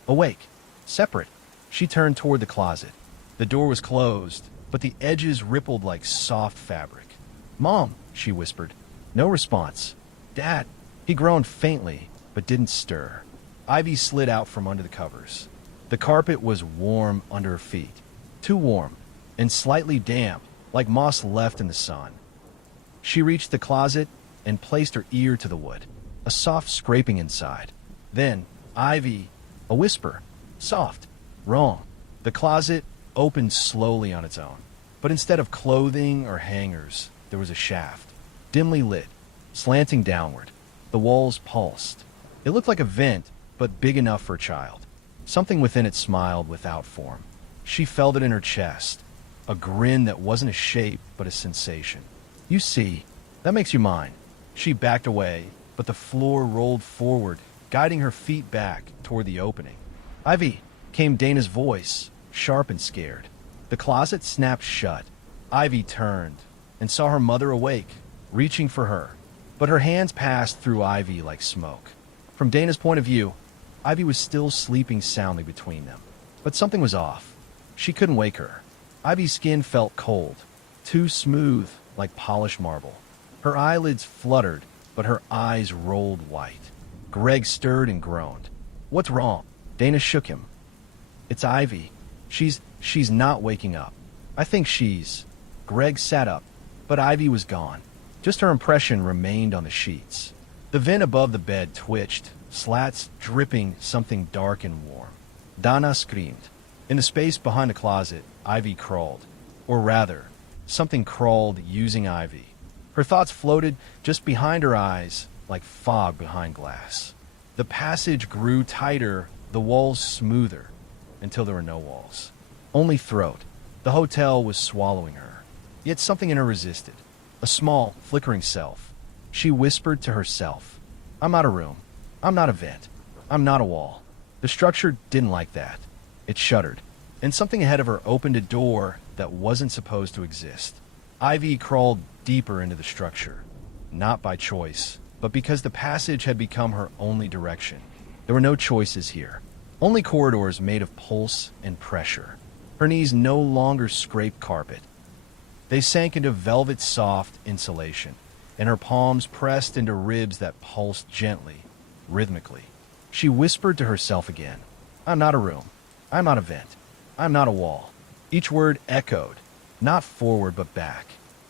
awake, separate. She turned toward the closet. The door was closed, but the edges rippled like soft fabric. Mom, she whispered. No response. Dad. He groaned faintly, but didn't stir. Ivy slid out from under the covers. The carpet was warm under her feet. Too warm, and slightly damp, like moss left in the sun. She reached the closet and placed her ear to the wood. A soft scraping inside. Then, Ivy, a whisper. Soft. Wrong. The closet opened slowly on its own. But instead of clothing or hangers, there was a shaft, dimly lit, slanting downward. The walls pulsed. It looked like a vent, but big enough for a child. Something within it smiled without form. She felt it in her chest, a grin that wasn't a shape, but a sensation. You see, that makes you mine. She backed away, but the floor rolled forward, guiding her feet back toward the opening. Ivy, came Dana's voice, sharp and scared. The closet snapped shut. Ivy turned and saw her mother awake, reaching for her. But her hands passed through Ivy like smoke. From Dana's point of view, Ivy was still sleeping soundly between them. But something was off. She couldn't wake her. Ivy's skin felt cold, too smooth, like polished marble. Her eyelids fluttered, but her eyes rolled white. Greg stirred and groaned. What's wrong? Dana shook him. It's Ivy. She's not waking up. I think she's... Greg sat up, but Ivy was gone. Just her impression remained on the sheets. The vent above the bed twitched, slats dripping something dark and warm. Dana screamed. In the space behind the closet, Ivy crawled. Or rather, something crawled using Ivy. Her thoughts floated just behind her eyes, like fog behind glass. The passage grew tighter, the walls smoother, until there were no walls. Only throat. The hotel was swallowing her. Yet something in her resisted. A small, flickering self. She whispered to herself, I'm not a room. I'm not a vent. I'm not a wall. The structure didn't like that. It shuddered, and something ahead of her opened a door that wasn't supposed to exist. Ivy crawled deeper into the structure, not by choice, but because the passage had become her only direction. There were no choices here, only corridors made of pulse and pressure. Her knees no longer scraped carpet. They sank into velvet soft insulation, and her palms pressed into ribs that pulsed gently, rhythmically. She whispered to herself again, I'm not a room. I'm not a vent. I'm not a wall. Each word echoed, not forward but back,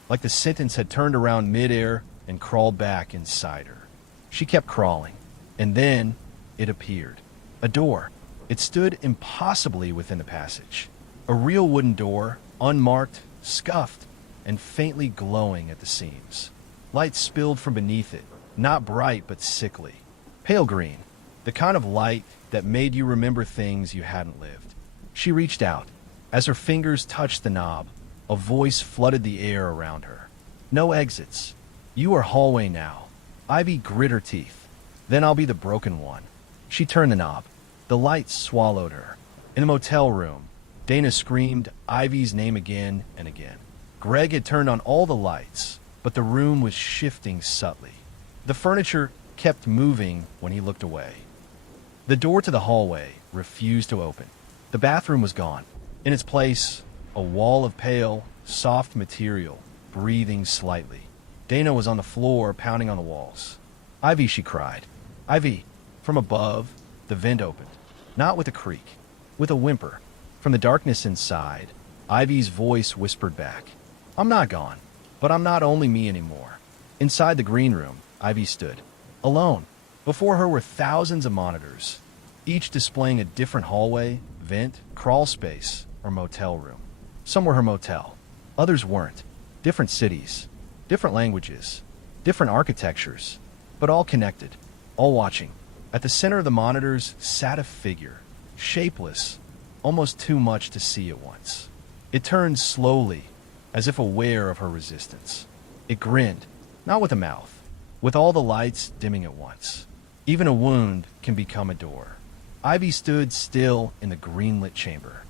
like the sentence had turned around midair and crawled back inside her. She kept crawling, and then it appeared. A door. It stood impossibly within the passage. A real wooden door, unmarked, scuffed, and faintly glowing at the seams. Light spilled from beneath it, not bright but sickly. Pale green, the kind of light that made you remember things you hadn't lived. She reached out. As her fingers touched the knob, a voice flooded the air around her. No exits. You are hallway now. Ivy grit her teeth. Then I'll be the broken one. She turned the knob. The light swallowed her. In the motel room, Dana screamed Ivy's name again and again. Greg had turned on all the lights, but the room was shifting subtly. The furniture kept moving when he looked away. The door to the hallway refused to open. The bathroom was gone. In its place, a wall of pale, soft material, breathing slightly. Dana was on the floor, pounding on the walls. Ivy, she cried. Ivy. From above, the vent opened. Not with a creak, with a whimper. From the darkness inside, Ivy's voice whispered back. I'm not gone, but I'm not only me anymore. Inside the green room, Ivy stood, alone. Before her were thousands of monitors, each displaying a different hallway, vent, crawl space, or motel room. Some were her motel, others weren't. Different cities, different languages, different architectures, but all connected, all watching. At the center of the monitors sat a figure, shapeless, almost too much to see at once. It turned slowly, as if aware of her resistance. It grinned, not with a mouth, with all the lights dimming at once. Even a wound can become a door. Ivy stood still in the green-lit chamber.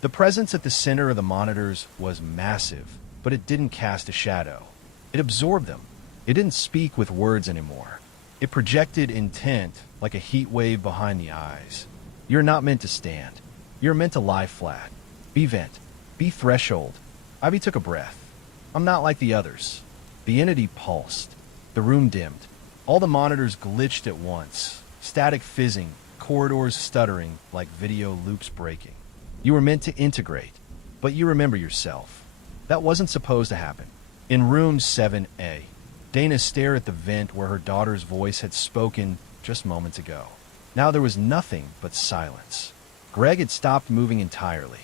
The presence at the center of the monitors was massive, but it didn't cast a shadow. It absorbed them. It didn't speak with words anymore. It projected intent like a heat wave behind the eyes. You're not meant to stand. You're meant to lie flat. Be vent. Be threshold. Ivy took a breath. I'm not like the others. The entity pulsed. The room dimmed. All the monitors glitched at once. Static fizzing, corridors stuttering like video loops breaking. You were meant to integrate, but you remember yourself. That wasn't supposed to happen. In room 7A, Dana stared at the vent where her daughter's voice had spoken just moments ago. Now there was nothing but silence. Greg had stopped moving entirely.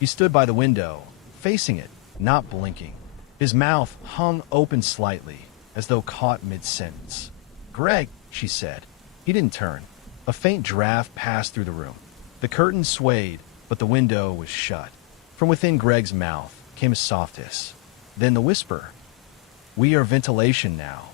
He stood by the window, facing it, not blinking. His mouth hung open slightly, as though caught mid-sentence. Greg, she said. He didn't turn. A faint draft passed through the room. The curtain swayed, but the window was shut. From within Greg's mouth came a soft hiss. Then the whisper. We are ventilation now.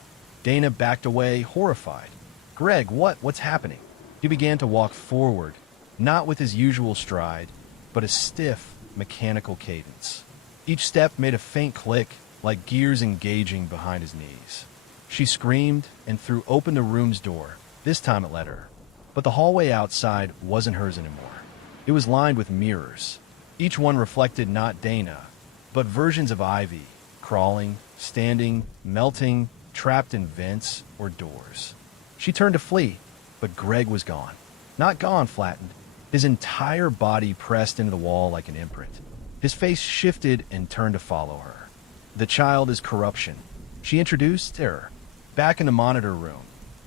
Dana backed away, horrified. Greg, what's happening? He began to walk forward, not with his usual stride, but a stiff, mechanical cadence. Each step made a faint click, like gears engaging behind his knees. She screamed and threw open the room's door. This time it let her. But the hallway outside wasn't hers anymore. It was lined with mirrors. Each one reflected not Dana, but versions of Ivy, crawling, standing, melting, trapped in vents or doors. She turned to flee, but Greg was gone. Not gone, flattened. His entire body pressed into the wall like an imprint. His face shifted and turned to follow her. The child is corruption. She introduced her. Back in the monitor room,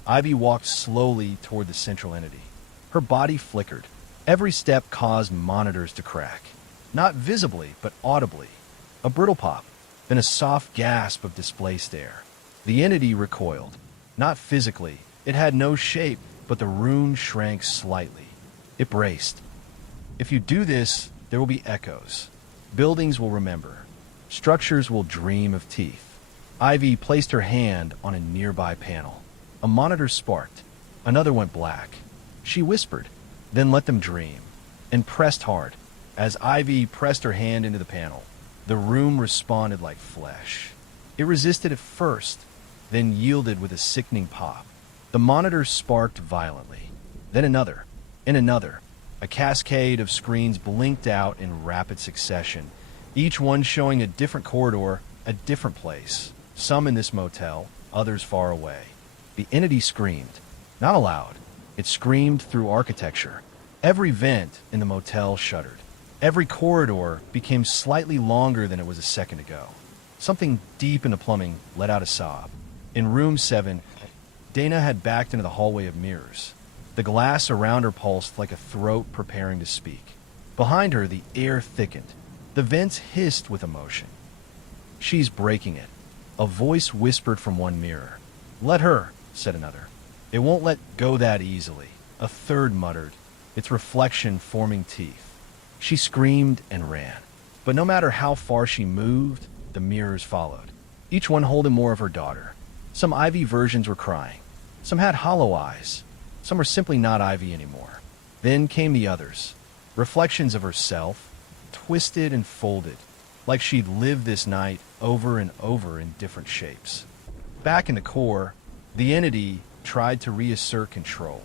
Ivy walked slowly toward the central entity. Her body flickered. Every step caused monitors to crack. Not visibly, but audibly. A brittle pop, then a soft gasp of displaced air. The entity recoiled. Not physically. It had no shape, but the room shrank slightly. It braced. If you do this, there will be echoes. Buildings will remember. Structures will dream of teeth. Ivy placed her hand on a nearby panel. A monitor sparked. Another went black. She whispered, then let them dream, and pressed hard. As Ivy pressed her hand into the panel, the room responded like flesh. It resisted at first, then yielded with a sickening pop. The monitor sparked violently. Then another, and another. A cascade of screens blinked out in rapid succession, each one showing a different corridor, a different place. Some in this motel, others far away. The entity screamed. Not aloud. It screamed through architecture. Every vent in the motel shuddered. Every corridor became slightly longer than it was a second ago. Something deep in the plumbing let out a sob. In room 7, Dana had backed into the hallway of mirrors. The glass around her pulsed like a throat preparing to speak. Behind her, the air thickened. The vents hissed with emotion. She's breaking it. A voice whispered from one mirror. Let her, said another. It won't let go that easily. A third muttered, its reflection forming teeth. She screamed and ran. But no matter how far she moved, the mirrors followed, each one holding more of her daughter. Some Ivy versions were crying. Some had hollow eyes. Some were simply not Ivy anymore. Then came the others, reflections of herself, twisted and folded, like she'd lived this night over and over in different shapes. Back in the core, the entity tried to reassert control.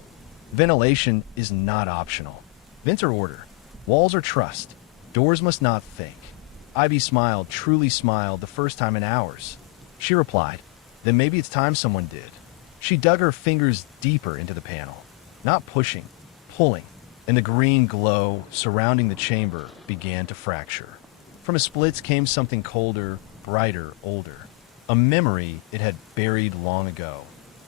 Ventilation is not optional. Vents are order. Walls are trust. Doors must not think. Ivy smiled, truly smiled, the first time in hours. She replied, then maybe it's time someone did. She dug her fingers deeper into the panel, not pushing, pulling, and the green glow surrounding the chamber began to fracture. From its splits came something colder, brighter, older. A memory it had buried long ago.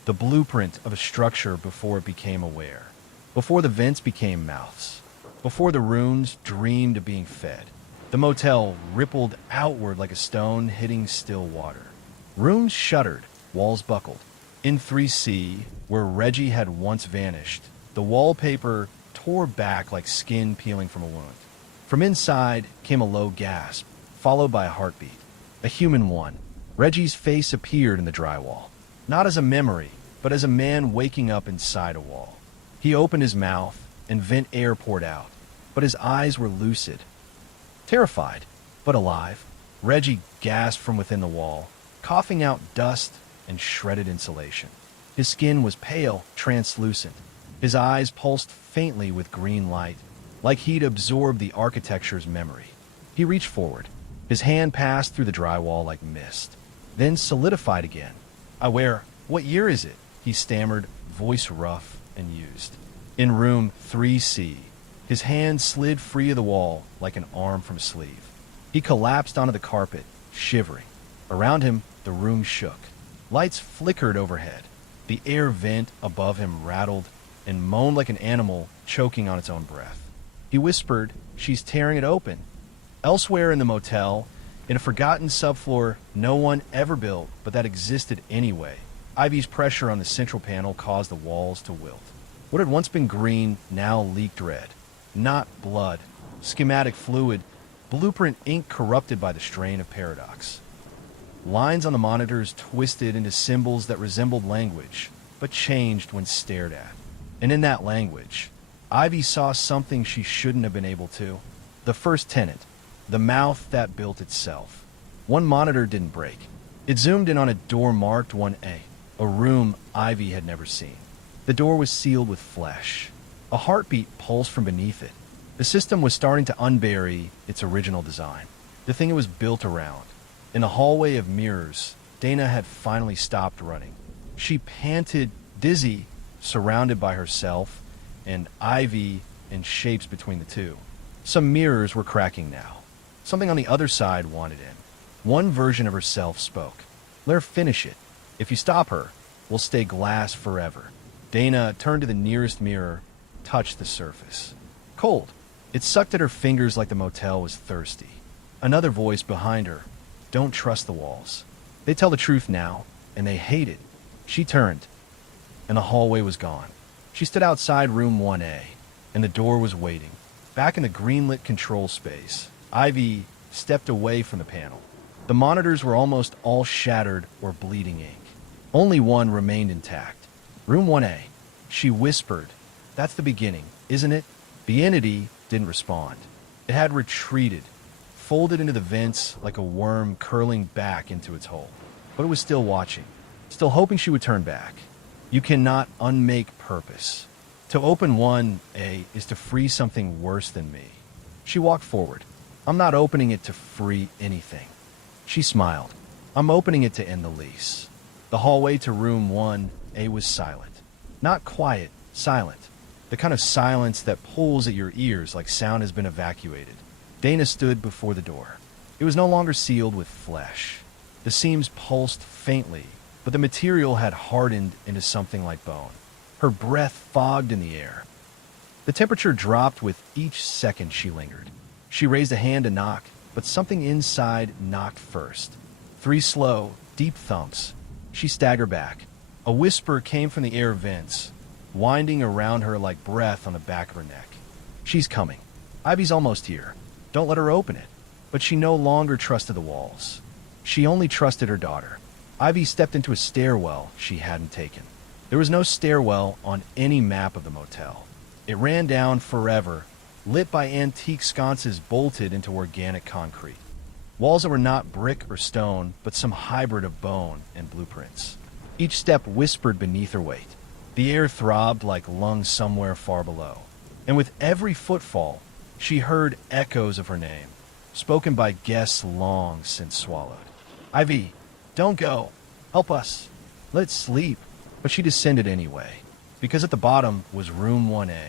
The blueprint of a structure before it became aware. Before the vents became mouths. Before the runes dreamed of being fed. The motel rippled outward like a stone hitting still water. Rooms shuddered, walls buckled. In 3C, where Reggie had once vanished, the wallpaper tore back like skin peeling from a wound. From inside came a low gasp, followed by a heartbeat. A human one. Reggie's face appeared in the drywall. Not as a memory, but as a man waking up inside a wall. He opened his mouth, and vent air poured out, but his eyes were lucid. Terrified, but alive, Reggie gasped from within the wall, coughing out dust and shredded insulation. His skin was pale, translucent. His eyes pulsed faintly with green light, like he'd absorbed the architecture's memory. He reached forward. His hand passed through the drywall like mist, then solidified again. What year is it? He stammered, voice rough and used. In room 3C, his hand slid free of the wall like an arm from a sleeve. He collapsed onto the carpet, shivering. Around him, the room shook. Lights flickered overhead. The air vent above him rattled and moaned like an animal choking on its own breath. He whispered, she's tearing it open. Elsewhere in the motel, in a forgotten subfloor no one ever built but that existed anyway, Ivy's pressure on the central panel caused the walls to wilt. What had once been green now leaked red. Not blood, schematic fluid, blueprint ink corrupted by the strain of paradox. Lines on the monitors twisted into symbols that resembled language, but changed when stared at. And in that language, Ivy saw something she shouldn't have been able to. The first tenet, the mouth that built itself. One monitor didn't break. It zoomed in on a door marked 1A, a room Ivy had never seen. The door was sealed with flesh. A heartbeat pulsed from beneath it. The system was starting to unbury its original design, the thing it was built around. In the hallway of mirrors, Dana had finally stopped running. She panted, dizzy, surrounded by herself and Ivy and shapes between the two. Some mirrors were cracking now. Something on the other side wanted in. One version of herself spoke. Let her finish it. If you stop her, we'll stay glass forever. Dana turned to the nearest mirror, touched the surface. Cold. It sucked at her fingers like the motel was thirsty. Another voice behind her. Don't trust the walls. They tell the truth now, and they hate it. She turned, and the hallway was gone. She stood outside room 1A, and the door was waiting. Back in the green-lit control space, Ivy stepped away from the panel. The monitors were almost all shattered or bleeding ink. Only one remained intact. Room 1A. She whispered. That's the beginning, isn't it? The entity didn't respond. It had retreated, folded into the vents like a worm curling back into its hole. But it was still watching, still hoping she would turn back. You cannot unmake purpose. To open 1A is to free something worse than me. She walked forward. I'm not opening it to free anything. She smiled. I'm opening it to end the lease. The hallway to room 1A was silent. Not quiet, silent. The kind of silence that pulls at your ears like sound has been evacuated. Dana stood before the door. It was no longer sealed with flesh. The seams pulsed faintly, but the material had hardened into something like bone. Her breath fogged in the air. The temperature dropped with each second she lingered. She raised a hand to knock, but something inside knocked first. 3 slow, deep thumps. She staggered back. A whisper came from the air vents, winding around her like breath on the back of her neck. She's coming. Ivy's almost here. Don't let her open it. But she no longer trusted the walls. She only trusted her daughter. Ivy stepped into a stairwell she hadn't taken. There was no stairwell on any map of the motel. It ran down forever, lit by antique sconces bolted into organic concrete. Walls that were not brick or stone, but some hybrid of bone and blueprints. Each step whispered beneath her weight. The air throbbed like lungs somewhere far below. And with every footfall, she heard echoes of her name, spoken by guests long since swallowed. Ivy, don't go. Help us. Let's sleep. But she descended anyway, because at the bottom was room 1A.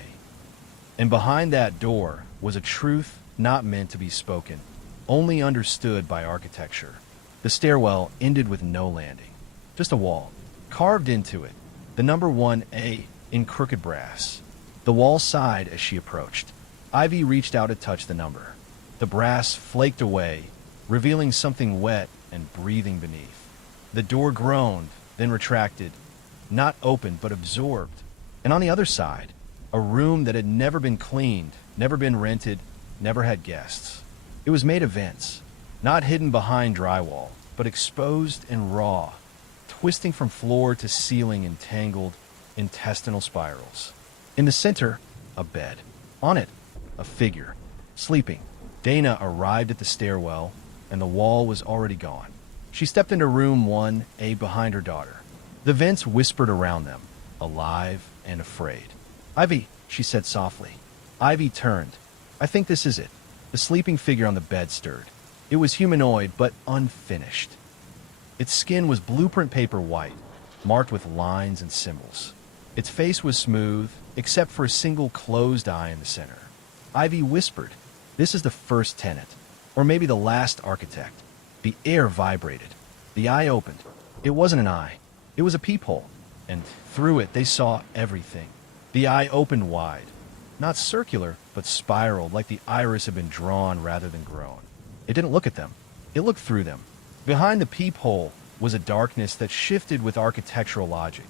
And behind that door was a truth not meant to be spoken, only understood by architecture. The stairwell ended with no landing, just a wall, carved into it, the number 1A in crooked brass. The wall sighed as she approached. Ivy reached out to touch the number. The brass flaked away, revealing something wet and breathing beneath. The door groaned, then retracted, not opened but absorbed. And on the other side, a room that had never been cleaned, never been rented, never had guests. It was made of vents, not hidden behind drywall, but exposed and raw, twisting from floor to ceiling in tangled, intestinal spirals. In the center, a bed. On it, a figure, sleeping. Dana arrived at the stairwell, and the wall was already gone. She stepped into room 1A behind her daughter. The vents whispered around them, alive and afraid. Ivy, she said softly. Ivy turned. I think this is it. The sleeping figure on the bed stirred. It was humanoid, but unfinished. Its skin was blueprint paper white, marked with lines and symbols. Its face was smooth, except for a single closed eye in the center. Ivy whispered, "This is the first tenant, or maybe the last architect." The air vibrated. The eye opened. It wasn't an eye. It was a peephole, and through it they saw everything. The eye opened wide, not circular, but spiraled, like the iris had been drawn rather than grown. It didn't look at them. It looked through them. Behind the peephole was a darkness that shifted with architectural logic.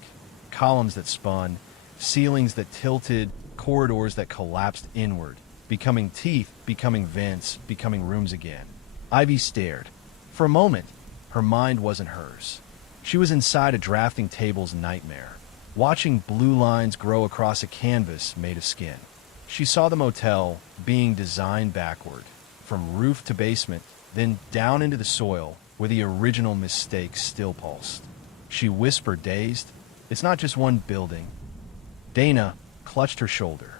Columns that spun, ceilings that tilted, corridors that collapsed inward, becoming teeth, becoming vents, becoming rooms again. Ivy stared. For a moment, her mind wasn't hers. She was inside a drafting table's nightmare, watching blue lines grow across a canvas made of skin. She saw the motel being designed backward, from roof to basement, then down into the soil where the original mistakes still pulsed. She whispered, dazed, "It's not just one building." Dana clutched her shoulder.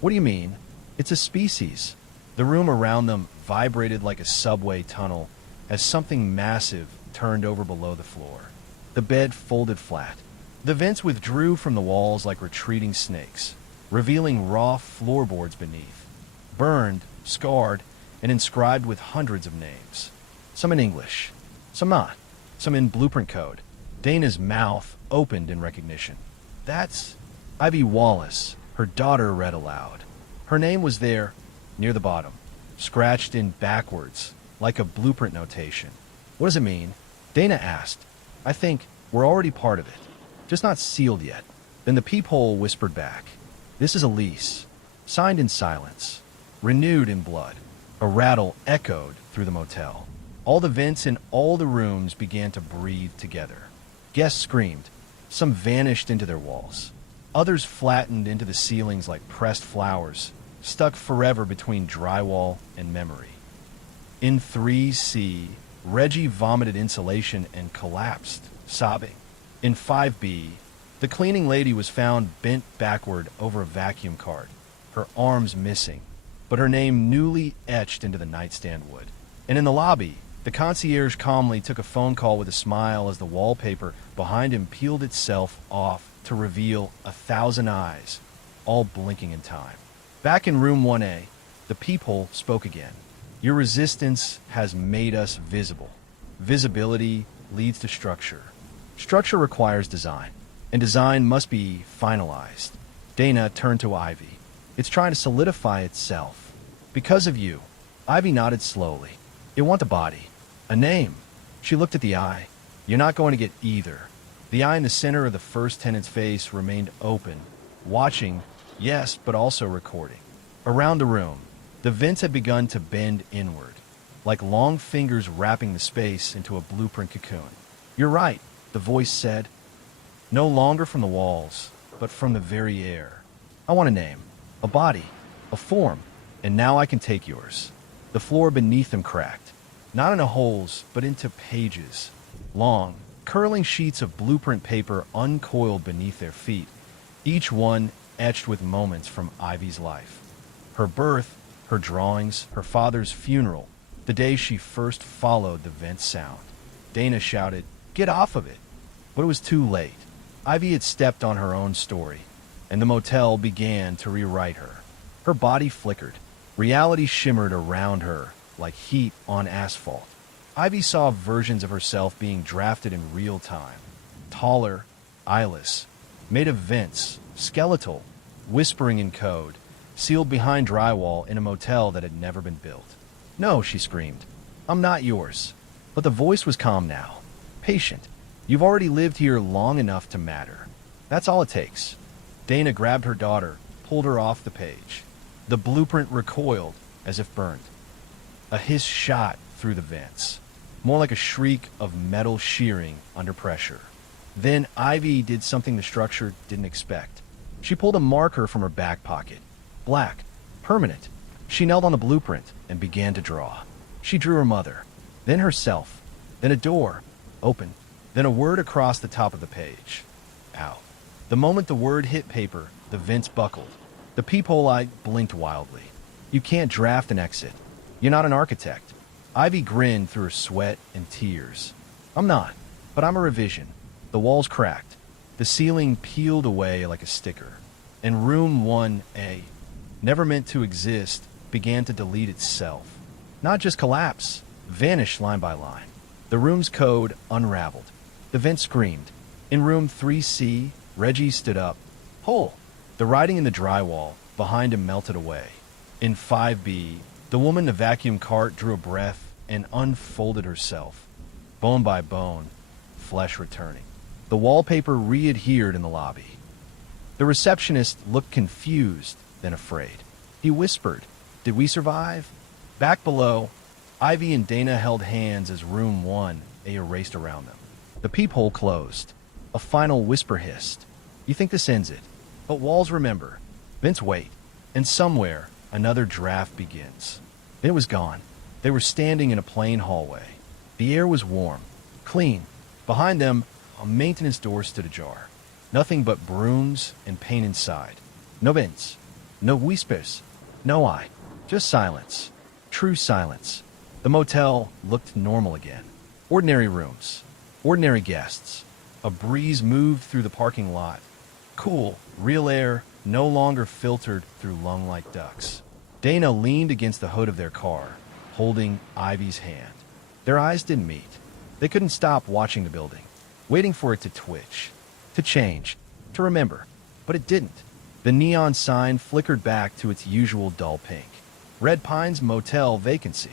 "What do you mean? It's a species." The room around them vibrated like a subway tunnel as something massive turned over below the floor. The bed folded flat. The vents withdrew from the walls like retreating snakes, revealing raw floorboards beneath, burned, scarred, and inscribed with hundreds of names. Some in English, some not, some in blueprint code. Dana's mouth opened in recognition. "That's Ivy Wallace," her daughter read aloud. Her name was there, near the bottom, scratched in backwards, like a blueprint notation. "What does it mean?" Dana asked. "I think we're already part of it, just not sealed yet." Then the peephole whispered back, "This is a lease, signed in silence, renewed in blood." A rattle echoed through the motel. All the vents in all the rooms began to breathe together. Guests screamed. Some vanished into their walls. Others flattened into the ceilings like pressed flowers, stuck forever between drywall and memory. In 3C, Reggie vomited insulation and collapsed, sobbing. In 5B, the cleaning lady was found bent backward over a vacuum cart, her arms missing, but her name newly etched into the nightstand wood. And in the lobby, the concierge calmly took a phone call with a smile as the wallpaper behind him peeled itself off to reveal 1,000 eyes, all blinking in time. Back in room 1A, the peephole spoke again. Your resistance has made us visible. Visibility leads to structure. Structure requires design, and design must be finalized. Dana turned to Ivy. It's trying to solidify itself. Because of you. Ivy nodded slowly. You want a body. A name. She looked at the eye. You're not going to get either. The eye in the center of the first tenant's face remained open, watching, yes, but also recording. Around the room, the vents had begun to bend inward, like long fingers wrapping the space into a blueprint cocoon. You're right, the voice said. No longer from the walls, but from the very air. I want a name, a body, a form, and now I can take yours. The floor beneath them cracked, not into holes, but into pages. Long, curling sheets of blueprint paper uncoiled beneath their feet, each one etched with moments from Ivy's life. Her birth, her drawings, her father's funeral, the day she first followed the vent sound. Dana shouted, "Get off of it!" But it was too late. Ivy had stepped on her own story, and the motel began to rewrite her. Her body flickered. Reality shimmered around her like heat on asphalt. Ivy saw versions of herself being drafted in real time. Taller, eyeless, made of vents, skeletal, whispering in code, sealed behind drywall in a motel that had never been built. "No," she screamed. "I'm not yours." But the voice was calm now. Patient. "You've already lived here long enough to matter. That's all it takes." Dana grabbed her daughter, pulled her off the page. The blueprint recoiled, as if burned. A hiss shot through the vents, more like a shriek of metal shearing under pressure. Then Ivy did something the structure didn't expect. She pulled a marker from her back pocket. Black. Permanent. She knelt on the blueprint and began to draw. She drew her mother, then herself, then a door, open, then a word across the top of the page. Out. The moment the word hit paper, the vents buckled. The peephole eye blinked wildly. You can't draft an exit. You're not an architect. Ivy grinned through her sweat and tears. I'm not, but I'm a revision. The walls cracked. The ceiling peeled away like a sticker. And room 1A, never meant to exist, began to delete itself. Not just collapse, vanish line by line. The room's code unraveled. The vent screamed. In room 3C, Reggie stood up. Hole! The writing in the drywall behind him melted away. In 5B, the woman in the vacuum cart drew a breath and unfolded herself. Bone by bone, flesh returning. The wallpaper readhered in the lobby. The receptionist looked confused, then afraid. He whispered, "Did we survive?" Back below, Ivy and Dana held hands as room 1A erased around them. The peephole closed. A final whisper hissed. You think this ends it. But walls remember. Vents wait. And somewhere, another draft begins. Then it was gone. They were standing in a plain hallway. The air was warm, clean. Behind them, a maintenance door stood ajar. Nothing but brooms and paint inside. No vents. No whispers. No eye. Just silence. True silence. The motel looked normal again. Ordinary rooms. Ordinary guests. A breeze moved through the parking lot. Cool, real air, no longer filtered through lung-like ducts. Dana leaned against the hood of their car, holding Ivy's hand. Their eyes didn't meet. They couldn't stop watching the building, waiting for it to twitch, to change, to remember. But it didn't. The neon sign flickered back to its usual dull pink. Red Pines Motel Vacancy.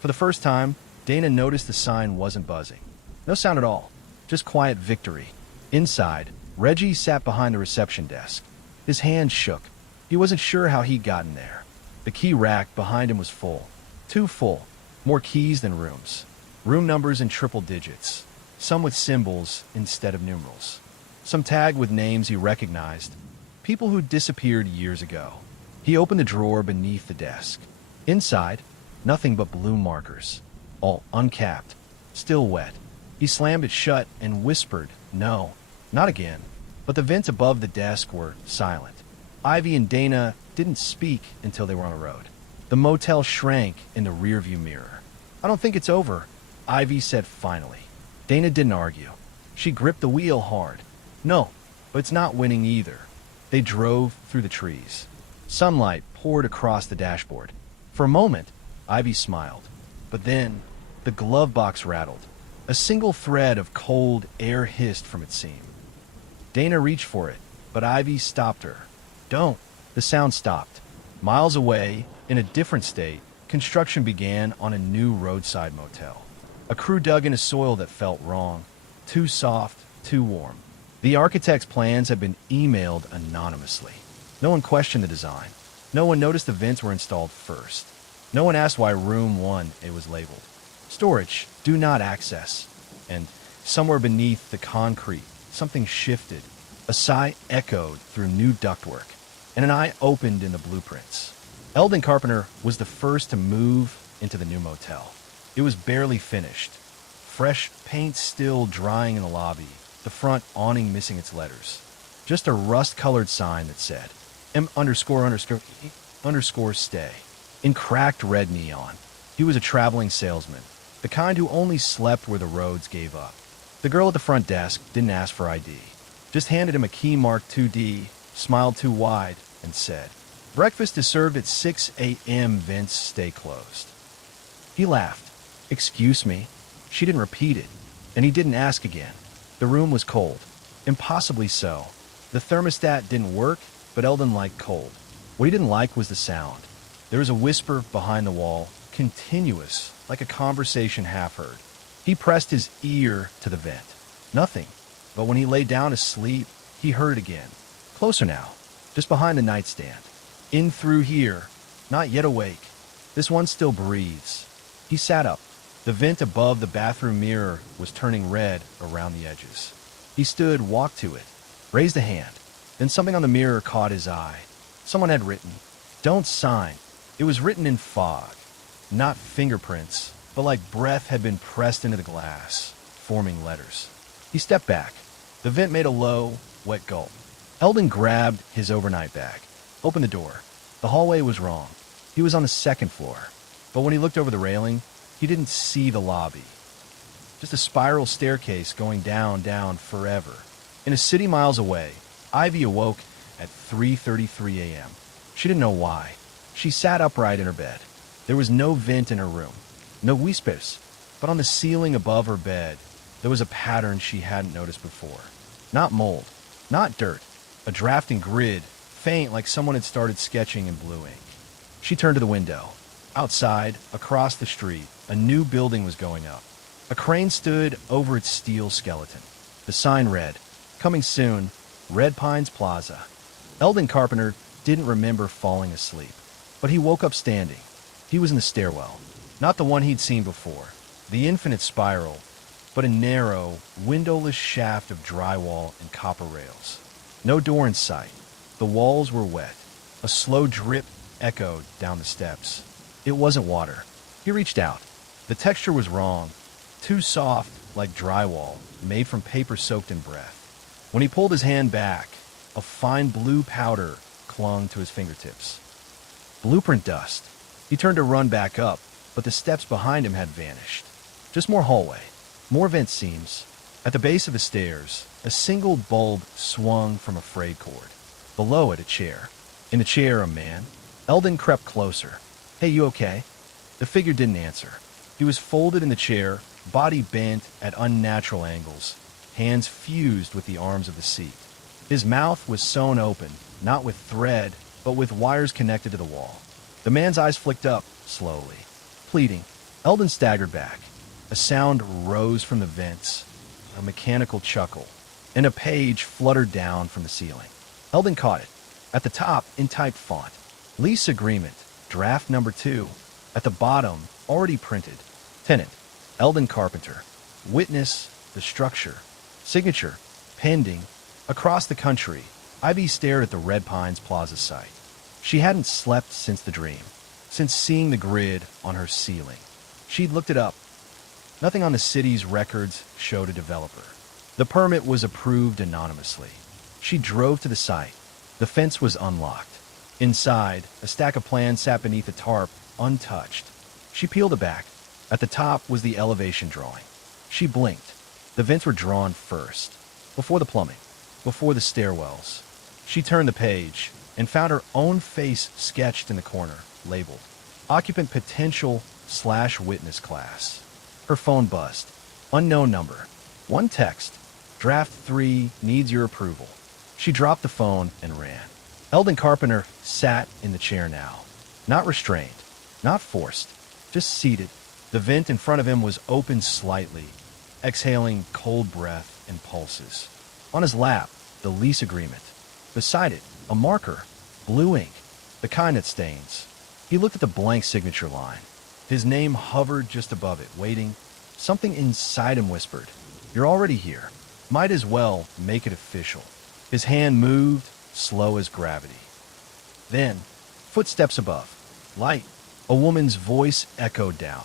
For the first time, Dana noticed the sign wasn't buzzing. No sound at all, just quiet victory. Inside, Reggie sat behind the reception desk. His hands shook. He wasn't sure how he'd gotten there. The key rack behind him was full. Too full. More keys than rooms. Room numbers in triple digits. Some with symbols instead of numerals. Some tagged with names he recognized. People who disappeared years ago. He opened the drawer beneath the desk. Inside, nothing but blue markers. All uncapped. Still wet. He slammed it shut and whispered, "No, not again." But the vents above the desk were silent. Ivy and Dana didn't speak until they were on the road. The motel shrank in the rearview mirror. "I don't think it's over," Ivy said finally. Dana didn't argue. She gripped the wheel hard. "No, but it's not winning either." They drove through the trees. Sunlight poured across the dashboard. For a moment, Ivy smiled. But then, the glove box rattled. A single thread of cold air hissed from its seam. Dana reached for it, but Ivy stopped her. "Don't." The sound stopped. Miles away, in a different state, construction began on a new roadside motel. A crew dug into soil that felt wrong. Too soft, too warm. The architect's plans had been emailed anonymously. No one questioned the design. No one noticed the vents were installed first. No one asked why room 1 it was labeled. Storage, do not access. And somewhere beneath the concrete, something shifted. A sigh echoed through new ductwork, and an eye opened in the blueprints. Eldon Carpenter was the first to move into the new motel. It was barely finished. Fresh paint still drying in the lobby, the front awning missing its letters. Just a rust-colored sign that said, M___stay, in cracked red neon. He was a traveling salesman, the kind who only slept where the roads gave up. The girl at the front desk didn't ask for ID, just handed him a key marked 2D, smiled too wide, and said, "Breakfast is served at 6 a.m. Vents stay closed." He laughed. "Excuse me." She didn't repeat it, and he didn't ask again. The room was cold. Impossibly so. The thermostat didn't work, but Eldon liked cold. What he didn't like was the sound. There was a whisper behind the wall, continuous, like a conversation half heard. He pressed his ear to the vent. Nothing. But when he lay down to sleep, he heard again. Closer now, just behind the nightstand. In through here, not yet awake. This one still breathes. He sat up. The vent above the bathroom mirror was turning red around the edges. He stood, walked to it, raised a hand. Then something on the mirror caught his eye. Someone had written, "Don't sign." It was written in fog. Not fingerprints, but like breath had been pressed into the glass, forming letters. He stepped back. The vent made a low, wet gulp. Eldon grabbed his overnight bag, opened the door. The hallway was wrong. He was on the second floor. But when he looked over the railing, he didn't see the lobby. Just a spiral staircase going down, down forever. In a city miles away, Ivy awoke at 3:33 a.m. She didn't know why. She sat upright in her bed. There was no vent in her room, no whispers, but on the ceiling above her bed, there was a pattern she hadn't noticed before. Not mold, not dirt, a drafting grid, faint like someone had started sketching in blue ink. She turned to the window. Outside, across the street, a new building was going up. A crane stood over its steel skeleton. The sign read, "Coming soon, Red Pines Plaza." Eldon Carpenter didn't remember falling asleep, but he woke up standing. He was in the stairwell, not the one he'd seen before, the infinite spiral, but a narrow, windowless shaft of drywall and copper rails. No door in sight. The walls were wet. A slow drip echoed down the steps. It wasn't water. He reached out. The texture was wrong, too soft, like drywall, made from paper soaked in breath. When he pulled his hand back, a fine blue powder clung to his fingertips. Blueprint dust. He turned to run back up, but the steps behind him had vanished. Just more hallway, more vent seams. At the base of the stairs, a single bulb swung from a frayed cord. Below it, a chair. In the chair, a man. Eldon crept closer. "Hey, you okay?" The figure didn't answer. He was folded in the chair, body bent at unnatural angles, hands fused with the arms of the seat. His mouth was sewn open, not with thread, but with wires connected to the wall. The man's eyes flicked up, slowly, pleading. Eldon staggered back. A sound rose from the vents, a mechanical chuckle, and a page fluttered down from the ceiling. Eldon caught it. At the top, in typed font, "Lease agreement, draft number 2." At the bottom, already printed. Tenant, Eldon Carpenter. Witness, the structure. Signature, pending. Across the country, Ivy stared at the Red Pines Plaza site. She hadn't slept since the dream, since seeing the grid on her ceiling. She'd looked it up. Nothing on the city's records showed a developer. The permit was approved anonymously. She drove to the site. The fence was unlocked. Inside, a stack of plans sat beneath a tarp, untouched. She peeled it back. At the top was the elevation drawing. She blinked. The vents were drawn first, before the plumbing, before the stairwells. She turned the page and found her own face sketched in the corner, labeled Occupant Potential / Witness Class. Her phone buzzed. Unknown number. One text. Draft 3 needs your approval. She dropped the phone and ran. Eldon Carpenter sat in the chair now. Not restrained, not forced, just seated. The vent in front of him was open slightly, exhaling cold breath and pulses. On his lap, the lease agreement. Beside it, a marker, blue ink, the kind that stains. He looked at the blank signature line. His name hovered just above it, waiting. Something inside him whispered, "You're already here. Might as well make it official." His hand moved, slow as gravity. Then, footsteps above. Light. A woman's voice echoed down.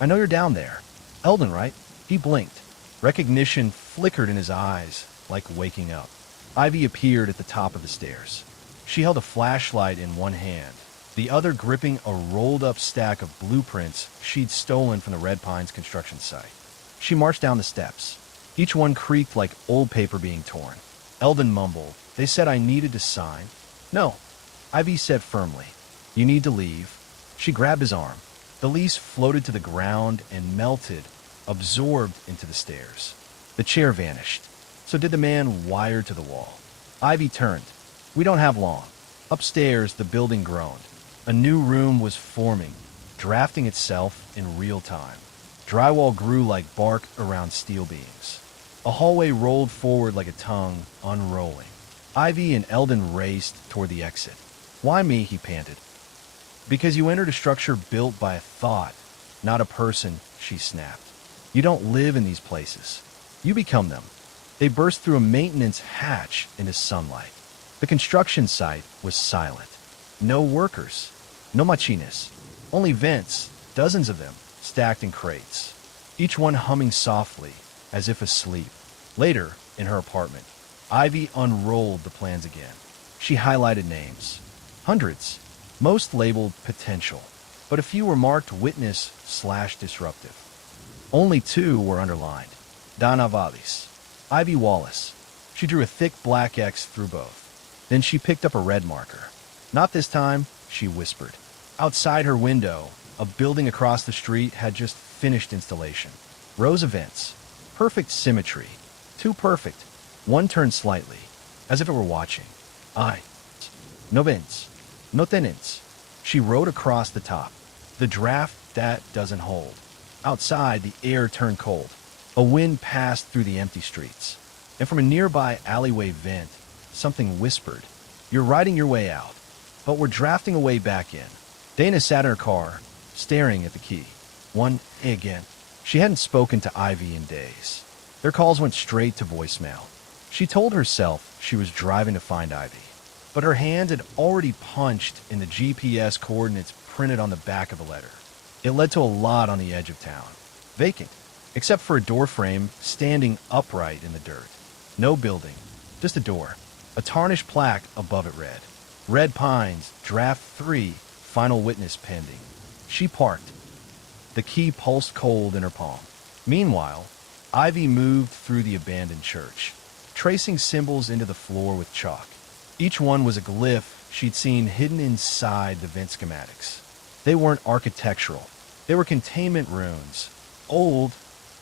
"I know you're down there. Eldon, right?" He blinked. Recognition flickered in his eyes, like waking up. Ivy appeared at the top of the stairs. She held a flashlight in one hand, the other gripping a rolled-up stack of blueprints she'd stolen from the Red Pines construction site. She marched down the steps. Each one creaked like old paper being torn. Eldon mumbled, "They said I needed to sign." "No," Ivy said firmly. "You need to leave." She grabbed his arm. The lease floated to the ground and melted, absorbed into the stairs. The chair vanished. So did the man wired to the wall. Ivy turned. "We don't have long." Upstairs, the building groaned. A new room was forming, drafting itself in real time. Drywall grew like bark around steel beams. A hallway rolled forward like a tongue, unrolling. Ivy and Eldon raced toward the exit. "Why me?" he panted. "Because you entered a structure built by a thought, not a person," she snapped. "You don't live in these places. You become them." They burst through a maintenance hatch into sunlight. The construction site was silent. No workers. No machines. Only vents, dozens of them, stacked in crates. Each one humming softly, as if asleep. Later, in her apartment, Ivy unrolled the plans again. She highlighted names. Hundreds. Most labeled potential. But a few were marked witness / disruptive. Only 2 were underlined. Donna Vallis. Ivy Wallace. She drew a thick black X through both. Then she picked up a red marker. "Not this time," she whispered. Outside her window, a building across the street had just finished installation. Rows of vents. Perfect symmetry. Too perfect. One turned slightly, as if it were watching. "I. No vents. No tenants." She wrote across the top. "The draft that doesn't hold." Outside, the air turned cold. A wind passed through the empty streets. And from a nearby alleyway vent, something whispered, "You're riding your way out, but we're drafting a way back in." Dana sat in her car, staring at the key. One again. She hadn't spoken to Ivy in days. Their calls went straight to voicemail. She told herself she was driving to find Ivy, but her hand had already punched in the GPS coordinates printed on the back of the letter. It led to a lot on the edge of town. Vacant, except for a door frame standing upright in the dirt. No building, just a door. A tarnished plaque above it read, "Red Pines, Draft 3, Final Witness Pending." She parked. The key pulsed cold in her palm. Meanwhile, Ivy moved through the abandoned church, tracing symbols into the floor with chalk. Each one was a glyph she'd seen hidden inside the vent schematics. They weren't architectural. They were containment runes, old,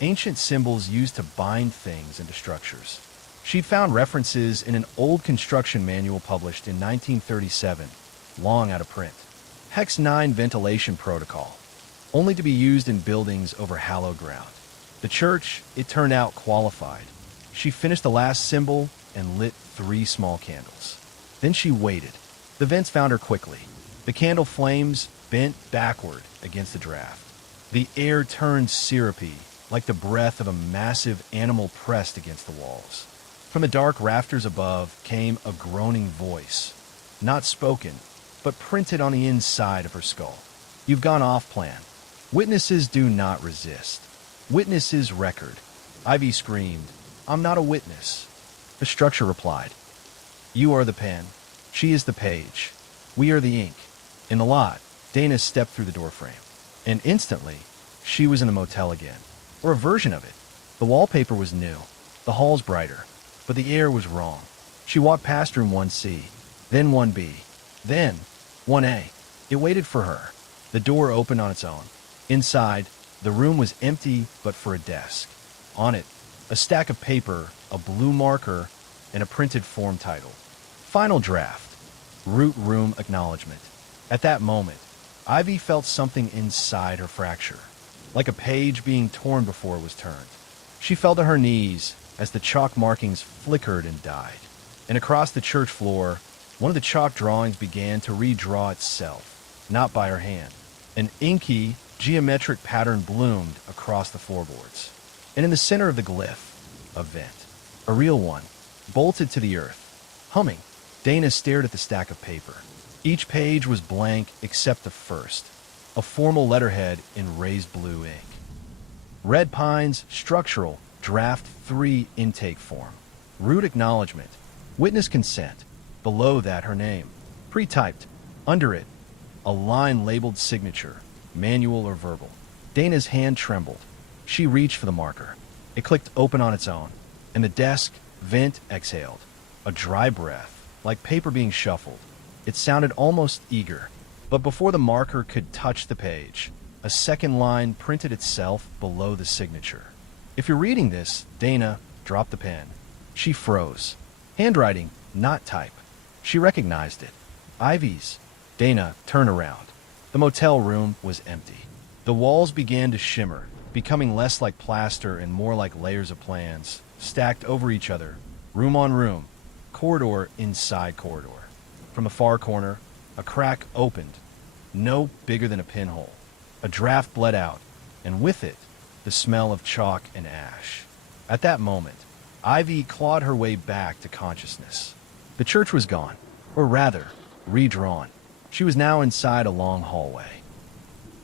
ancient symbols used to bind things into structures. She'd found references in an old construction manual published in 1937, long out of print. Hex 9 ventilation protocol, only to be used in buildings over hallowed ground. The church, it turned out, qualified. She finished the last symbol and lit 3 small candles. Then she waited. The vents found her quickly. The candle flames bent backward against the draft. The air turned syrupy, like the breath of a massive animal pressed against the walls. From the dark rafters above came a groaning voice, not spoken, but printed on the inside of her skull. You've gone off plan. Witnesses do not resist. Witnesses record. Ivy screamed, I'm not a witness. The structure replied, You are the pen. She is the page. We are the ink. In the lot, Dana stepped through the doorframe, and instantly, she was in the motel again, or a version of it. The wallpaper was new, the halls brighter, but the air was wrong. She walked past room 1C, then 1B, then 1A. It waited for her. The door opened on its own. Inside, the room was empty but for a desk. On it, a stack of paper, a blue marker, and a printed form title. Final draft. Root room acknowledgement. At that moment, Ivy felt something inside her fracture, like a page being torn before it was turned. She fell to her knees as the chalk markings flickered and died. And across the church floor, one of the chalk drawings began to redraw itself, not by her hand. An inky, geometric pattern bloomed across the floorboards. And in the center of the glyph, a vent. A real one, bolted to the earth. Humming, Dana stared at the stack of paper. Each page was blank except the first, a formal letterhead in raised blue ink. Red Pines, Structural, Draft 3 Intake Form. Root Acknowledgement. Witness Consent. Below that, her name. Pre-typed. Under it, a line labeled Signature, manual or verbal. Dana's hand trembled. She reached for the marker. It clicked open on its own, and the desk vent exhaled. A dry breath, like paper being shuffled. It sounded almost eager, but before the marker could touch the page, a second line printed itself below the signature. If you're reading this, Dana dropped the pen. She froze. Handwriting, not type. She recognized it. Ivy's. Dana turned around. The motel room was empty. The walls began to shimmer, becoming less like plaster and more like layers of plans, stacked over each other, room on room, corridor inside corridor. From a far corner, a crack opened, no bigger than a pinhole. A draft bled out, and with it, the smell of chalk and ash. At that moment, Ivy clawed her way back to consciousness. The church was gone, or rather, redrawn. She was now inside a long hallway,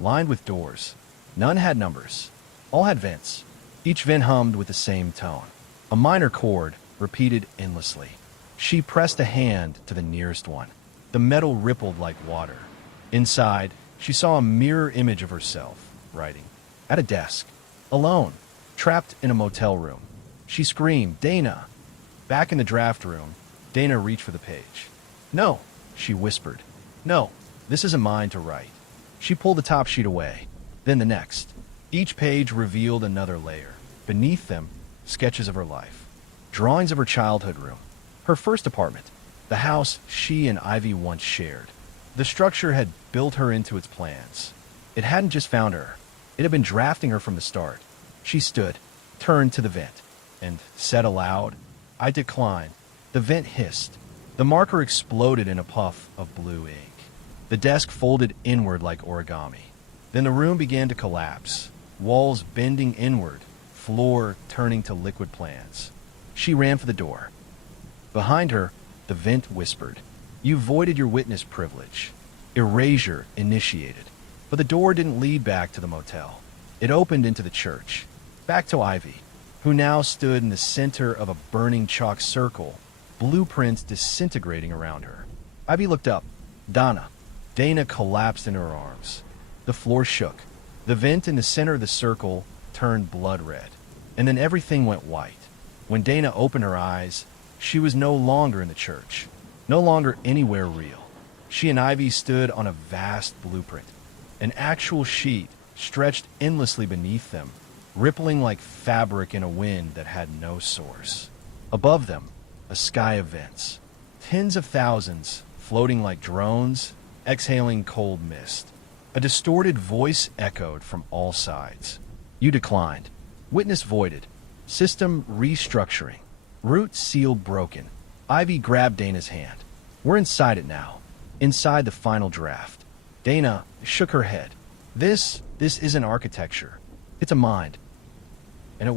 lined with doors. None had numbers. All had vents. Each vent hummed with the same tone. A minor chord repeated endlessly. She pressed a hand to the nearest one. The metal rippled like water. Inside, she saw a mirror image of herself, writing. At a desk. Alone. Trapped in a motel room. She screamed, Dana! Back in the draft room, Dana reached for the page. No, she whispered. No, this isn't mine to write. She pulled the top sheet away, then the next. Each page revealed another layer. Beneath them, sketches of her life. Drawings of her childhood room. Her first apartment. The house she and Ivy once shared. The structure had built her into its plans. It hadn't just found her. It had been drafting her from the start. She stood, turned to the vent, and said aloud, I decline. The vent hissed. The marker exploded in a puff of blue ink. The desk folded inward like origami. Then the room began to collapse, walls bending inward, floor turning to liquid plans. She ran for the door. Behind her, the vent whispered, You voided your witness privilege. Erasure initiated. But the door didn't lead back to the motel. It opened into the church. Back to Ivy, who now stood in the center of a burning chalk circle, blueprints disintegrating around her. Ivy looked up. Donna. Dana collapsed in her arms. The floor shook. The vent in the center of the circle turned blood red. And then everything went white. When Dana opened her eyes, she was no longer in the church, no longer anywhere real. She and Ivy stood on a vast blueprint. An actual sheet stretched endlessly beneath them, rippling like fabric in a wind that had no source. Above them, a sky of vents. Tens of thousands, floating like drones, exhaling cold mist. A distorted voice echoed from all sides. You declined. Witness voided. System restructuring. Root seal broken. Ivy grabbed Dana's hand. We're inside it now. Inside the final draft. Dana shook her head. This This isn't architecture. It's a mind. And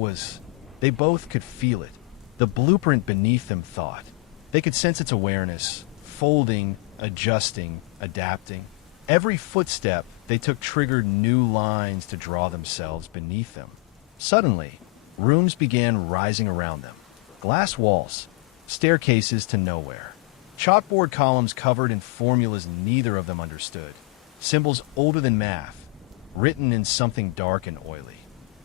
they both could feel it. The blueprint beneath them thought. They could sense its awareness, folding, adjusting, adapting. Every footstep they took triggered new lines to draw themselves beneath them. Suddenly, rooms began rising around them. Glass walls, staircases to nowhere. Chalkboard columns covered in formulas neither of them understood. Symbols older than math, written in something dark and oily.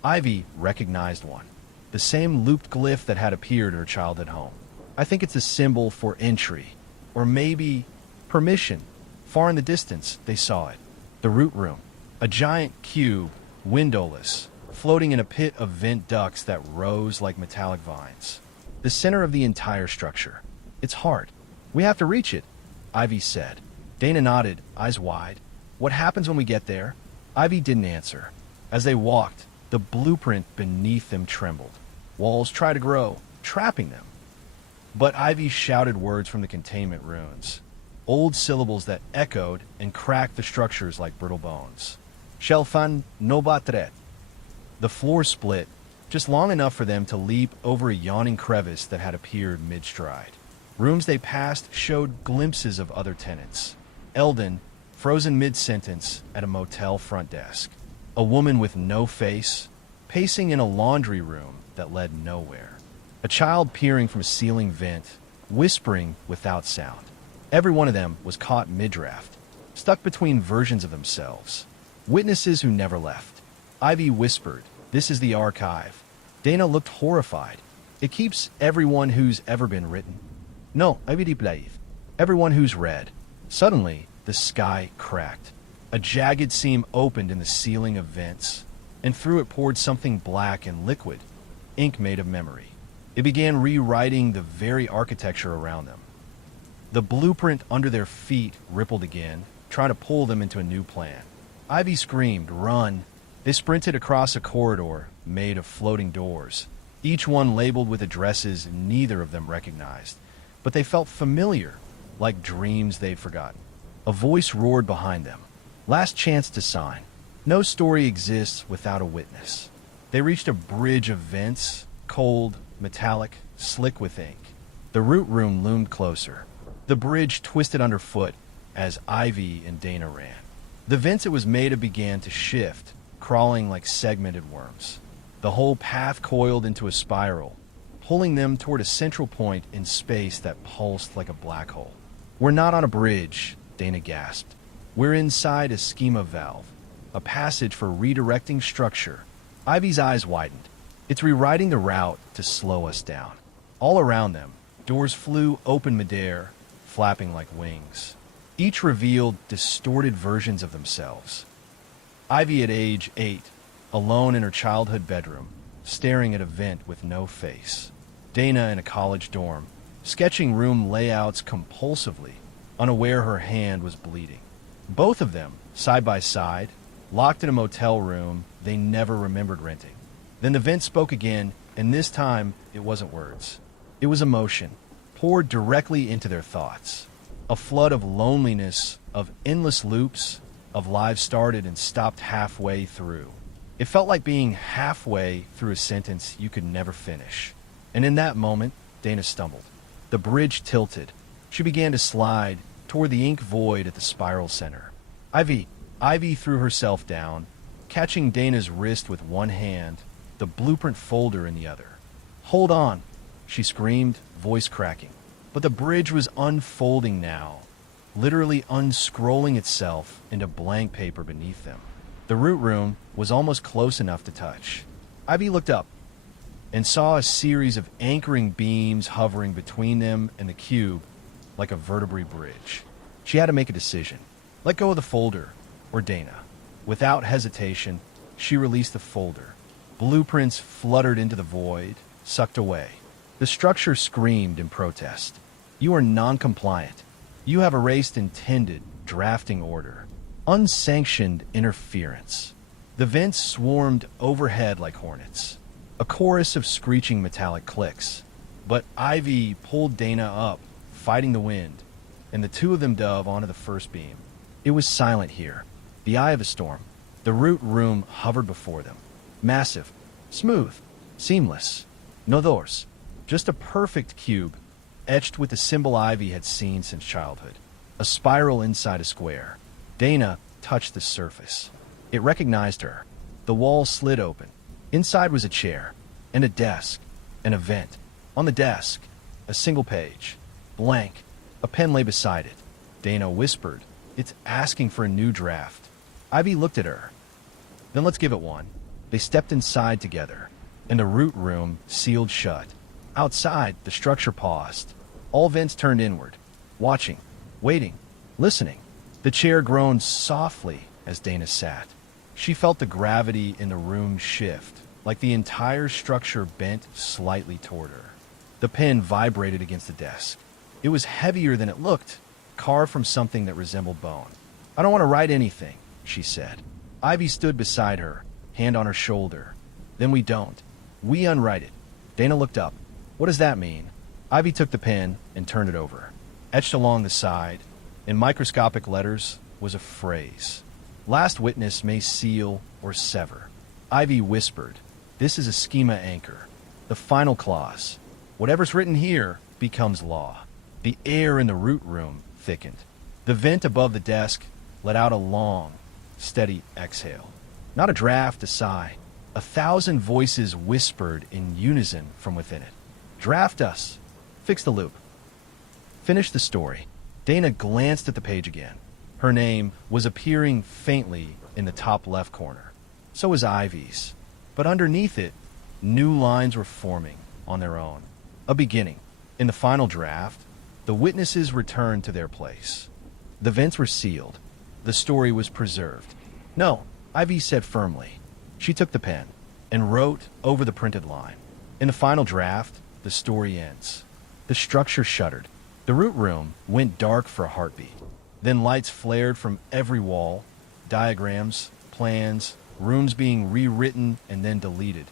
Ivy recognized one. The same looped glyph that had appeared at her childhood home. I think it's a symbol for entry, or maybe permission. Far in the distance, they saw it. The root room. A giant cube, windowless, floating in a pit of vent ducts that rose like metallic vines. The center of the entire structure. It's hard. We have to reach it, Ivy said. Dana nodded, eyes wide. What happens when we get there? Ivy didn't answer. As they walked, the blueprint beneath them trembled. Walls tried to grow, trapping them. But Ivy shouted words from the containment runes. Old syllables that echoed and cracked the structures like brittle bones. Shelfan no batret. The floor split, just long enough for them to leap over a yawning crevice that had appeared mid-stride. Rooms they passed showed glimpses of other tenants. Eldon, frozen mid-sentence at a motel front desk. A woman with no face, pacing in a laundry room that led nowhere. A child peering from a ceiling vent, whispering without sound. Every one of them was caught mid-draft, stuck between versions of themselves. Witnesses who never left. Ivy whispered, "This is the archive." Dana looked horrified. "It keeps everyone who's ever been written." "No, Ivy deep everyone who's read." Suddenly, the sky cracked. A jagged seam opened in the ceiling of vents, and through it poured something black and liquid, ink made of memory. It began rewriting the very architecture around them. The blueprint under their feet rippled again, trying to pull them into a new plan. Ivy screamed, "Run!" They sprinted across a corridor made of floating doors, each one labeled with addresses neither of them recognized. But they felt familiar, like dreams they'd forgotten. A voice roared behind them. "Last chance to sign. No story exists without a witness." They reached a bridge of vents, cold, metallic, slick with ink. The root room loomed closer. The bridge twisted underfoot as Ivy and Dana ran. The vents it was made of began to shift, crawling like segmented worms. The whole path coiled into a spiral, pulling them toward a central point in space that pulsed like a black hole. "We're not on a bridge," Dana gasped. "We're inside a schema valve, a passage for redirecting structure." Ivy's eyes widened. "It's rewriting the route to slow us down." All around them, doors flew open midair, flapping like wings. Each revealed distorted versions of themselves. Ivy at age 8, alone in her childhood bedroom, staring at a vent with no face. Dana in a college dorm, sketching room layouts compulsively, unaware her hand was bleeding. Both of them, side by side, locked in a motel room they never remembered renting. Then the vent spoke again, and this time it wasn't words. It was emotion, poured directly into their thoughts. A flood of loneliness, of endless loops, of lives started and stopped halfway through. It felt like being halfway through a sentence you could never finish. And in that moment, Dana stumbled. The bridge tilted. She began to slide toward the ink void at the spiral center. Ivy threw herself down, catching Dana's wrist with one hand, the blueprint folder in the other. "Hold on," she screamed, voice cracking. But the bridge was unfolding now, literally unscrolling itself into blank paper beneath them. The root room was almost close enough to touch. Ivy looked up and saw a series of anchoring beams hovering between them and the cube like a vertebrae bridge. She had to make a decision. Let go of the folder, or Dana. Without hesitation, she released the folder. Blueprints fluttered into the void, sucked away. The structure screamed in protest. "You are non-compliant. You have erased intended drafting order. Unsanctioned interference." The vents swarmed overhead like hornets. A chorus of screeching metallic clicks. But Ivy pulled Dana up, fighting the wind, and the two of them dove onto the first beam. It was silent here, the eye of a storm. The root room hovered before them. Massive, smooth, seamless. No doors. Just a perfect cube, etched with the symbol Ivy had seen since childhood. A spiral inside a square. Dana touched the surface. It recognized her. The wall slid open. Inside was a chair, and a desk, and a vent. On the desk, a single page. Blank. A pen lay beside it. Dana whispered, "It's asking for a new draft." Ivy looked at her. "Then let's give it one." They stepped inside together, and the root room sealed shut. Outside, the structure paused. All vents turned inward, watching, waiting, listening. The chair groaned softly as Dana sat. She felt the gravity in the room shift, like the entire structure bent slightly toward her. The pen vibrated against the desk. It was heavier than it looked, carved from something that resembled bone. "I don't want to write anything," she said. Ivy stood beside her, hand on her shoulder. "Then we don't. We unwrite it." Dana looked up. "What does that mean?" Ivy took the pen and turned it over. Etched along the side, in microscopic letters, was a phrase. "Last witness may seal or sever." Ivy whispered, "This is a schema anchor. The final clause. Whatever's written here becomes law." The air in the root room thickened. The vent above the desk let out a long, steady exhale. Not a draft, a sigh. 1,000 voices whispered in unison from within it. "Draft us. Fix the loop. Finish the story." Dana glanced at the page again. Her name was appearing faintly in the top left corner. So was Ivy's. But underneath it, new lines were forming on their own. A beginning. In the final draft, the witnesses returned to their place. The vents were sealed. The story was preserved. "No," Ivy said firmly. She took the pen and wrote over the printed line. In the final draft, the story ends. The structure shuddered. The root room went dark for a heartbeat. Then lights flared from every wall, diagrams, plans, rooms being rewritten and then deleted,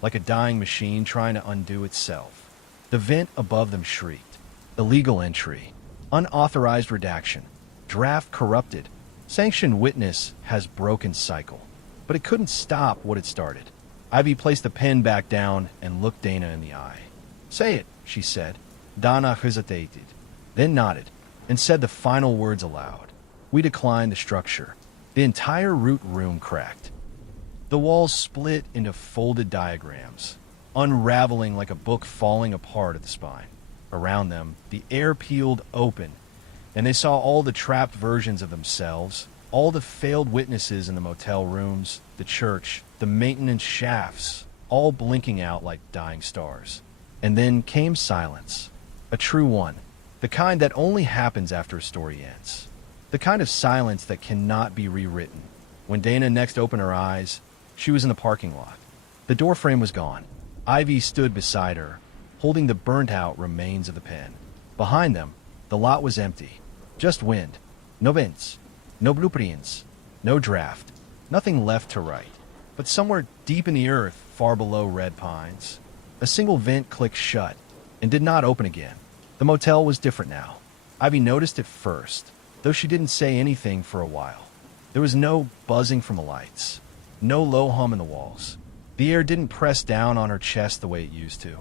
like a dying machine trying to undo itself. The vent above them shrieked. Illegal entry. Unauthorized redaction. Draft corrupted. Sanctioned witness has broken cycle. But it couldn't stop what had started. Ivy placed the pen back down and looked Dana in the eye. "Say it," she said. Dana hesitated, then nodded, and said the final words aloud. We declined the structure. The entire root room cracked. The walls split into folded diagrams, unraveling like a book falling apart at the spine. Around them, the air peeled open, and they saw all the trapped versions of themselves, all the failed witnesses in the motel rooms, the church, the maintenance shafts, all blinking out like dying stars. And then came silence, a true one, the kind that only happens after a story ends, the kind of silence that cannot be rewritten. When Dana next opened her eyes, she was in the parking lot. The door frame was gone. Ivy stood beside her, holding the burnt-out remains of the pen. Behind them, the lot was empty. Just wind. No vents. No blueprints. No draft. Nothing left to write. But somewhere deep in the earth, far below red pines, a single vent clicked shut and did not open again. The motel was different now. Ivy noticed it first, though she didn't say anything for a while. There was no buzzing from the lights. No low hum in the walls. The air didn't press down on her chest the way it used to.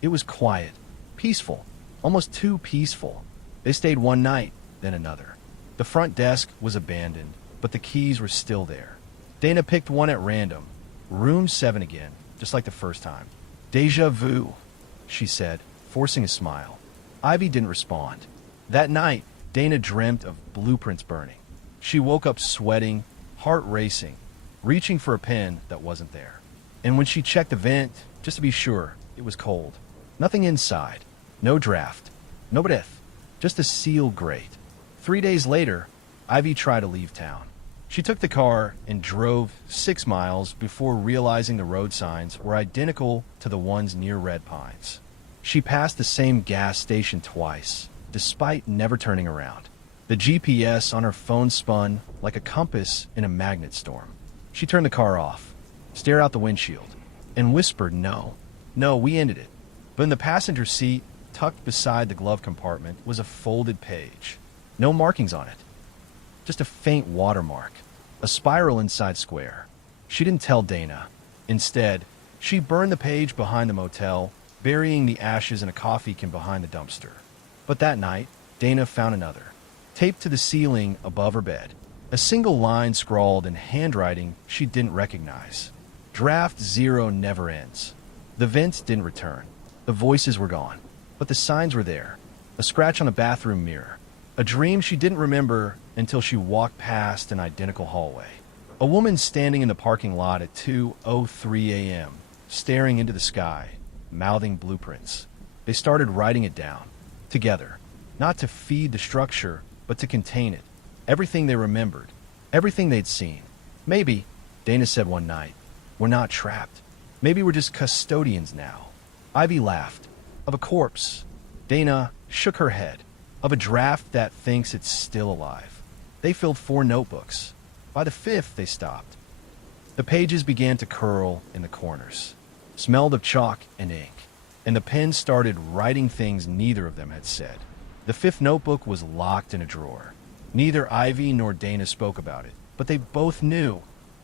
It was quiet, peaceful, almost too peaceful. They stayed one night, then another. The front desk was abandoned, but the keys were still there. Dana picked one at random. Room 7 again, just like the first time. Deja vu, she said, forcing a smile. Ivy didn't respond. That night, Dana dreamt of blueprints burning. She woke up sweating, heart racing, reaching for a pen that wasn't there. And when she checked the vent, just to be sure, it was cold. Nothing inside. No draft. No breath. Just a sealed grate. 3 days later, Ivy tried to leave town. She took the car and drove 6 miles before realizing the road signs were identical to the ones near Red Pines. She passed the same gas station twice, despite never turning around. The GPS on her phone spun like a compass in a magnet storm. She turned the car off, stared out the windshield, and whispered no. No, we ended it. But in the passenger seat, tucked beside the glove compartment, was a folded page. No markings on it. Just a faint watermark. A spiral inside square. She didn't tell Dana. Instead, she burned the page behind the motel, burying the ashes in a coffee can behind the dumpster. But that night, Dana found another. Taped to the ceiling above her bed. A single line scrawled in handwriting she didn't recognize. Draft 0 never ends. The vents didn't return. The voices were gone. But the signs were there. A scratch on a bathroom mirror. A dream she didn't remember until she walked past an identical hallway. A woman standing in the parking lot at 2:03 a.m., staring into the sky, mouthing blueprints. They started writing it down. Together. Not to feed the structure, but to contain it. Everything they remembered. Everything they'd seen. Maybe, Dana said one night, we're not trapped. Maybe we're just custodians now. Ivy laughed. Of a corpse. Dana shook her head. Of a draft that thinks it's still alive. They filled 4 notebooks. By the 5th, they stopped. The pages began to curl in the corners. Smelled of chalk and ink. And the pen started writing things neither of them had said. The 5th notebook was locked in a drawer. Neither Ivy nor Dana spoke about it, but they both knew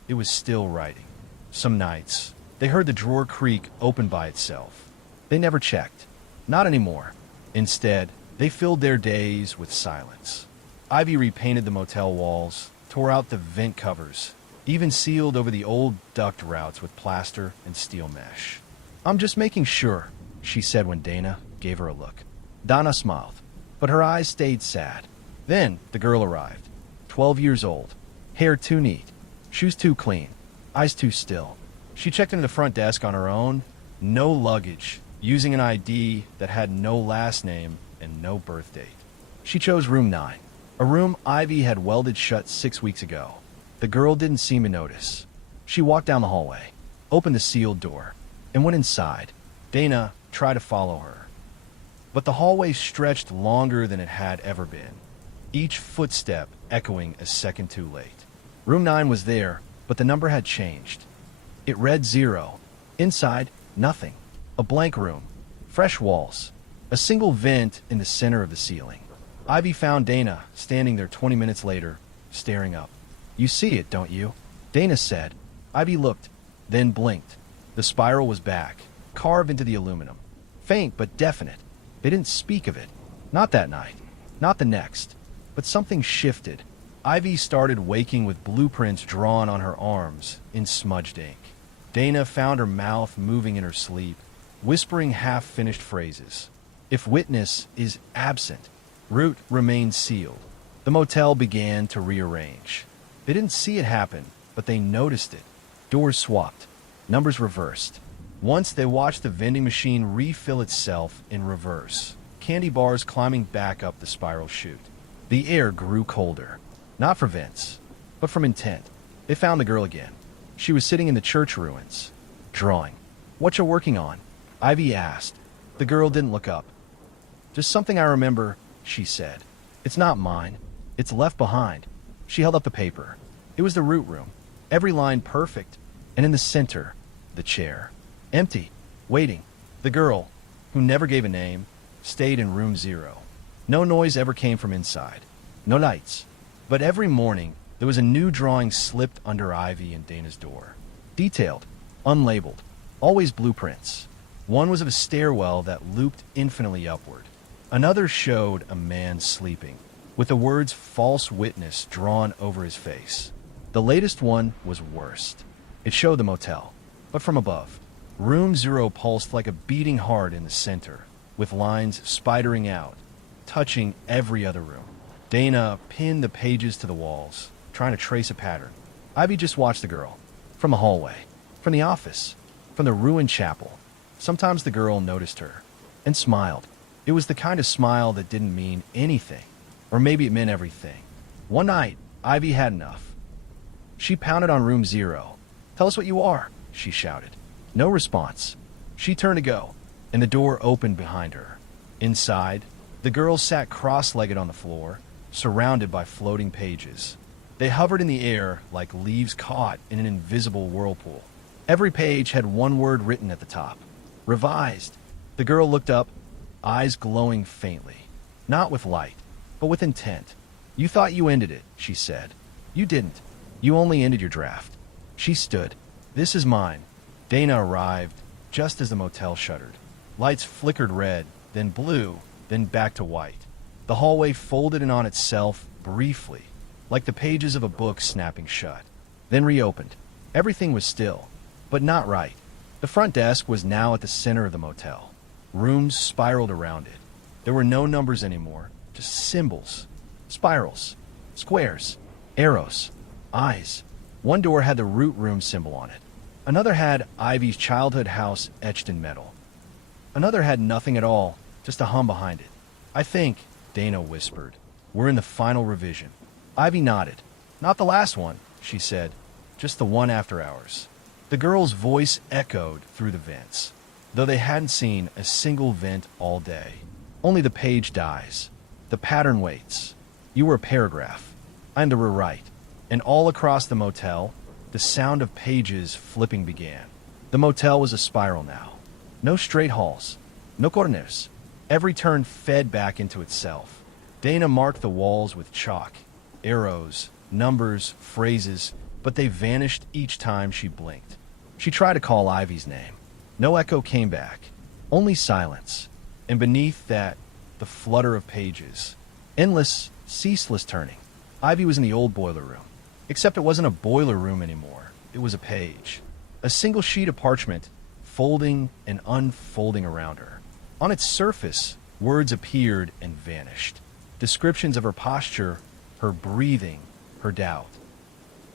it was still writing. Some nights, they heard the drawer creak open by itself. They never checked. Not anymore. Instead, they filled their days with silence. Ivy repainted the motel walls, tore out the vent covers, even sealed over the old duct routes with plaster and steel mesh. I'm just making sure, she said when Dana gave her a look. Donna smiled, but her eyes stayed sad. Then the girl arrived. 12 years old. Hair too neat. Shoes too clean. Eyes too still. She checked into the front desk on her own. No luggage. Using an ID that had no last name and no birth date. She chose room 9. A room Ivy had welded shut 6 weeks ago. The girl didn't seem to notice. She walked down the hallway, opened the sealed door, and went inside. Dana tried to follow her. But the hallway stretched longer than it had ever been. Each footstep echoing a second too late. Room 9 was there, but the number had changed. It read 0. Inside, nothing. A blank room. Fresh walls. A single vent in the center of the ceiling. Ivy found Dana standing there 20 minutes later, staring up. You see it, don't you? Dana said. Ivy looked, then blinked. The spiral was back, carved into the aluminum. Faint but definite. They didn't speak of it. Not that night. Not the next. But something shifted. Ivy started waking with blueprints drawn on her arms in smudged ink. Dana found her mouth moving in her sleep, whispering half-finished phrases. If witness is absent, route remains sealed. The motel began to rearrange. They didn't see it happen, but they noticed it. Doors swapped. Numbers reversed. Once they watched the vending machine refill itself in reverse. Candy bars climbing back up the spiral chute. The air grew colder. Not for vents, but from intent. They found the girl again. She was sitting in the church ruins, drawing. What you working on? Ivy asked. The girl didn't look up. Just something I remember, she said. It's not mine. It's left behind. She held up the paper. It was the root room. Every line perfect. And in the center, the chair. Empty. Waiting. The girl, who never gave a name, stayed in room 0. No noise ever came from inside. No lights. But every morning, there was a new drawing slipped under Ivy and Dana's door. Detailed. Unlabeled. Always blueprints. One was of a stairwell that looped infinitely upward. Another showed a man sleeping, with the words false witness drawn over his face. The latest one was worst. It showed the motel, but from above. Room 0 pulsed like a beating heart in the center, with lines spidering out, touching every other room. Dana pinned the pages to the walls, trying to trace a pattern. Ivy just watched the girl. From the hallway. From the office. From the ruined chapel. Sometimes the girl noticed her. And smiled. It was the kind of smile that didn't mean anything. Or maybe it meant everything. One night, Ivy had enough. She pounded on room 0. Tell us what you are, she shouted. No response. She turned to go, and the door opened behind her. Inside, the girl sat cross-legged on the floor, surrounded by floating pages. They hovered in the air like leaves caught in an invisible whirlpool. Every page had one word written at the top. Revised. The girl looked up, eyes glowing faintly. Not with light, but with intent. You thought you ended it, she said. You didn't. You only ended your draft. She stood. This is mine. Dana arrived just as the motel shuttered. Lights flickered red, then blue, then back to white. The hallway folded in on itself briefly, like the pages of a book snapping shut, then reopened. Everything was still, but not right. The front desk was now at the center of the motel. Rooms spiraled around it. There were no numbers anymore, just symbols, spirals, squares, arrows, eyes. One door had the root room symbol on it. Another had Ivy's childhood house etched in metal. Another had nothing at all, just a hum behind it. I think, Dana whispered, we're in the final revision. Ivy nodded. Not the last one, she said, just the one after ours. The girl's voice echoed through the vents, though they hadn't seen a single vent all day. Only the page dies. The pattern waits. You were a paragraph. I'm the rewrite. And all across the motel, the sound of pages flipping began. The motel was a spiral now. No straight halls. No corners. Every turn fed back into itself. Dana marked the walls with chalk, arrows, numbers, phrases, but they vanished each time she blinked. She tried to call Ivy's name. No echo came back. Only silence. And beneath that, the flutter of pages. Endless, ceaseless turning. Ivy was in the old boiler room. Except it wasn't a boiler room anymore. It was a page. A single sheet of parchment, folding and unfolding around her. On its surface, words appeared and vanished. Descriptions of her posture, her breathing, her doubt.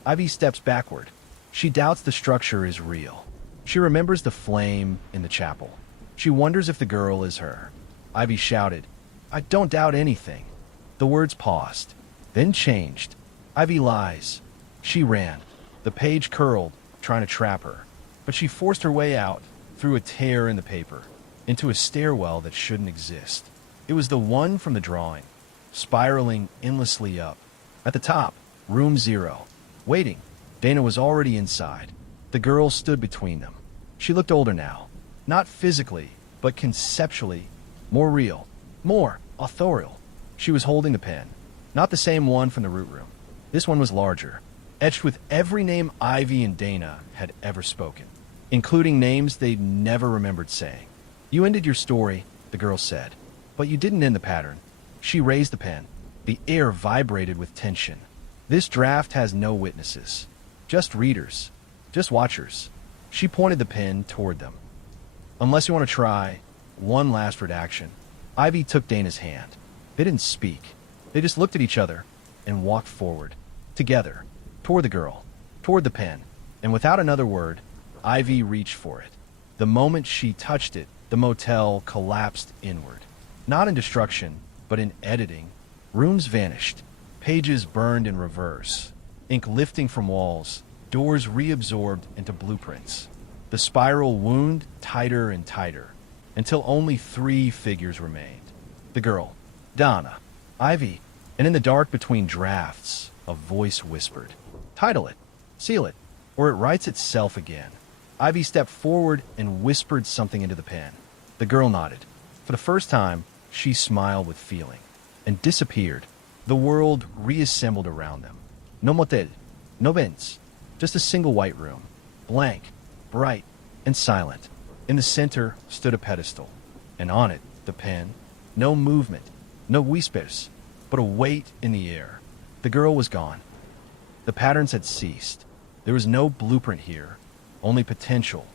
Ivy steps backward. She doubts the structure is real. She remembers the flame in the chapel. She wonders if the girl is her. Ivy shouted, I don't doubt anything. The words paused, then changed. Ivy lies. She ran. The page curled, trying to trap her. But she forced her way out, through a tear in the paper, into a stairwell that shouldn't exist. It was the one from the drawing, spiraling endlessly up. At the top, room 0. Waiting. Dana was already inside. The girl stood between them. She looked older now. Not physically, but conceptually. More real. More authorial. She was holding the pen. Not the same one from the root room. This one was larger, etched with every name Ivy and Dana had ever spoken, including names they'd never remembered saying. You ended your story, the girl said, but you didn't end the pattern. She raised the pen. The air vibrated with tension. This draft has no witnesses. Just readers. Just watchers. She pointed the pen toward them. Unless you want to try one last redaction. Ivy took Dana's hand. They didn't speak. They just looked at each other and walked forward. Together. Toward the girl. Toward the pen. And without another word, Ivy reached for it. The moment she touched it, the motel collapsed inward. Not in destruction, but in editing. Rooms vanished. Pages burned in reverse. Ink lifting from walls. Doors reabsorbed into blueprints. The spiral wound tighter and tighter, until only 3 figures remained. The girl, Donna, Ivy, and in the dark between drafts, a voice whispered, title it, seal it, or it writes itself again. Ivy stepped forward and whispered something into the pen. The girl nodded. For the first time, she smiled with feeling, and disappeared. The world reassembled around them. No motel, no vents, just a single white room, blank, bright, and silent. In the center stood a pedestal, and on it, the pen. No movement, no whispers, but a weight in the air. The girl was gone. The patterns had ceased. There was no blueprint here, only potential.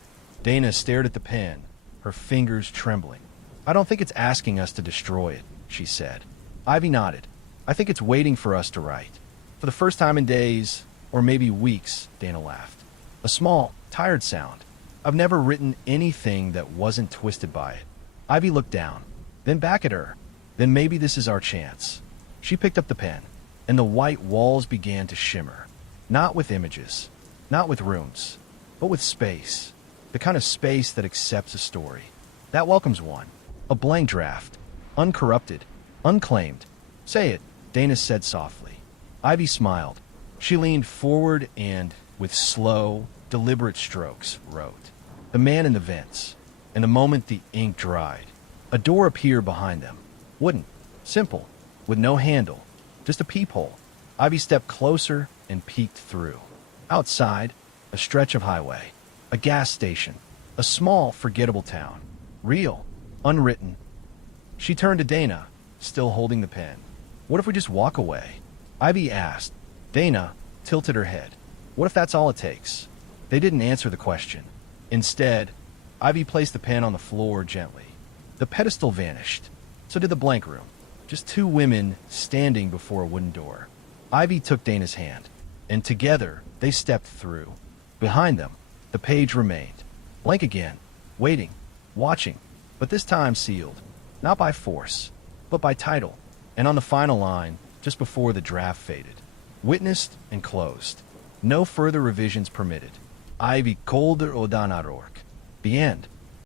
Dana stared at the pen, her fingers trembling. I don't think it's asking us to destroy it, she said. Ivy nodded. I think it's waiting for us to write. For the first time in days, or maybe weeks, Dana laughed. A small, tired sound. I've never written anything that wasn't twisted by it. Ivy looked down, then back at her. Then maybe this is our chance. She picked up the pen, and the white walls began to shimmer. Not with images, not with rooms, but with space. The kind of space that accepts a story. That welcomes one. A blank draft. Uncorrupted. Unclaimed. Say it, Dana said softly. Ivy smiled. She leaned forward and, with slow, deliberate strokes, wrote. The man in the vents. And the moment the ink dried, a door appeared behind them. Wooden. Simple. With no handle. Just a peephole. Ivy stepped closer and peeked through. Outside, a stretch of highway, a gas station, a small, forgettable town. Real, unwritten. She turned to Dana, still holding the pen. What if we just walk away? Ivy asked. Dana tilted her head. What if that's all it takes? They didn't answer the question. Instead, Ivy placed the pen on the floor gently. The pedestal vanished. So did the blank room. Just two women standing before a wooden door. Ivy took Dana's hand, and together they stepped through. Behind them, the page remained. Blank again, waiting, watching, but this time sealed. Not by force, but by title. And on the final line, just before the draft faded. Witnessed and closed. No further revisions permitted. Ivy Kolder Odanarork. The end.